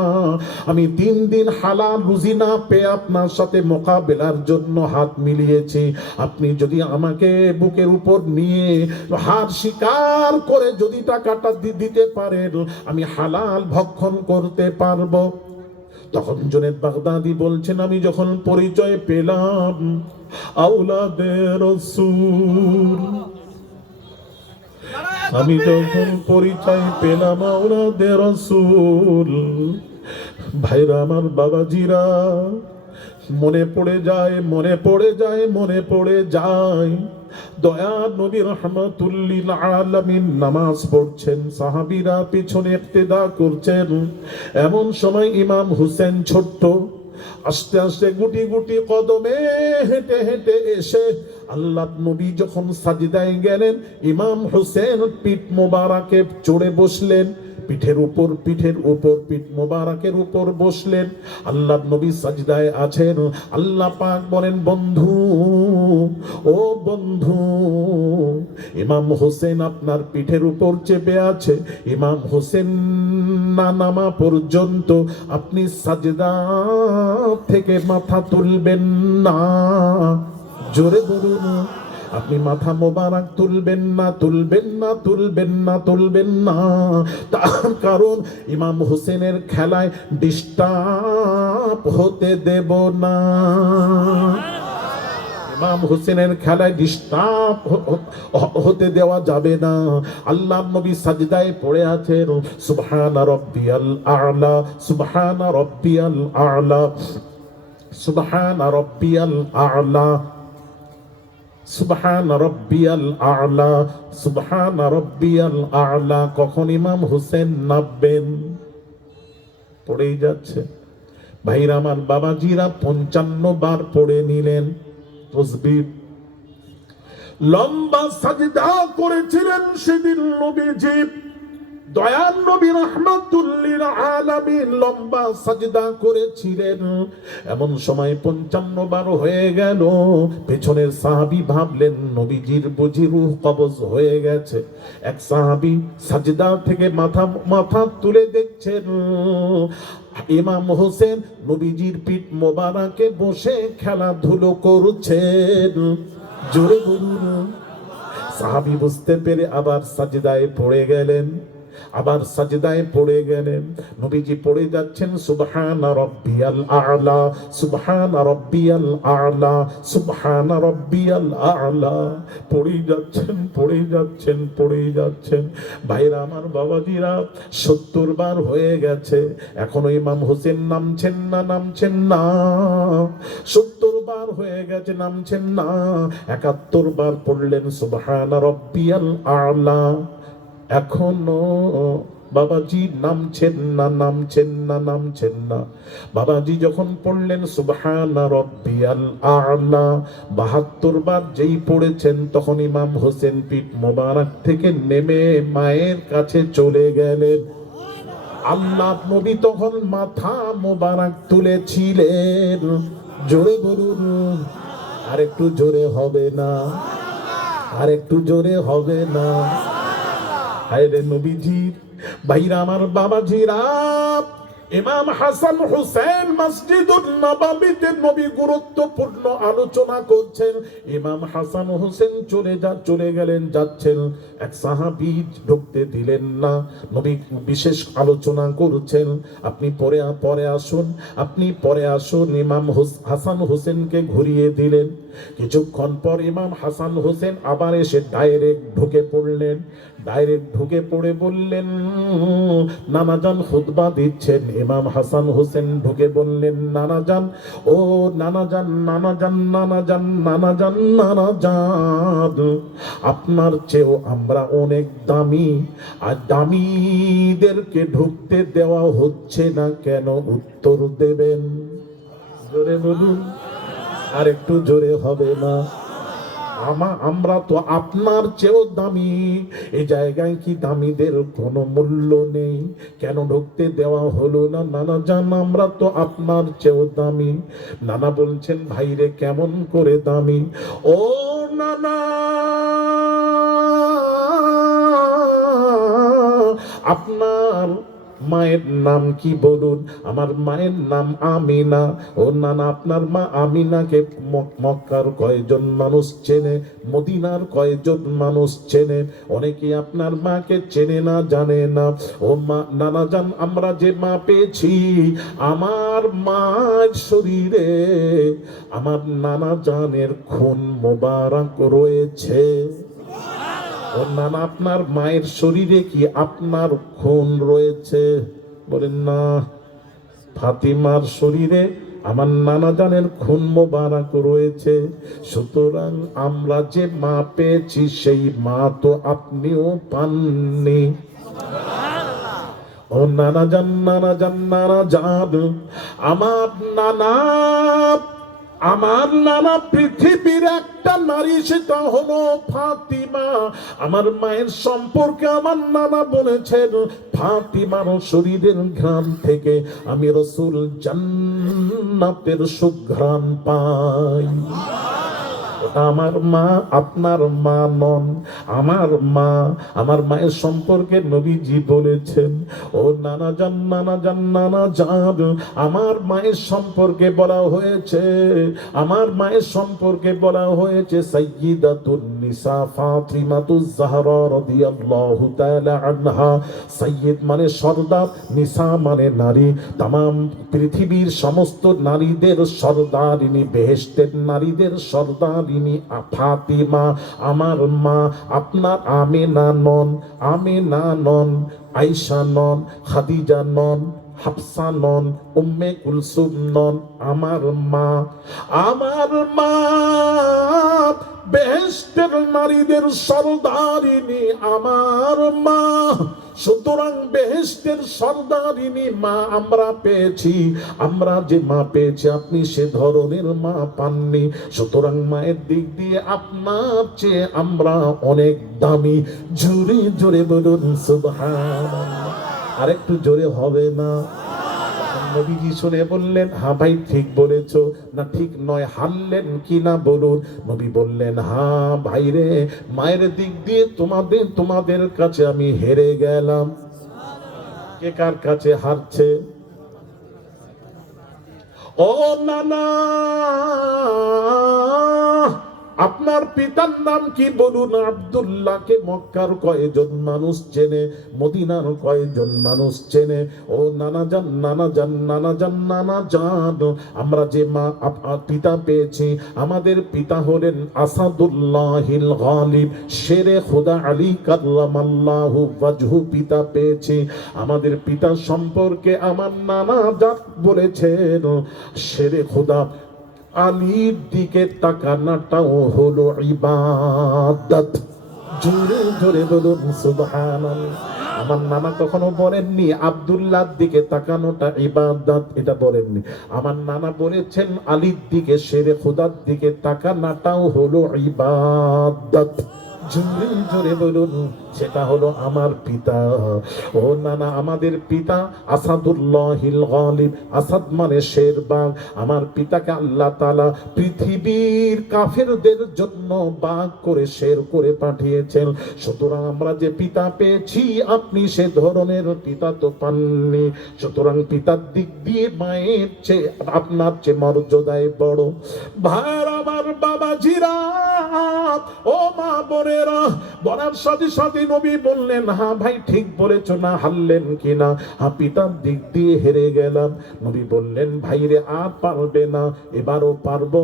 আমি 3 দিন হালাল রুজি না পেয়ে আপনার সাথে মোকাবেলার জন্য হাত মিলিয়েছি। আপনি যদি আমাকে বুকের উপর নিয়ে হার স্বীকার করে যদি টাকাটা দিতে পারেন, আমি হালাল ভক্ষণ করতে পারবো। তখন জুনেদ বাগদাদি বলছেন, আমি যখন পরিচয় পেলাম আওলাদে রাসূল, আমি যখন পরিচয় পেলাম আওলাদে রাসূল, ভাইরা আমার বাবাজিরা, মনে পড়ে যায়, মনে পড়ে যায়, মনে পড়ে যায় দয়ার নবী রাহমাতুল লিল আলামিন নামাজ পড়ছেন, সাহাবীরা পিছনে ইক্তেদা করছেন। এমন সময় ইমাম হুসেন ছোট্ট আস্তে আস্তে গুটি গুটি কদমে হেঁটে হেঁটে এসে আল্লাহ নবী যখন সাজদায় গেলেন, ইমাম হুসেন পিঠ মোবারকে চড়ে বসলেন, পিঠের উপর পিঠ মোবারকের উপর বসলেন। আল্লাহ নবী সাজদায় আছেন। আল্লাহ পাক বলেন, বন্ধু, ও বন্ধু, ইমাম হোসেন আপনার পিঠের উপর চেপে আছে। ইমাম হোসেন না নামা পর্যন্ত আপনি সাজদা থেকে মাথা তুলবেন না। জোরে বলুন, আপনি মাথা মোবারক তুলবেন না, তুলবেন না, তুলবেন না, তুলবেন না। তার কারণ ইমাম হোসেনের খেলায় ডিস্টার্ব হতে দেব না। ইমাম হোসেনের খেলায় ডিস্টার্ব হতে দেওয়া যাবে না। আল্লাহ নবী সাজদায় পড়ে আছেন, সুবহানা রাব্বিয়াল আ'লা, সুবহানা রাব্বিয়াল আ'লা, সুবহানা রাব্বিয়াল আ'লা, সুবহানা রাব্বিয়াল আ'লা, সুবহানা রাব্বিয়াল আ'লা। কখন ইমাম হোসেন নামবেন? পড়েই যাচ্ছে। ভাইরা আমার বাবাজিরা 55 বার পড়ে নিলেন তাসবিহ। লম্বা সাজদা করেছিলেন সেদিন নবীজি, দয়ার নবী রাহমাতুল লিল আলামিন লম্বা সাজদা করেছিলেন। এমন সময় 55 বার হয়ে গেল। পেছনের সাহাবী ভাবলেন নবীজির বুঝি রূহ কবজ হয়ে গেছে। এক সাহাবী সাজদা থেকে মাথা তুলে দেখছেন ইমাম হোসেন নবীজির পিঠ মোবারকে বসে খেলাধুলো করছেন। জোরে বলুন। সাহাবী বুঝতে পেরে আবার সাজদায় পড়ে গেলেন। আবার সাজদায় পড়ে গেলেন। নবীজি পড়ে যাচ্ছেন সুবহানা রাব্বিয়াল আ'লা, সুবহানা রাব্বিয়াল আ'লা, সুবহানা রাব্বিয়াল আ'লা, পড়েই যাচ্ছেন, পড়েই যাচ্ছেন, পড়েই যাচ্ছেন। ভাইরা আমার, বাবাজিরা, 70 বার হয়ে গেছে, এখনো ইমাম হোসেন নামছেন না, নামছেন না। 70 বার হয়ে গেছে, নামছেন না। 71 বার পড়লেন সুবহানা রাব্বিয়াল আ'লা, এখনো বাবাজি নামছেন না, নামছেন না, নামছেন না। বাবাজি যখন পড়লেন সুবহানা রাব্বিয়াল আ'লা 72 বার যেই পড়েছেন, তখন ইমাম হোসেন পিঠ মোবারক থেকে নেমে মায়ের কাছে চলে গেলেন। আল্লাহ নবী তখন মাথা মোবারক তুলেছিলেন। জোরে বলুন, আর একটু জোরে হবে না? আর একটু জোরে হবে না? হায়রে নবীজির ভাইরা আমার, বাবাজিরা, ইমাম হাসান হুসেন মসজিদুন নববীতে নবী গুরুত্বপূর্ণ আলোচনা করছেন। ইমাম হাসান হোসেন চলে গেলেন, যাচ্ছেন। এক সাহাবী ঢুকতে দিলেন না, নবী বিশেষ আলোচনা করছেন। আপনি পরে আসুন, আপনি পরে আসুন। ইমাম হাসান হোসেনকে ঘুরিয়ে দিলেন। কিছুক্ষণ পর ইমাম হাসান হোসেন আবার এসে ডাইরেক্ট ঢুকে পড়লেন। ডাইরেক্ট ঢুকে পড়ে বললেন, নানাজান খুতবা দিচ্ছেন। ইমাম হাসান হোসেন ঢুকে বললেন, নানাজান, ও নানাজান, নানাজান, নানাজান, নানাজান, নানাজান, আপনার চেয়েও আমরা অনেক দামি, আর দামিদেরকে ঢুকতে দেওয়া হচ্ছে না কেন? উত্তর দেবেন। জোরে বলুন, আর একটু জোরে হবে না? আমরা তো আপনার চেয়েও দামি, এই জায়গায় কি দামিদের কোনো মূল্য নেই? কেন ঢুকতে দেওয়া হলো না? নানা জান, আমরা তো আপনার চেয়েও দামি। নানা বলছেন, ভাইরে কেমন করে দামি? ও নানা, আপনার মায়ের নাম কি বলুন? আমার মায়ের নাম আমিনা। ও নানা, আপনার মা আমিনাকে মক্কার কয়জন মানুষ চেনে? মদিনার কয়জন মানুষ চেনে? অনেকে আপনার মাকে চেনে না, জানে না। ও মা, নানা জান, আমরা যে মা পেয়েছি, আমার মার শরীরে আমার নানা জানের খুন মোবারক রয়েছে। ও নানা, আপনার মায়ের শরীরে কি আপনার খুন রয়েছে? বলেন না, ফাতিমার শরীরে আমার নানা জানের খুন মোবারক রয়েছে। সুতরাং আমরা যে মা পেয়েছি, সেই মা তো আপনিও পাননি। ও নানা জান, নানা জান, নানা জান, আমার নানা পৃথিবীর একটা নারী, সেটা হলো ফাতিমা। আমার মায়ের সম্পর্কে আমার নানা বলেছেন, ফাতিমার শরীরের ঘ্রাণ থেকে আমি রাসূল জান্নাতের সুঘ্রাণ পাই। আমার মা আপনার মা নন, আমার মা। আমার মায়ের সম্পর্কে নবীজি বলেছেন, ও নানা জান, নানা জান, নানা জান, আমার মায়ের সম্পর্কে বলা হয়েছে, আমার মায়ের সম্পর্কে বলা হয়েছে সাইয়্যিদাতুন নিসা ফাতিমাতুজ জাহরা রাদিয়াল্লাহু তাআলা আনহা। সাইয়্যিদ মানে সরদার, নিসা মানে নারী। तमाम পৃথিবীর সমস্ত নারীদের সরদারিনী, বেহেশতের নারীদের সরদারিনী ফাতিমা আমার মা। আপনার আমিনা নন, আমিনা নন, আয়েশা নন, খাদিজা নন, হাফসা নন, উম্মে কুলসুম নন, আমার মা। আমার মা বেহেশতের নারীদের সরদারিনী আমার মা। সুতরাং বেহেশতের সরদারিনী মা আমরা পেয়েছি। আমরা যে মা পেয়েছি, আপনি সে ধরনের মা পাননি। সুতরাং মায়ের দিক দিয়ে আপনার চেয়ে আমরা অনেক দামি। জোরে জোরে বলুন সুবহানাল্লাহ। আরেকটু জোরে হবে না? নবীজি শুনে বললেন, হ্যাঁ ভাই ঠিক বলেছ। না ঠিক নয়, হারলেন কি না বলুন? নবী বললেন, হ্যাঁ ভাই রে, মায়ের দিক দিয়ে তোমাদের কাছে আমি হেরে গেলাম। কে কার কাছে হারছে? ও নানা, আপনার পিতার নাম কি বলুন? আব্দুল্লাহকে মক্কার কয়জন মানুষ চেনে, মদিনার কয়জন মানুষ চেনে? ও নানা জান, নানা জান, নানা জান, নানা জান, আমরা যে মা পিতা পেয়েছি, আমাদের পিতা হলেন আসাদুল্লাহিল গালিব, শেরে খোদা আলী কাররামাল্লাহু ওয়াজহু পিতা পেয়েছি। আমাদের পিতা সম্পর্কে আমার নানা জান বলেছেন, শেরে খোদা আলীর দিকে তাকানোটাও হলো ইবাদত। জোরে জোরে বলুন সুবহানাল্লাহ। আমার নানা কখনো বলেননি আব্দুল্লাহর দিকে তাকানোটা ইবাদত, এটা বলেননি। আমার নানা বলেছেন আলীর দিকে, শেরে খোদার দিকে তাকানোটাও হলো ইবাদত। জোরে জোরে বলুন, সেটা হলো আমার পিতা। ও নানা, আমাদের পিতা আসাদুল্লাহিল গালিব, আসাদ মানে শেরবাগ। আমার পিতাকে আল্লাহ তাআলা পৃথিবীর কাফেরদের জন্য বাঘ করে, শের করে পাঠিয়েছেন। সুতরাং আমরা যে পিতা পেয়েছি, আপনি সে ধরনের পিতা তো পাননি। সুতরাং পিতার দিক দিয়ে মায়ের চেয়ে আপনার চেয়ে মর্যাদায় বড়। ভাইরা আমার, বাবাজিরা, ও মা বোনেরা, বলার সাথে সাথে নবী বললেন, হ্যাঁ ভাই ঠিক বলেছো না, হারলেন কিনা? হ্যাঁ, পিতার দিক দিয়ে হেরে গেলাম। নবী বললেন, ভাই রে, আর পারবে না, এবারও পারবো,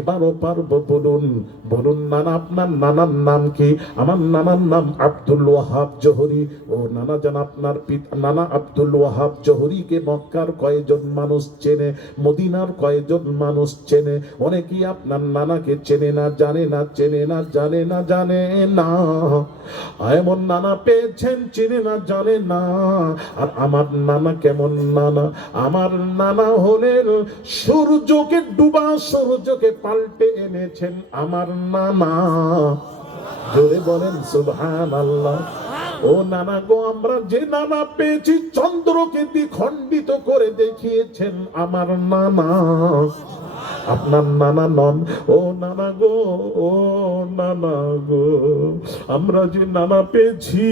এবারও পারবো। বলুন বলুন নানা, আপনার নানার নাম কি? আমার নানার নাম আব্দুল ওয়াহাব জোহরি। ও নানা জান, আপনার পিতা নানা আব্দুল ওয়াহাব জোহরিকে মক্কার কয়জন মানুষ চেনে, মদিনার কয়জন মানুষ চেনে? অনেকেই আপনার নানাকে চেনে না, জানে না, চেনে না, জানে না, জানে না। এমন নানা পেয়েছেন, চেনে না, জানে না। আর আমার নানা কেমন নানা? আমার নানা হলেন সূর্যকে ডুবা, সূর্যকে পাল্টে এনেছেন আমার নানা। জোরে বলেন সুবহানাল্লাহ। ও নানা গো, আমরা যে নানা পেয়েছি, চন্দ্রকে দ্বিখণ্ডিত করে দেখিয়েছেন আমার নানা। আপনার নানা নন। ও নানা গো, ও নানা গো, আমরা যে নানা পেয়েছি,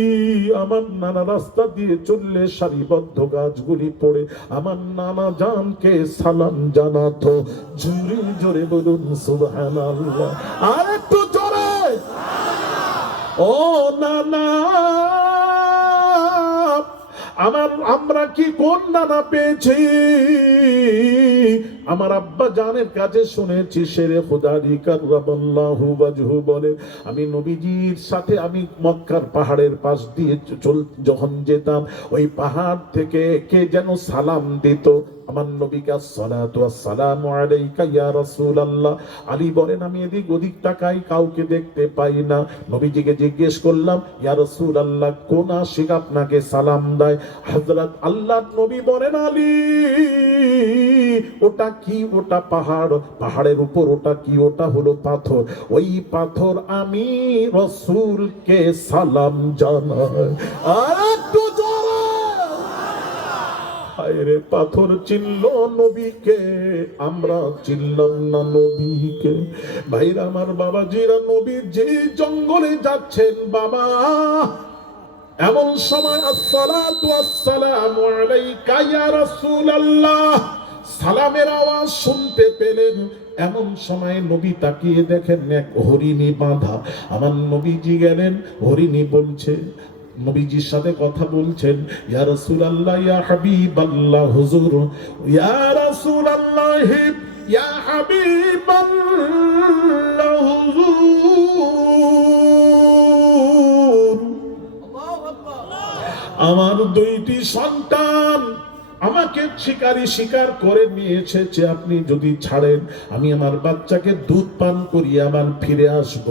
আমার নানা রাস্তা দিয়ে চললে সারিবদ্ধ গাছগুলি পড়ে আমার নানা জানকে সালাম জানাতো। জোরে জোরে বলুন সুবহানাল্লাহ। আর একটু জোরে। ও নানা, আমরা কি কোন নানা পেয়েছি? আমার আব্বা জানের কাছে শুনেছি, শেরে খোদা আলী কাররামাল্লাহু ওয়াজহু বলে, আমি নবীজির সাথে আমি মক্কার পাহাড়ের পাশ দিয়ে যখন যেতাম, ওই পাহাড় থেকে কে যেন সালাম দিত আমার নবীকে, আসসালাতু ওয়াসসালামু আলাইকা ইয়া রাসূলুল্লাহ। আলী বলেন, আমি এদিক ওদিক তাকাই, কাউকে দেখতে পাই না। নবীজিকে জিজ্ঞেস করলাম, ইয়া রাসূলুল্লাহ, কোন আশিক আপনাকে সালাম দেয়? হযরত আল্লাহর নবী বলেন, আলী, ওটা কি? ওটা পাহাড়, পাহাড়ের উপর ওটা কি? ওটা হলো পাথর। ওই পাথর আমি রাসূলকে সালাম জানাই। আর একটু জোরে। হায়রে, পাথর চিনল নবীকে, আমরা চিনলাম না নবীকে। ভাইরা আমার, বাবাজিরা, নবী যে জঙ্গলে যাচ্ছেন বাবা, এমন সময় আসসালাতু ওয়াসসালামু আলাইকা ইয়া রাসূলুল্লাহ সালামের আওয়াজ শুনতে পেলেন। এমন সময় নবী তাকিয়ে দেখেন এক হরিণী বাঁধা। আমার নবীজি গেলেন, হরিণী বলছে, নবীজির সাথে কথা বলছেন, ইয়া রাসূলুল্লাহ, ইয়া হাবিবাল্লাহ, হুজুর, ইয়া রাসূলুল্লাহ, ইয়া হাবিবাল্লাহ, হুজুর, আমার দুইটি সন্তান আমাকে শিকার করে নিয়ে এসেছে, আপনি যদি ছাড়েন, আমি আমার বাচ্চাকে দুধ পান করিয়ে আবার ফিরে আসব।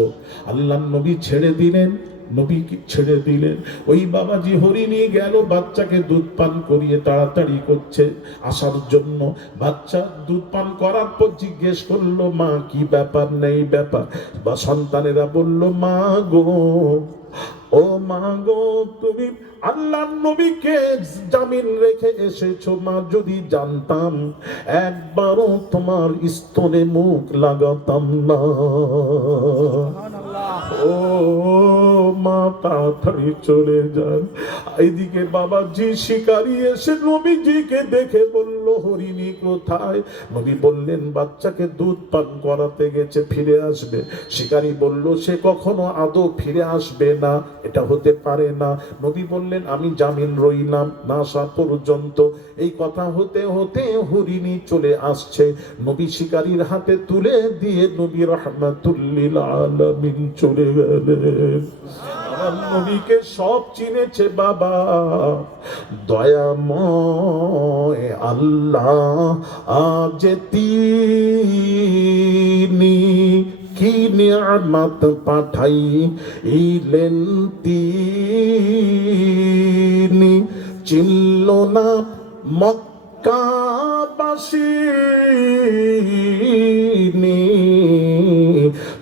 আল্লাহর নবী ছেড়ে দিলেন। নবী ছেড়ে দিলেন। ওই বাবাজি হরিণী গেল, বাচ্চাকে দুধ পান করিয়ে তাড়াতাড়ি করছে আসার জন্য। বাচ্চা দুধ পান করার পর জিজ্ঞেস করলো, মা কি ব্যাপার? নেই ব্যাপার। বা সন্তানেরা বলল, মা গো, ও মা গো, তুমি আল্লাহর নবীকে জামিন রেখে এসেছো। মা, যদি জানতাম একবারও তোমার স্তনে মুখ লাগাতাম না। ও মা তাড়াতাড়ি চলে যান। এইদিকে বাবাজি শিকারী এসে নবীজিকে দেখে বলল, হরিণী কোথায়? নবী বললেন, বাচ্চাকে দুধ পান করাতে গেছে, ফিরে আসবে। শিকারী বলল, সে কখনো আদৌ ফিরে আসবে না, এটা হতে পারে না। নবী বললেন, আমি জামিন রইলাম না আসা পর্যন্ত। এই কথা হতে হতে হরিণী চলে আসছে, নবী শিকারীর হাতে তুলে দিয়ে নবী রাহমাতুল লিল আলামিন চলে গেলেন। আমার নবীকে সব চিনেছে বাবা, দয়াময় আল্লাহ আজ তিনি কি নিয়ামত পাঠাইলেন তিনি, চিনল না মক্কাবাসী,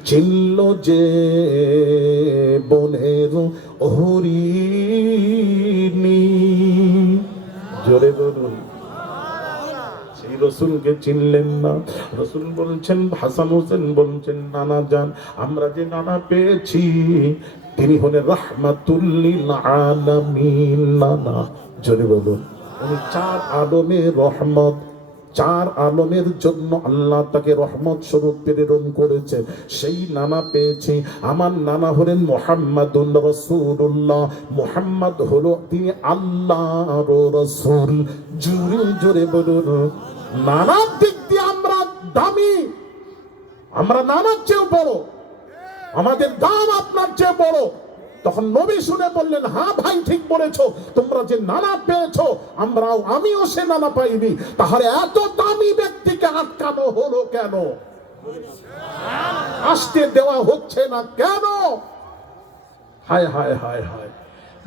চিনল যে বনের হরিণী। জোরে বলুন, সেই রসুলকে চিনলেন না। রসুল বলছেন, হাসান হোসেন বলছেন, নানা যান, আমরা যে নানা পেয়েছি তিনি হলেন রাহমাতুল লিল আলামিন নানা। জোরে বলুন, উনি চার আলমের রহমত, চার আলমের জন্য আল্লাহ তাকে রহমত স্বরূপ প্রেরণ করেছে, সেই নানা পেয়েছি। আমার নানা হলেন মুহাম্মাদুর রাসূলুল্লাহ, মুহাম্মদ হলো তিনি আল্লাহর রাসূল। জোরে জোরে বলুন, নানার দিক দিয়ে আমরা দামি, আমরা নানার চেয়েও বড়, আমাদের দাম আপনার চেয়ে বড়। তখন নবী শুনে বললেন, হ্যাঁ ভাই ঠিক বলেছো, তোমরা যে নানা পেয়েছো আমিও সে নানা পাইনি, তাহলে এত দামি ব্যক্তিকে আটকানো হলো কেন? আসতে দেওয়া হচ্ছে না কেন? হায় হায় হায় হায়।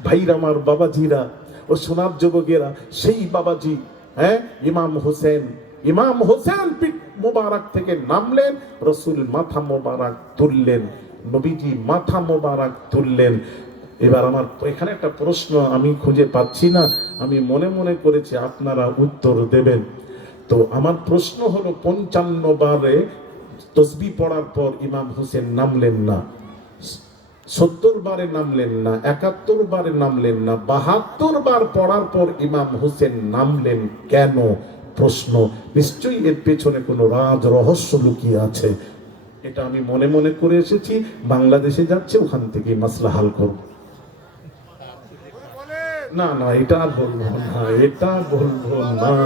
ভাইরা আমার, বাবাজিরা ও সোনার যুবকেরা, সেই বাবাজি, হ্যাঁ, ইমাম হোসেন, ইমাম হোসেন পিঠ মোবারক থেকে নামলেন, রসুল মাথা মোবারক তুললেন, নবীজি মাথা মোবারক তুললেন। এবার আমার এখানে একটা প্রশ্ন আমি খুঁজে পাচ্ছি না, আমি মনে মনে করেছি আপনারা উত্তর দেবেন। তো আমার প্রশ্ন হলো, 55 বারে তসবিহ পড়ার পর ইমাম হোসেন নামলেন না, 70 বারে নামলেন না, 71 বারে নামলেন না, 72 বার পড়ার পর ইমাম হোসেন নামলেন কেন? প্রশ্ন, নিশ্চয়ই এর পেছনে কোনো রাজ রহস্য লুকিয়ে আছে। এটা আমি মনে মনে করে এসেছি, বাংলাদেশে যাচ্ছে, ওখান থেকে মাসলা হাল করব। না না, এটা বলবো না, এটা বলবো না,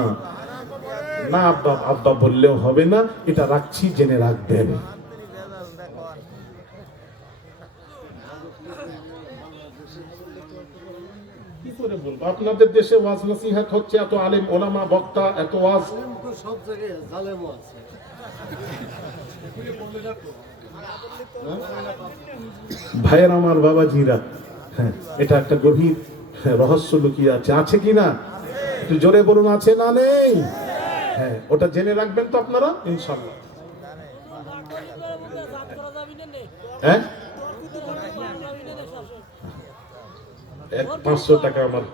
না আব্বা, আব্বা বললেও হবে না, এটা রাখছি, জেনে রাখবেন। কি করে বলবো? আপনাদের দেশে ওয়াজ নসিহত হচ্ছে, এত আলেম ওলামা বক্তা, এত ওয়াজ, সব জায়গায় জালেমও আছে। ভাইয়ের আমার, বাবাজিরা, হ্যাঁ, এটা একটা গভীর রহস্য লুকিয়ে আছে, আছে কি না? একটু জোরে বলুন, আছে না নেই? হ্যাঁ, ওটা জেনে রাখবেন তো আপনারা ইনশাআল্লাহ। হ্যাঁ, 500 টাকা, আমার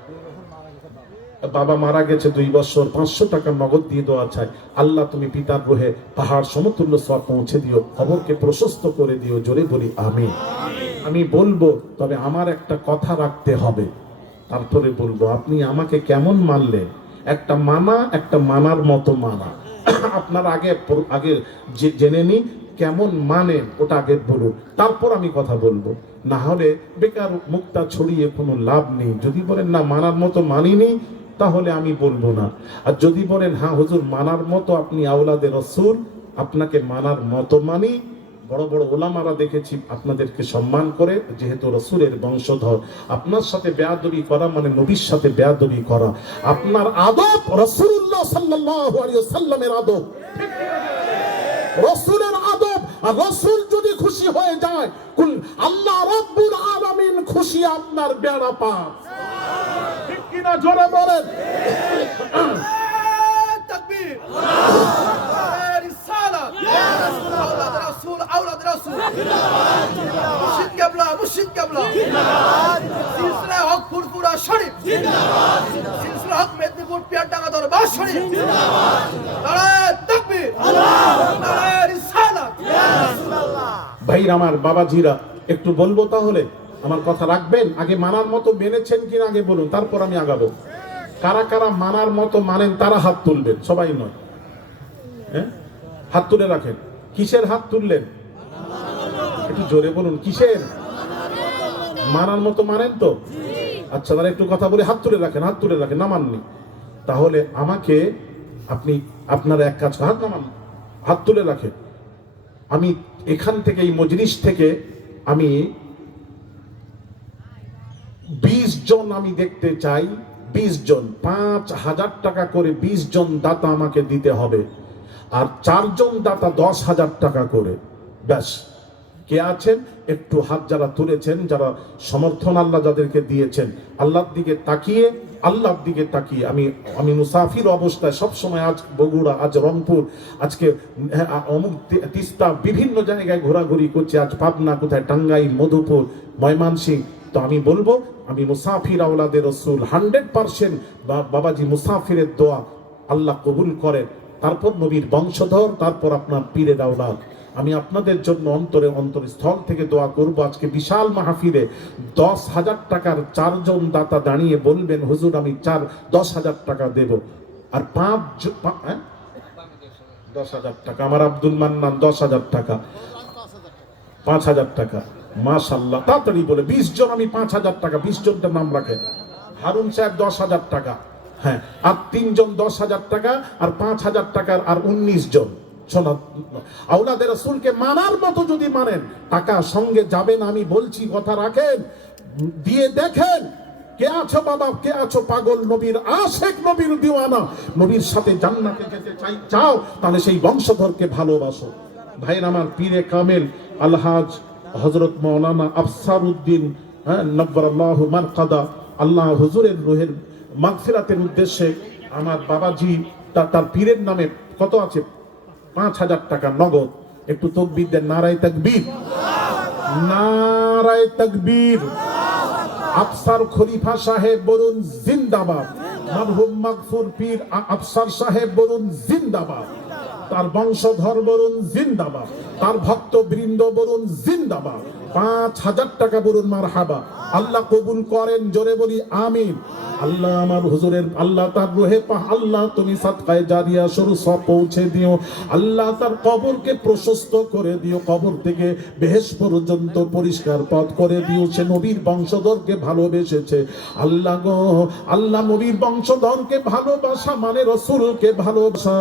বাবা মারা গেছে 2 বছর, 500 টাকা নগদ দিয়ে দেওয়া চাই। আল্লাহ তুমি পিতার রোহে পাহাড় সমতুল্য সওয়াব পৌঁছে দিও, খবরকে প্রশস্ত করে দিও। জোরে বলি আমিন। আমি বলবো, তবে আমার একটা কথা রাখতে হবে, তারপরে বলবো। আপনি আমাকে কেমন মানলেন? একটা মানা, একটা মানার মতো মানা। আপনার আগে আগে জেনে নি কেমন মানেন, ওটা আগে বলুন, তারপর আমি কথা বলবো। না হলে বেকার মুখটা ছড়িয়ে কোনো লাভ নেই। যদি বলেন না মানার মতো মানিনি, তাহলে আমি বলবো না। আর যদি বলেন হ্যাঁ হুজুর মানার মতো আপনি আওলাদে রাসূল, আপনাকে মানার মতো মানি, বড় বড় ওলামারা দেখেছি আপনাদেরকে সম্মান করে, যেহেতু রাসূলের বংশধর। আপনার সাথে বেয়াদবি করা মানে নবীর সাথে বেয়াদবি করা। আপনার আদব রাসূলুল্লাহ সাল্লাল্লাহু আলাইহি ওয়াসাল্লামের আদব, রাসূলের আদব। আর রাসূল যদি খুশি হয়ে যায়, কুল আল্লাহ রাব্বুল আলামিন খুশি, আপনার বেড়া পার। ঠিক কি না? জোরে বলেন তাকবীর। রিসালাত ইয়া রাসূলুল্লাহ, রাসূল আওলাদ রাসূল জিন্দাবাদ জিন্দাবাদ। মুর্শিদ কেবলা, মুর্শিদ কেবলা জিন্দাবাদ। সিলসিলা হক ফুরফুরা শরীফ জিন্দাবাদ জিন্দাবাদ। সিলসিলা হক মেদিনীপুর পিয়ারডাঙ্গা দরবার শরীফ জিন্দাবাদ জিন্দাবাদ। নারায়ে তাকবীর, আল্লাহু আকবার। নারায়ে রিসালাত ইয়া রাসূলুল্লাহ। ভাইরা আমার, বাবাজিরা, একটু বলবো তাহলে। আমার কথা রাখবেন? আগে মানার মতো মেনেছেন কিনা আগে বলুন, তারপর আমি আগাবো। কারা কারা মানার মতো মানেন তারা হাত তুলবেন, সবাই নয়। হ্যাঁ, হাত তুলে রাখেন। কিসের হাত তুললেন? একটু জোরে বলুন, কিসের? মানার মতো মানেন তো? আচ্ছা, তাহলে একটু কথা বলে হাত তুলে রাখেন, হাত তুলে রাখেন। না মাননি তাহলে আমাকে আপনি আপনার এক কাজ, হাত নামান, হাত তুলে রাখেন। আমি এখান থেকে, এই মজলিস থেকে আমি 20 জন আমি দেখতে চাই, 20 জন, 5,000 টাকা করে 20 জন দাতা আমাকে দিতে হবে, আর 4 জন দাতা 10,000 টাকা করে। ব্যাস, কে আছেন একটু হাত যারা তুলেছেন, যারা সমর্থন আল্লাহ যাদেরকে দিয়েছেন, আল্লাহর দিকে তাকিয়ে, আল্লাহর দিকে তাকিয়ে। আমি মুসাফির অবস্থায় সবসময়, আজ বগুড়া, আজ রংপুর, আজকে অমুক তিস্তা, বিভিন্ন জায়গায় ঘোরাঘুরি করছি, আজ পাবনা, কোথায় টাঙ্গাইল, মধুপুর, ময়মনসিংহ। তো আমি বলবো, আমি মুসাফির আওলাদের রসুল 100% বাবাজি মুসাফিরের দোয়া আল্লাহ কবুল করেন। তারপর নবীর বংশধর, তারপর আপনার পীরের আওলাদ। আমি আপনাদের জন্য অন্তরস্থল থেকে দোয়া করব। আজকে বিশাল মাহফিলে 10,000 টাকার 4 জন দাতা দাঁড়িয়ে বলবেন, হুজুর আমি 10,000 টাকা দেব। আর 10,000 টাকা, আমার আব্দুল মান্নান 10,000 টাকা, 5,000 টাকা, মাশাআল্লাহ, তাড়াতাড়ি বলে 20 জন, আমি 5,000 টাকা, 20 জনটার নাম রাখেন। হারুন সাহেব 10,000 টাকা, হ্যাঁ, আর 3 জন 10,000 টাকা, আর 5,000 টাকার আর 19 জন। আওলাদে রাসূলকে মানার মতো যদি মানেন, টাকা সঙ্গে যাবে না, আমি বলছি, কথা রাখেন, দিয়ে দেখেন কে আছো বাবা, কে আছো পাগল, নবীর আশিক, নবীর দিওয়ানা, নবীর সাথে জান্নাতে যেতে চাও, তাহলে সেই বংশধরকে ভালোবাসো। ভাইয়ের আমার, পীরে কামেল আলহাজ হযরত মাওলানা আফসার উদ্দিন, নব্বরাল্লাহু মারকাদা, আল্লাহ হুজুরের রুহের মাগফিরাতের উদ্দেশ্যে আমার বাবাজি তার পীরের নামে কত আছে? 5,000 টাকা নগদ। একটু তাকবীর দেন, নারায়ে তাকবীর, নারায়ে তাকবীর। আফসার খলিফা সাহেব বলুন জিন্দাবাদ। মরহুম মাগফুর পীর আফসার সাহেব বলুন জিন্দাবাদ। তার বংশধর বলুন জিন্দাবাদ। তার ভক্তবৃন্দ বলুন জিন্দাবাদ। 5,000 টাকা বলুন মারহাবা। আল্লাহ কবুল করেন, জোরে বলি আমিন। আল্লাহ আমার হুজুরের, আল্লাহ তার রুহে আল্লাহ তুমি সাদকায়ে জারিয়া স্বরূপ সব পৌঁছে দিও। আল্লাহ তার কবরকে প্রশস্ত করে দিও, কবর থেকে বেহেশত পর্যন্ত পরিষ্কার পথ করে দিও। সে নবীর বংশধরকে ভালোবেসেছে। আল্লাহ গো, আল্লাহ নবীর বংশধরকে ভালোবাসা মানে রাসূলকে ভালোবাসা।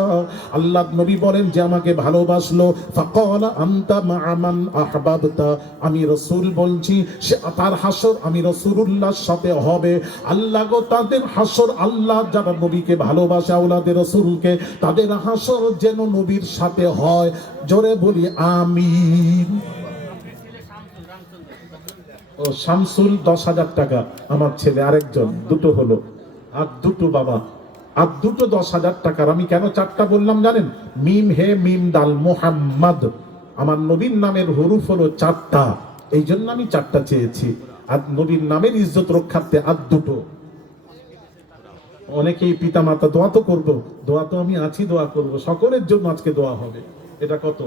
আল্লাহ নবী বলেন যে আমাকে ভালোবাসলো, ফাকালা আনতা মা মান আহবাবতা, আমি রাসূল বলছি সে তার হাসর আমি রাসূলুল্লাহর সাথে হবে। আল্লাহ গো, তাদের হাসর, আল্লাহ যারা নবীকে ভালোবাসে, আওলাদে রাসূলকে, তাদের হাসর যেন নবীর সাথে হয়। জোরে বলি আমিন। ও শামসুল 10,000 টাকা, আমার ছেলে আরেকজন, দুটো হলো, আর দুটো বাবা, আর দুটো 10,000 টাকার। আমি কেন 4টা বললাম জানেন? মিম হে মিম দাল মুহাম্মদ, আমার নবীর নামের হরুফ হলো 4টা, এই জন্য আমি 4টা চেয়েছি। আর নবীর নামের ইজ্জত রক্ষার্থে আর দুটো। অনেকেই পিতা মাতা দোয়া তো করবো, দোয়া তো আমি আছি, দোয়া করব, সকলের জন্য আজকে দোয়া হবে। এটা কত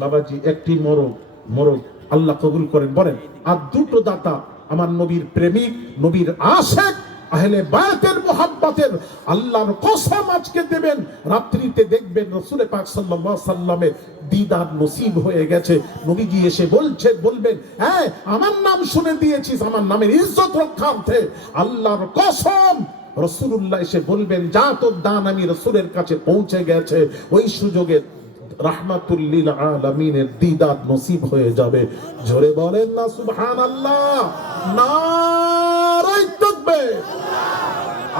বাবাজি? একটি মোরগ আল্লাহ কবুল করেন। বলেন, আর দুটো দাতা আমার নবীর প্রেমিক, নবীর আশিক, আহলে বায়তের মুহাব্বতের, আল্লাহর কসম আজকে দেবেন, রাত্রিতে দেখবেন রাসূল পাক সাল্লাল্লাহু আলাইহি সাল্লামের দিদার নসিব হয়ে গেছে। নবীজি এসে বলবেন, হ্যাঁ আমার নাম শুনে দিয়েছিস, আমার নামের ইজ্জত রক্ষার্থে, আল্লাহর কসম। রাসূলুল্লাহ এসে বলবেন, যা তোর দান আমি রাসূলের কাছে পৌঁছে গেছে। ওই সুযোগে রাহমাতুল লিল আলামিনের দিদার নসিব হয়ে যাবে। জোরে বলেন না সুবহানাল্লাহ, নারায়ে তাকবীর।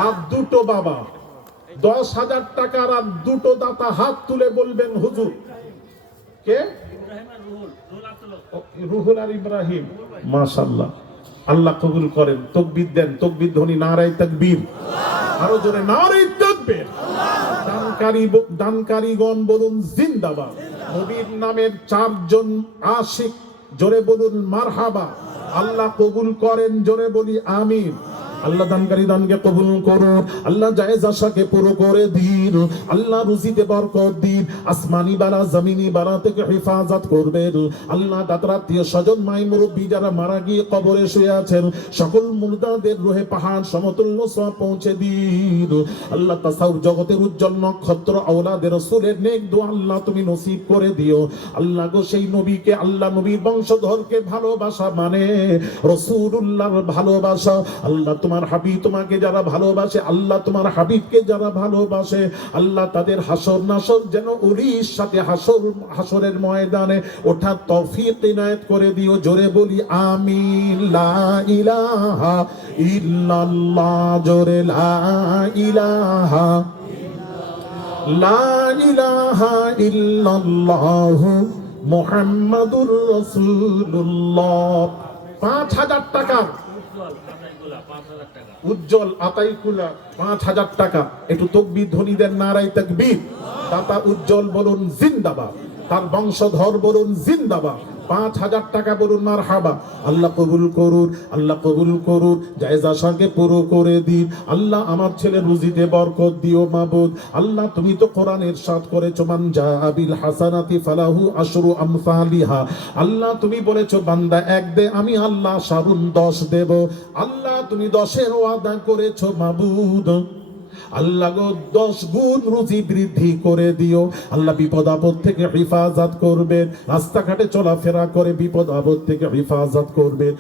আর দুটো বাবা 10,000 টাকার, আর দুটো দাতা হাত তুলে বলবেন হুজুর। কে? রুহুল আর ইব্রাহিম, মাশাআল্লাহ, আল্লাহ কবুল করেন। তাকবীর দেন, তাকবীর ধ্বনি, নারায়ে তাকবীর, আরো জোরে নারায়ে তাকবীর। দানকারীগণ বলুন জিন্দাবাদ। নবীর নামের 4 জন আশিক, জোরে বলুন মারহাবা। আল্লাহ কবুল করেন, জোরে বলি আমিন। আল্লাহ দানকারী দানকে কবুল করুন, আল্লাহ জায়েজ আশাকে পুরো করে দিন, আল্লাহ রুজিতে বরকত দিন, আসমানি বালা জমিনি বালা থেকে হেফাজত করবেন। আল্লাহ দাতার আত্মীয় স্বজন মাই মুরব্বী যারা মারা গিয়ে কবরে শুয়ে আছেন সকল মুর্দাদের রুহে পাহাড় সমতুল্য সওয়াব পৌঁছে দিন। আল্লাহ তাসাউফ জগতের উজ্জ্বল নক্ষত্র আওলাদের রাসূলের নেক দোয়া আল্লাহ তুমি নসিব করে দিও। আল্লাহ গো সেই নবীকে, আল্লাহ নবীর বংশধরকে ভালোবাসা মানে রাসূলুল্লাহর ভালোবাসা। আল্লাহ তোমার হাবিব তোমাকে যারা ভালোবাসে, আল্লাহ তোমার হাবিবকে যারা ভালোবাসে, আল্লাহ তাদের হাসর নাসর যেন ওলির সাথে হাসরের ময়দানে ওঠার তৌফিক ইনায়েত করে দিও। জোরে বলি আমিন। লা ইলাহা ইল্লাল্লাহ, জোরে লা ইলাহা লা ইলাহা ইল্লাল্লাহ মুহাম্মাদুর রাসূলুল্লাহ। ৫,০০০ টাকা উজ্জ্বল আতাইকুলা, ৫,০০০ টাকা। একটু তাকবীর ধ্বনিদের নারায়ে তাকবীর। দাতা উজ্জ্বল বলুন জিন্দাবাদ, তার বংশধর বলুন জিন্দাবাদ। ৫,০০০ টাকা বলুন মারহাবা। আল্লাহ কবুল করুন, আল্লাহ কবুল করুন, জায়েজ আশাকে পুরো করে দিন। আল্লাহ আমার ছেলে রুজিতে বরকত দিও মাবুদ। আল্লাহ তুমি তো কোরআন ইরশাদ করেছো মান জাআ বিল হাসানাতি ফালাহু আশরু আমসালিহা। আল্লাহ তুমি বলেছো বান্দা এক দে, আমি আল্লাহ শারুন ১০ দেব। আল্লাহ তুমি ১০-এর ওয়াদা করেছো মাবুদ। আল্লাহ গো ১০ গুণ রুজি বৃদ্ধি করে দিও। আল্লাহ বিপদ আপদ থেকে হেফাজত করবেন, রাস্তাঘাটে চলাফেরা করে বিপদ আপদ থেকে হেফাজত করবেন।